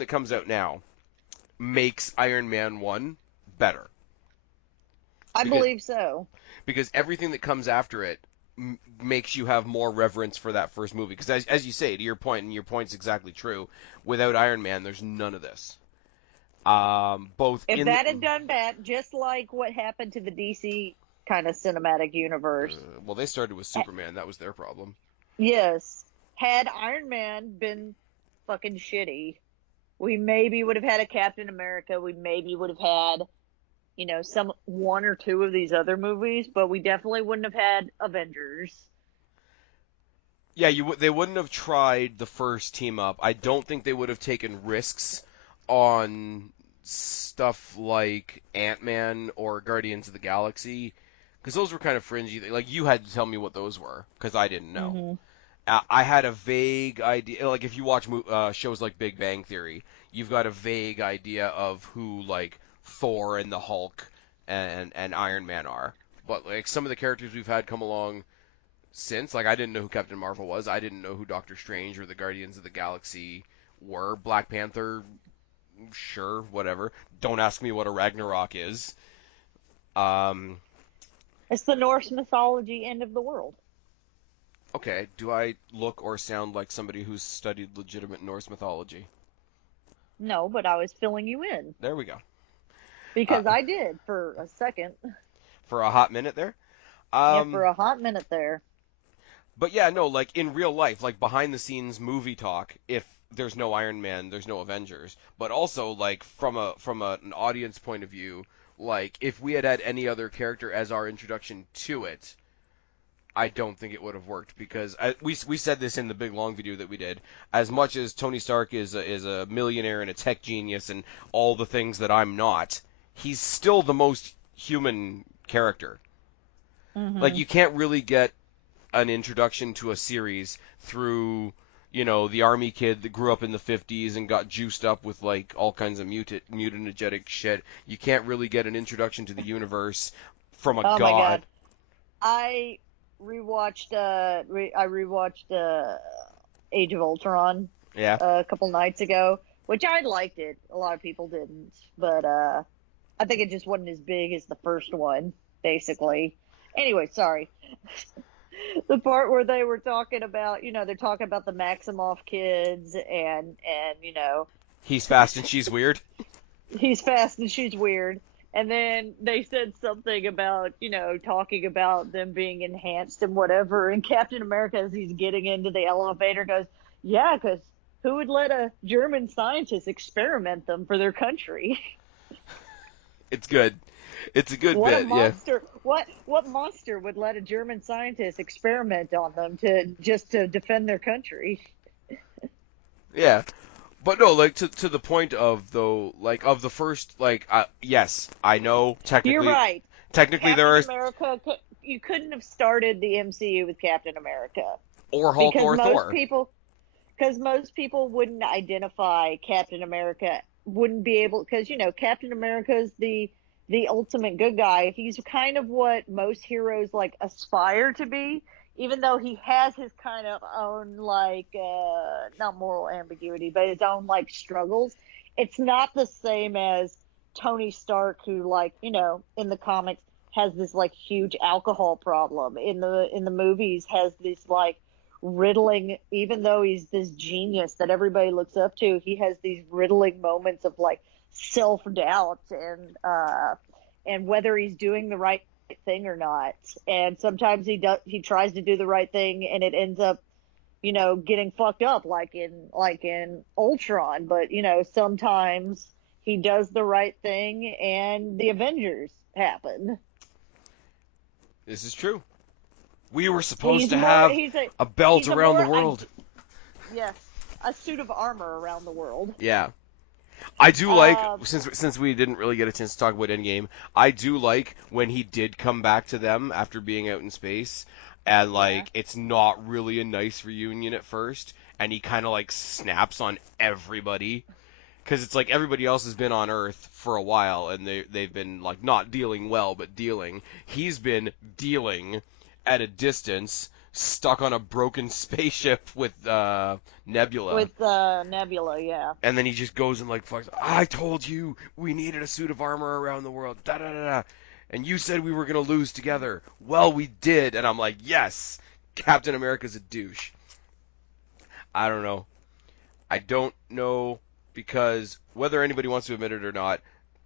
that comes out now makes Iron Man 1 better. I Because believe so. because everything that comes after it makes you have more reverence for that first movie. Because as you say, to your point, and your point's exactly true, without Iron Man, there's none of this. Both If in that had done that, just like what happened to the DC kind of cinematic universe, well, they started with Superman. That was their problem. yes, had Iron Man been fucking shitty, we maybe would have had a Captain America. We maybe would have had, some one or two of these other movies, but we definitely wouldn't have had Avengers. Yeah, they wouldn't have tried the first team up. I don't think they would have taken risks on stuff like Ant-Man or Guardians of the Galaxy because those were kind of fringy. Like you had to tell me what those were because I didn't know. Mm-hmm. I had a vague idea. Like if you watch shows like Big Bang Theory, you've got a vague idea of who like Thor and the Hulk and Iron Man are. But like some of the characters we've had come along since, like I didn't know who Captain Marvel was. I didn't know who Doctor Strange or the Guardians of the Galaxy were. Black Panther, sure, whatever. Don't ask me what a Ragnarok is. Um, It's the Norse mythology end of the world. okay, do I look or sound like somebody who's studied legitimate Norse mythology? No, but I was filling you in There we go. Uh, because I did for a second. for a hot minute there. Yeah, for Um, a hot minute there. but yeah, no, like in real life, like behind the scenes movie talk, if there's no Iron Man, there's no Avengers. But also like an audience point of view, like if we had had any other character as our introduction to it, I don't think it would have worked because we said this in the big long video that we did. As much as Tony Stark is a millionaire and a tech genius and all the things that I'm not, he's still the most human character. Like Mm-hmm. you can't really get an introduction to a series through the army kid that grew up in the 50s and got juiced up with like all kinds of mutagenic shit. You can't really get an introduction to the universe from a Oh my god. god, I I rewatched Age of Ultron Yeah. a couple nights ago, which I liked it. A lot of people didn't, but I think it just wasn't as big as the first one, basically. Anyway, sorry. The part where they were talking about, they're talking about the Maximoff kids and He's fast and she's weird. he's fast and she's weird. And then they said something about, talking about them being enhanced and whatever. And Captain America, as he's getting into the elevator, goes, yeah, because who would let a German scientist experiment them for their country? It's good. It's a good What a bit, yeah. monster! What monster would let a German scientist experiment on them to defend their country? Yeah. But no, like to the point of though, like of the first, like yes, I know You're technically right. there Captain are America, you couldn't have started the MCU with Captain America or Hulk because or most Thor. people because most people wouldn't identify Captain America, wouldn't be able because Captain America is the ultimate good guy. He's kind of what most heroes like aspire to be, even though he has his kind of own like not moral ambiguity, but his own like struggles. It's not the same as Tony Stark, who like in the comics has this like huge alcohol problem. In the movies has this like riddling, even though he's this genius that everybody looks up to, he has these riddling moments of like self-doubt and whether he's doing the right thing or not. And sometimes he tries to do the right thing and it ends up, getting fucked up like in Ultron, but sometimes he does the right thing and the Avengers happen. This is true. We were supposed He's to more have a belt he's a around more the world. yes, a suit of armor around the world. Yeah. I do like, Uh, since we didn't really get a chance to talk about Endgame, I do like when he did come back to them after being out in space, and yeah. like it's not really a nice reunion at first, and he kind of like snaps on everybody because it's like everybody else has been on Earth for a while, and they've been like not dealing well, but dealing. He's been dealing at a distance, stuck on a broken spaceship with Nebula. With Nebula, yeah. And then he just goes and like fucks. I told you we needed a suit of armor around the world. Da da da da. And you said we were gonna lose together. Well, we did. And I'm like, yes, Captain America's a douche. I don't know. I don't know because whether anybody wants to admit it or not,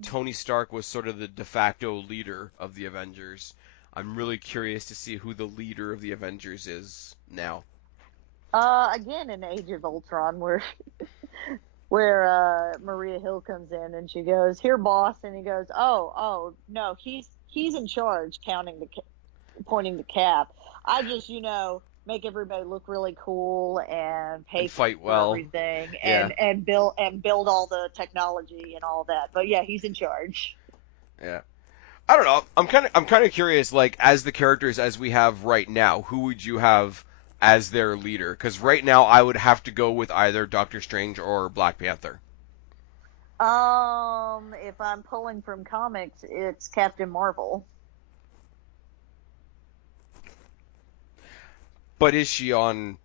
Tony Stark was sort of the de facto leader of the Avengers. I'm really curious to see who the leader of the Avengers is now. Again in Age of Ultron, where Maria Hill comes in and she goes, "Here, boss," and he goes, "Oh, no, he's in charge," pointing to Cap. I just, make everybody look really cool and pay And fight for well. everything Yeah. and build all the technology and all that. But yeah, he's in charge. Yeah. I don't know. I'm kind of curious. Like, as the characters as we have right now, who would you have as their leader? Because right now, I would have to go with either Doctor Strange or Black Panther. If I'm pulling from comics, it's Captain Marvel. But is she on?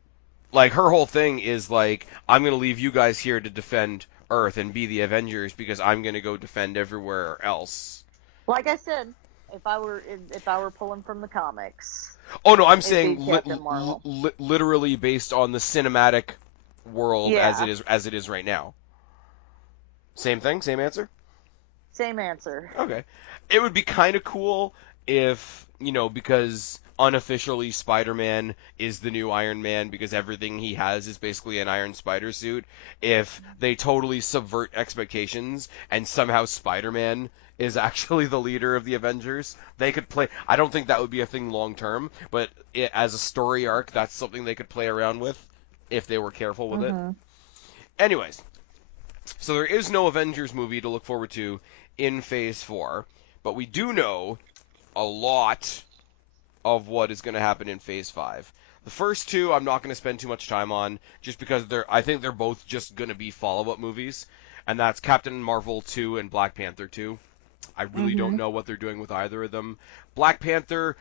Like, her whole thing is like, I'm gonna leave you guys here to defend Earth and be the Avengers because I'm gonna go defend everywhere else. Like I said, if I were pulling from the comics, Oh no, I'm it'd be saying Captain Marvel. literally based on the cinematic world Yeah, as it is right now. Same thing, same answer. same answer. Okay. It would be kind of cool if, because unofficially Spider-Man is the new Iron Man because everything he has is basically an Iron Spider suit, if they totally subvert expectations and somehow Spider-Man is actually the leader of the Avengers. They could play. I don't think that would be a thing long term, but as a story arc, that's something they could play around with if they were careful with it. Hmm. Anyways, so there is no Avengers movie to look forward to in Phase 4, but we do know a lot of what is going to happen in Phase 5. The first two I'm not going to spend too much time on just because I think they're both just going to be follow-up movies, and that's Captain Marvel 2 and Black Panther 2. I really don't Hmm. know what they're doing with either of them. Black Panther,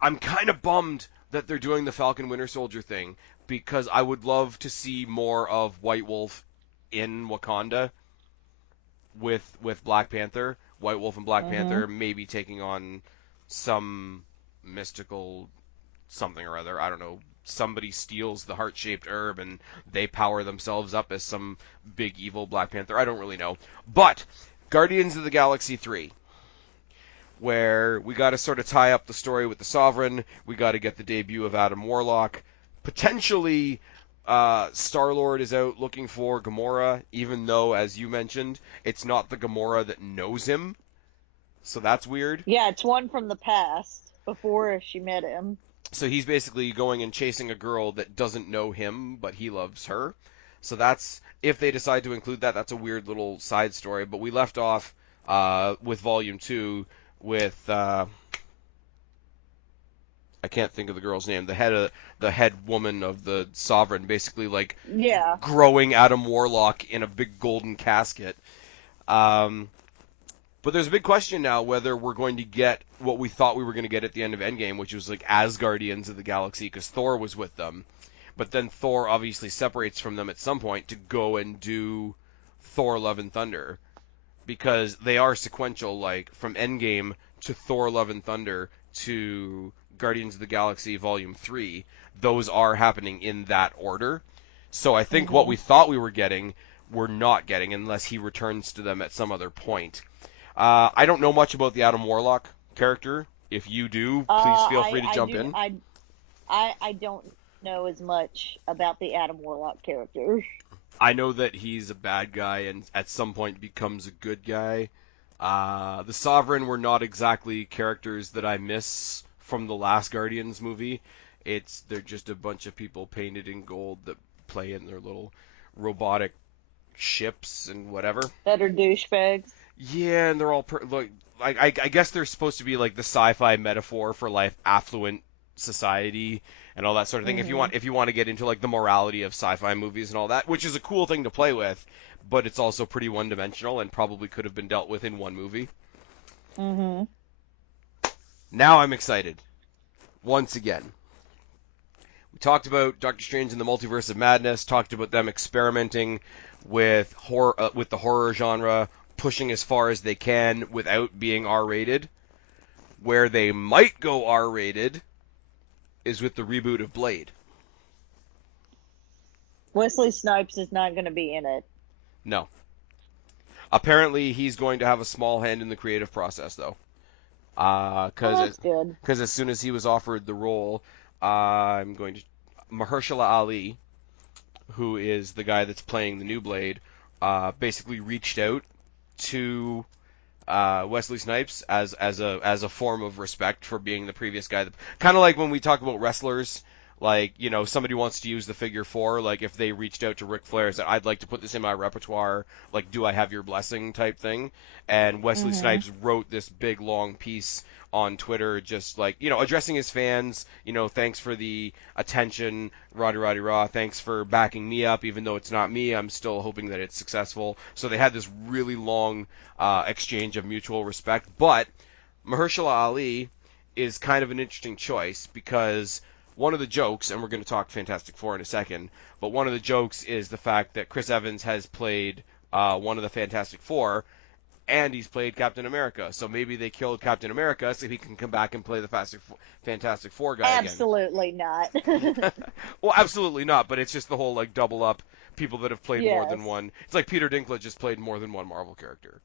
I'm kind of bummed that they're doing the Falcon Winter Soldier thing because I would love to see more of White Wolf in Wakanda with Black Panther, White Wolf and Black Hmm. Panther maybe taking on some mystical something or other. I don't know. Somebody steals the heart-shaped herb and they power themselves up as some big evil Black Panther. I don't really know. But Guardians of the Galaxy 3, where we got to sort of tie up the story with the Sovereign. We got to get the debut of Adam Warlock. Potentially, Star-Lord is out looking for Gamora, even though, as you mentioned, it's not the Gamora that knows him. So that's weird. Yeah, it's one from the past before she met him. So he's basically going and chasing a girl that doesn't know him, but he loves her. So that's, if they decide to include that, that's a weird little side story. But we left off with Volume 2 with I can't think of the girl's name. The head woman of the Sovereign, basically like Yeah. growing Adam Warlock in a big golden casket. Um, but there's a big question now whether we're going to get what we thought we were going to get at the end of Endgame, which was like Asgardians of the Galaxy, because Thor was with them. But then Thor obviously separates from them at some point to go and do Thor: Love and Thunder, because they are sequential, like from Endgame to Thor: Love and Thunder to Guardians of the Galaxy Volume 3, those are happening in that order. So I think what we thought we were getting, we're not getting unless he returns to them at some other point. I don't know much about the Adam Warlock character. If you do, please feel free to I jump do. in. I don't know as much about the Adam Warlock character. I know that he's a bad guy and at some point becomes a good guy. The Sovereign were not exactly characters that I miss from the last Guardians movie. They're just a bunch of people painted in gold that play in their little robotic ships and whatever. That are douchebags. Yeah, and they're all I guess they're supposed to be like the sci-fi metaphor for like affluent society and all that sort of thing. If you want to get into like the morality of sci-fi movies and all that, which is a cool thing to play with, but it's also pretty one-dimensional and probably could have been dealt with in one movie. Now I'm excited. Once again. We talked about Doctor Strange and the Multiverse of Madness, talked about them experimenting with the horror genre, pushing as far as they can without being R-rated. Where they might go R-rated is with the reboot of Blade. Wesley Snipes is not going to be in it. No. Apparently, he's going to have a small hand in the creative process, though. That's good. Because as soon as he was offered the role, Mahershala Ali, who is the guy that's playing the new Blade, basically reached out to Wesley Snipes as a form of respect for being the previous guy. Kind of like when we talk about wrestlers, like, you know, somebody wants to use the figure 4, like if they reached out to Ric Flair and said, I'd like to put this in my repertoire, like, do I have your blessing type thing? And Wesley Snipes wrote this big long piece on Twitter, just like, you know, addressing his fans, you know, thanks for the attention, rah, thanks for backing me up, even though it's not me, I'm still hoping that it's successful. So they had this really long exchange of mutual respect, but Mahershala Ali is kind of an interesting choice because one of the jokes, and we're going to talk Fantastic Four in a second, but one of the jokes is the fact that Chris Evans has played one of the Fantastic Four, and he's played Captain America. So maybe they killed Captain America so he can come back and play the Fantastic Four guy Absolutely not. Well, absolutely not, but it's just the whole, like, double up people that have played more than one. It's like Peter Dinklage has played more than one Marvel character.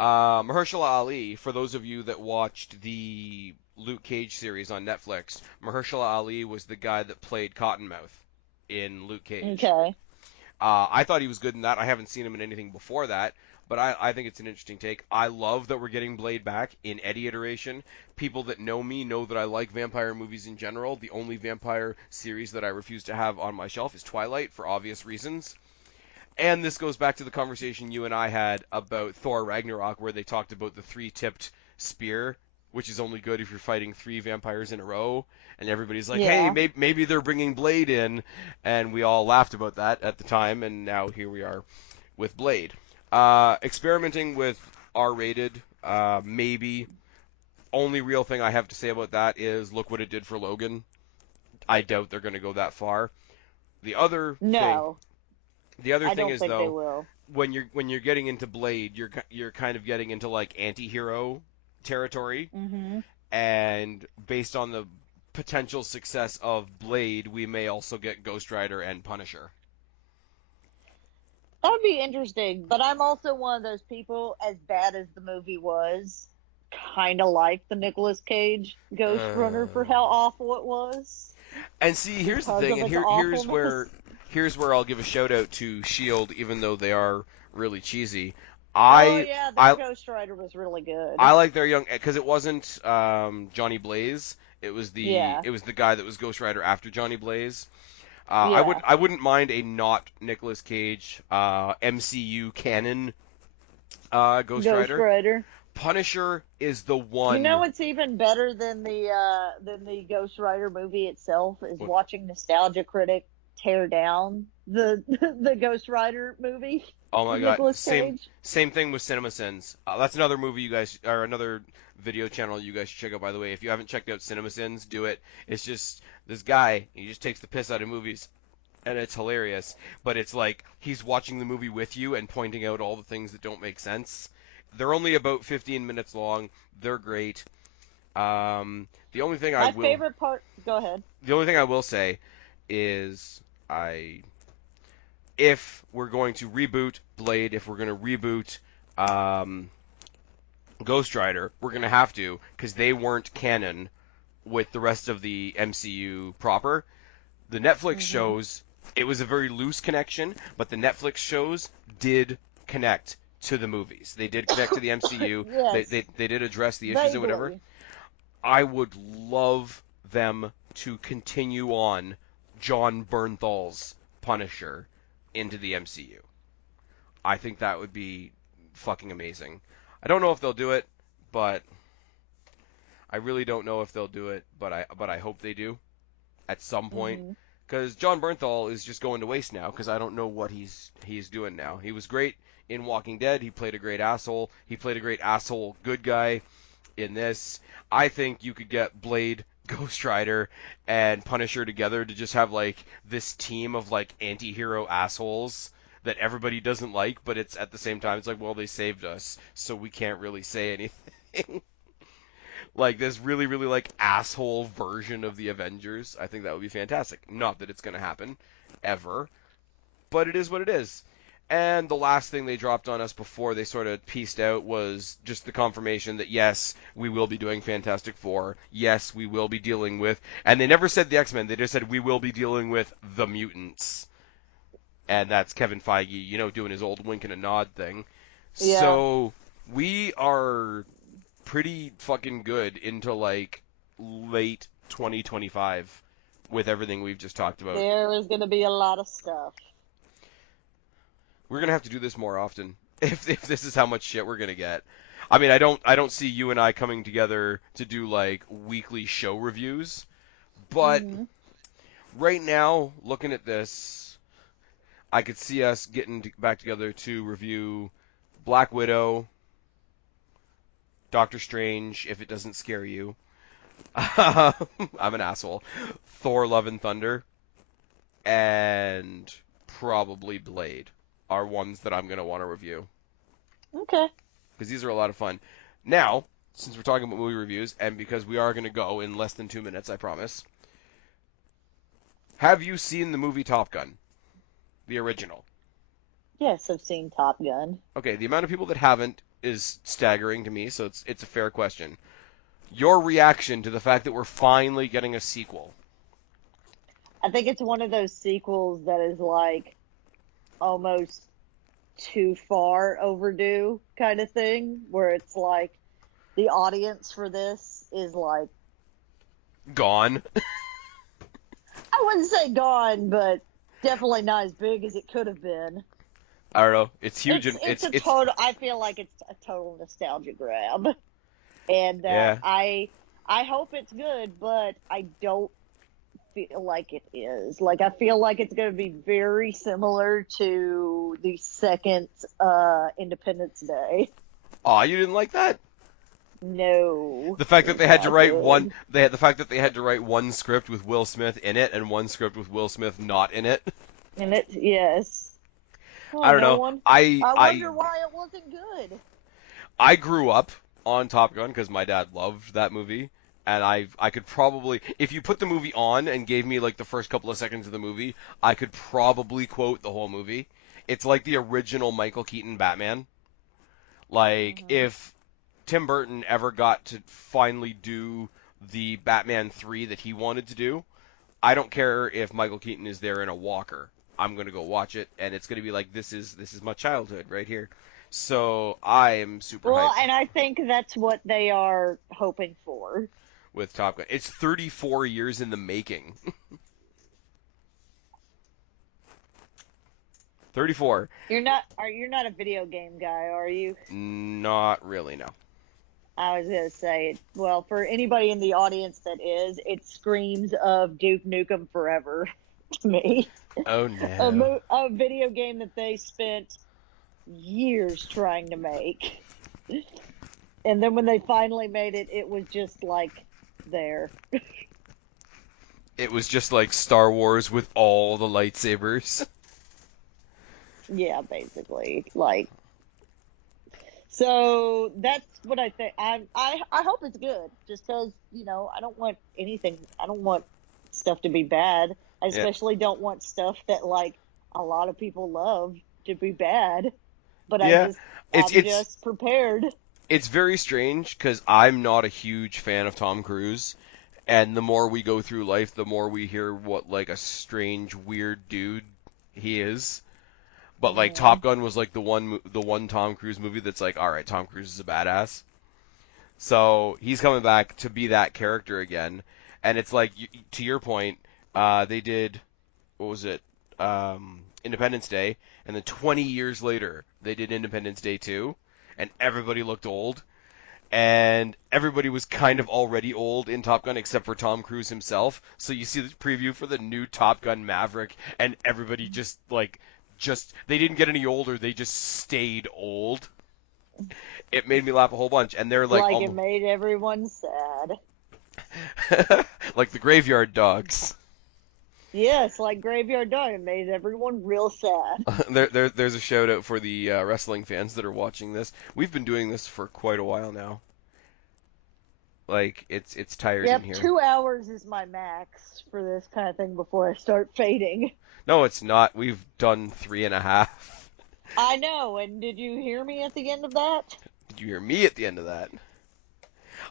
Mahershala Ali, for those of you that watched the Luke Cage series on Netflix, Mahershala Ali was the guy that played Cottonmouth in Luke Cage. Okay. I thought he was good in that. I haven't seen him in anything before that, but I think it's an interesting take. I love that we're getting Blade back in any iteration. People that know me know that I like vampire movies in general. The only vampire series that I refuse to have on my shelf is Twilight, for obvious reasons. And this goes back to the conversation you and I had about Thor Ragnarok, where they talked about the 3-tipped spear, which is only good if you're fighting 3 vampires in a row. And everybody's like, hey, maybe they're bringing Blade in. And we all laughed about that at the time, and now here we are with Blade. Experimenting with R-rated, maybe. Only real thing I have to say about that is look what it did for Logan. I doubt they're going to go that far. The other thing is, though, when you're getting into Blade, you're kind of getting into like anti-hero territory, and based on the potential success of Blade, we may also get Ghost Rider and Punisher. That would be interesting, but I'm also one of those people, as bad as the movie was, kind of like the Nicolas Cage Ghost Runner for how awful it was. And see, here's the thing, and here's where I'll give a shout out to S.H.I.E.L.D., even though they are really cheesy. The Ghost Rider was really good. I like their young, because it wasn't Johnny Blaze. It was the guy that was Ghost Rider after Johnny Blaze. I wouldn't mind a not Nicolas Cage MCU canon Ghost Rider. Punisher is the one. You know what's even better than the Ghost Rider movie itself is watching Nostalgia Critic tear down the Ghost Rider movie. Oh my god! Same thing with CinemaSins. That's another movie you guys, or another video channel you guys should check out. By the way, if you haven't checked out CinemaSins, do it. It's just this guy. He just takes the piss out of movies, and it's hilarious. But it's like he's watching the movie with you and pointing out all the things that don't make sense. They're only about 15 minutes long. They're great. The only thing I My will favorite part. Go ahead. the only thing I will say is I if we're going to reboot Blade, if we're going to reboot um, Ghost Rider, we're going to have to because they weren't canon with the rest of the MCU proper. The Netflix Hmm. shows, it was a very loose connection, but the Netflix shows did connect to the movies. They did connect to the MCU. Yes, They did address the issues or whatever. vaguely. I would love them to continue on John Bernthal's Punisher into the MCU. I think that would be fucking amazing. I don't know if they'll do it, but I really don't know if they'll do it, but I hope they do at some point. Hmm. Because John Bernthal is just going to waste now. Because I don't know what he's doing now. He was great in Walking Dead. He played a great asshole. He played a great asshole good guy in this. I think you could get Blade, Ghost Rider, and Punisher together to just have like this team of like anti-hero assholes that everybody doesn't like, but it's at the same time it's like, well, they saved us, so we can't really say anything. Like this really, really like asshole version of the Avengers. I think that would be fantastic. Not that it's going to happen ever, but it is what it is. And the last thing they dropped on us before they sort of pieced out was just the confirmation that yes, we will be doing Fantastic Four. Yes, we will be dealing with, and they never said the X-Men. They just said we will be dealing with the mutants. And that's Kevin Feige, doing his old wink and a nod thing. Yeah, So we are pretty fucking good into like late 2025 with everything we've just talked about. there is going to be a lot of stuff. We're gonna have to do this more often if this is how much shit we're gonna get. I mean, I don't see you and I coming together to do like weekly show reviews, but Hmm. right now, looking at this, I could see us getting back together to review Black Widow, Doctor Strange, if it doesn't scare you. I'm an asshole. Thor: Love and Thunder, and probably Blade are ones that I'm gonna want to review Okay. because these are a lot of fun. Now, since we're talking about movie reviews, and because we are gonna go in less than 2 minutes, I promise. Have you seen the movie Top Gun, the original? Yes, I've seen Top Gun. Okay, the amount of people that haven't is staggering to me, so it's a fair question. Your reaction to the fact that we're finally getting a sequel? I think it's one of those sequels that is like almost too far overdue kind of thing, where it's like the audience for this is like, Gone. I wouldn't say gone, but definitely not as big as it could have been. I don't know. It's huge, It's and it's a it's total. I feel like it's a total nostalgia grab, and yeah. I hope it's good, but I don't feel like it is. Like I feel like it's going to be very similar to the second Independence Day. Aw, you didn't like that? No, The fact it that was they had to not write one, good. the fact that they had to write one script with Will Smith in it and one script with Will Smith not in it. And it, yes. Oh, I don't no know. one. I I I wonder why it wasn't good. I grew up on Top Gun because my dad loved that movie, and I could probably, if you put the movie on and gave me like the first couple of seconds of the movie, I could probably quote the whole movie. It's like the original Michael Keaton Batman. Like Hmm. if Tim Burton ever got to finally do the Batman 3 that he wanted to do, I don't care if Michael Keaton is there in a walker. I'm gonna go watch it, and it's gonna be like this is my childhood right here. So I am super Well, hyped and I think that's what they are hoping for. with Top Gun. It's 34 years in the making. 34. You're not a video game guy, are you? Not really, no. I was gonna say, well, for anybody in the audience that is, it screams of Duke Nukem Forever to me. Oh no. A video game that they spent years trying to make, and then when they finally made it, it was just like there. It was just like Star Wars with all the lightsabers. Yeah, basically, like So that's what I think. I hope it's good. Just because I don't want anything. I don't want stuff to be bad. I Yeah, especially don't want stuff that like a lot of people love to be bad. But yeah. It's I'm it's just prepared. it's very strange because I'm not a huge fan of Tom Cruise, and the more we go through life, the more we hear what like a strange, weird dude he is. But like Top Mm, Gun was like the one Tom Cruise movie that's like, all right, Tom Cruise is a badass. So he's coming back to be that character again, and it's like to your point, they did what was it, Independence Day, and then 20 years later they did Independence Day 2, and everybody looked old, and everybody was kind of already old in Top Gun except for Tom Cruise himself. So you see the preview for the new Top Gun Maverick, and everybody just they didn't get any older, they just stayed old. It made me laugh a whole bunch, and they're like like it almost made everyone sad. like the Graveyard Dogs. Yes, like Graveyard Dog. It made everyone real sad. There's a shout out for the wrestling fans that are watching this. We've been doing this for quite a while now. Like it's tired in Yep, here. 2 hours is my max for this kind of thing before I start fading. No, it's not. We've done 3.5. I know, and did you hear me at the end of that? Did you hear me at the end of that?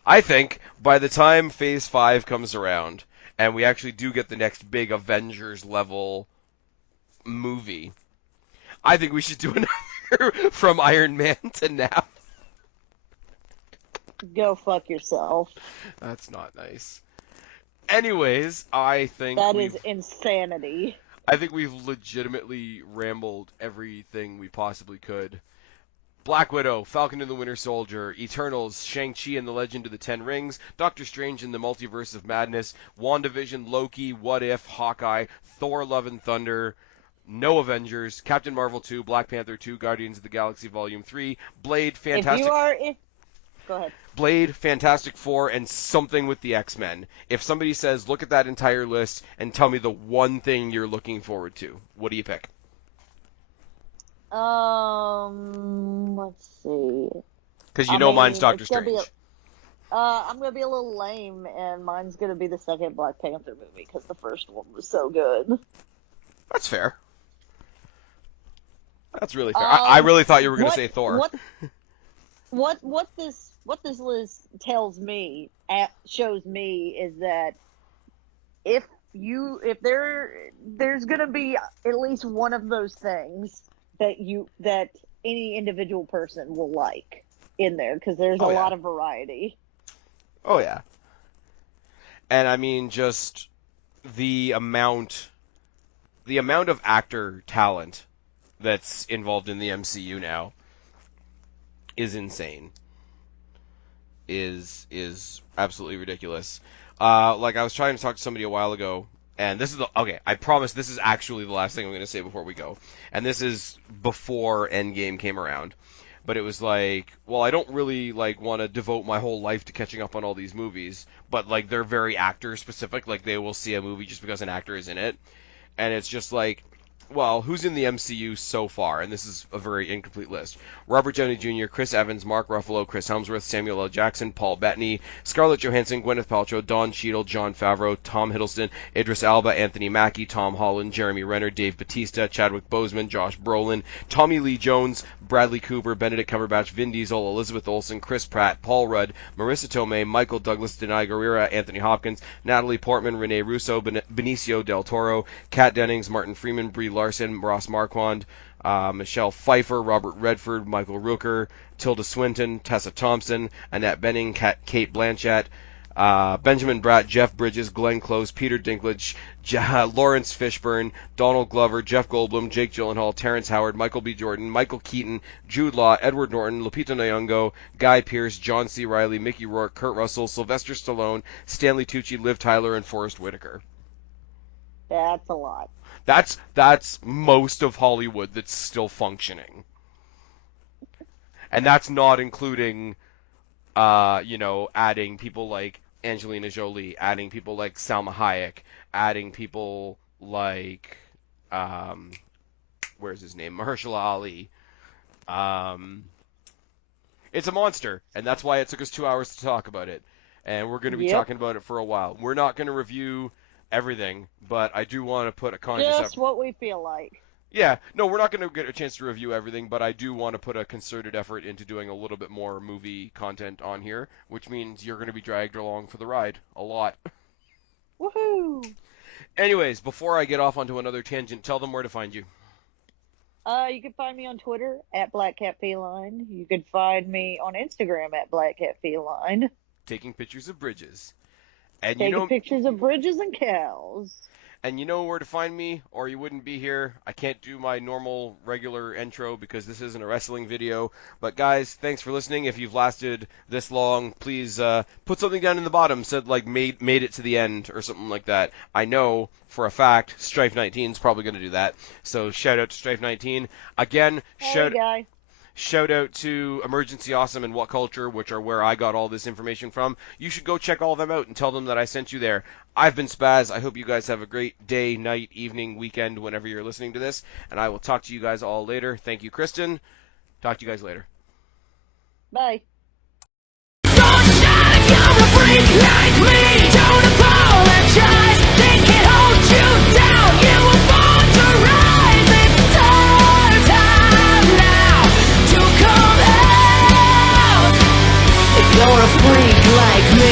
I think by the time Phase 5 comes around and we actually do get the next big Avengers level movie, I think we should do another from Iron Man to now. Go fuck yourself. That's not nice. Anyways, That is insanity. I think we've legitimately rambled everything we possibly could. Black Widow, Falcon and the Winter Soldier, Eternals, Shang-Chi and the Legend of the Ten Rings, Doctor Strange and the Multiverse of Madness, WandaVision, Loki, What If, Hawkeye, Thor, Love and Thunder, No Avengers, Captain Marvel 2, Black Panther 2, Guardians of the Galaxy Volume 3, If go ahead. Blade, Fantastic Four, and something with the X-Men. If somebody says, look at that entire list and tell me the one thing you're looking forward to, what do you pick? Let's see. Because you I know mine's mean, Doctor it's gonna be. Strange. I'm gonna be a little lame, and mine's gonna be the second Black Panther movie because the first one was so good. That's fair. That's really fair. I really thought you were going to What say Thor. what this list tells me, shows me, is that if there's gonna be at least one of those things that any individual person will like in there, because there's a Oh, yeah. lot of variety. Oh, yeah. And I mean, just the amount, the amount of actor talent that's involved in the MCU now is insane. Is absolutely ridiculous. Like I was trying to talk to somebody a while ago, and this is okay. I promise this is actually the last thing I'm going to say before we go, and this is before Endgame came around. But it was like, well, I don't really like want to devote my whole life to catching up on all these movies, but like they're very actor specific. Like they will see a movie just because an actor is in it, and it's just like, well, who's in the MCU so far? And this is a very incomplete list. Robert Downey Jr., Chris Evans, Mark Ruffalo, Chris Helmsworth, Samuel L. Jackson, Paul Bettany, Scarlett Johansson, Gwyneth Paltrow, Don Cheadle, Jon Favreau, Tom Hiddleston, Idris Elba, Anthony Mackie, Tom Holland, Jeremy Renner, Dave Bautista, Chadwick Boseman, Josh Brolin, Tommy Lee Jones, Bradley Cooper, Benedict Cumberbatch, Vin Diesel, Elizabeth Olsen, Chris Pratt, Paul Rudd, Marissa Tomei, Michael Douglas, Denai Guerrera, Anthony Hopkins, Natalie Portman, Rene Russo, Benicio del Toro, Kat Dennings, Martin Freeman, Brie Larson, Ross Marquand, Michelle Pfeiffer, Robert Redford, Michael Rooker, Tilda Swinton, Tessa Thompson, Annette Bening, Kate Blanchett, Benjamin Bratt, Jeff Bridges, Glenn Close, Peter Dinklage, Lawrence Fishburne, Donald Glover, Jeff Goldblum, Jake Gyllenhaal, Terrence Howard, Michael B. Jordan, Michael Keaton, Jude Law, Edward Norton, Lupita Nyong'o, Guy Pearce, John C. Reilly, Mickey Rourke, Kurt Russell, Sylvester Stallone, Stanley Tucci, Liv Tyler, and Forrest Whitaker. That's a lot. That's most of Hollywood that's still functioning, and that's not including adding people like Angelina Jolie, adding people like Salma Hayek, adding people like, where's his name? Mahershala Ali. Um, It's a monster, and that's why it took us 2 hours to talk about it. And we're going to be Yep. talking about it for a while. We're not going to review everything, but I do want to put a conscious Just effort. what we feel like. Yeah, no, we're not going to get a chance to review everything, but I do want to put a concerted effort into doing a little bit more movie content on here, which means you're going to be dragged along for the ride a lot. Woohoo! Anyways, before I get off onto another tangent, tell them where to find you. You can find me on Twitter at BlackCatFeline. You can find me on Instagram at BlackCatFeline. Taking pictures of bridges. And Taking pictures of bridges and cows. And you know where to find me, or you wouldn't be here. I can't do my normal, regular intro because this isn't a wrestling video. But guys, thanks for listening. If you've lasted this long, please put something down in the bottom, said like made it to the end or something like that. I know for a fact Strife19 is probably going to do that. So shout out to Strife19 again. Hey, guy. Shout out to Emergency Awesome and What Culture, which are where I got all this information from. You should go check all of them out and tell them that I sent you there. I've been Spaz. I hope you guys have a great day, night, evening, weekend, whenever you're listening to this. And I will talk to you guys all later. Thank you, Kristen. Talk to you guys later. Bye. Sunshine, if you're a freak like me, don't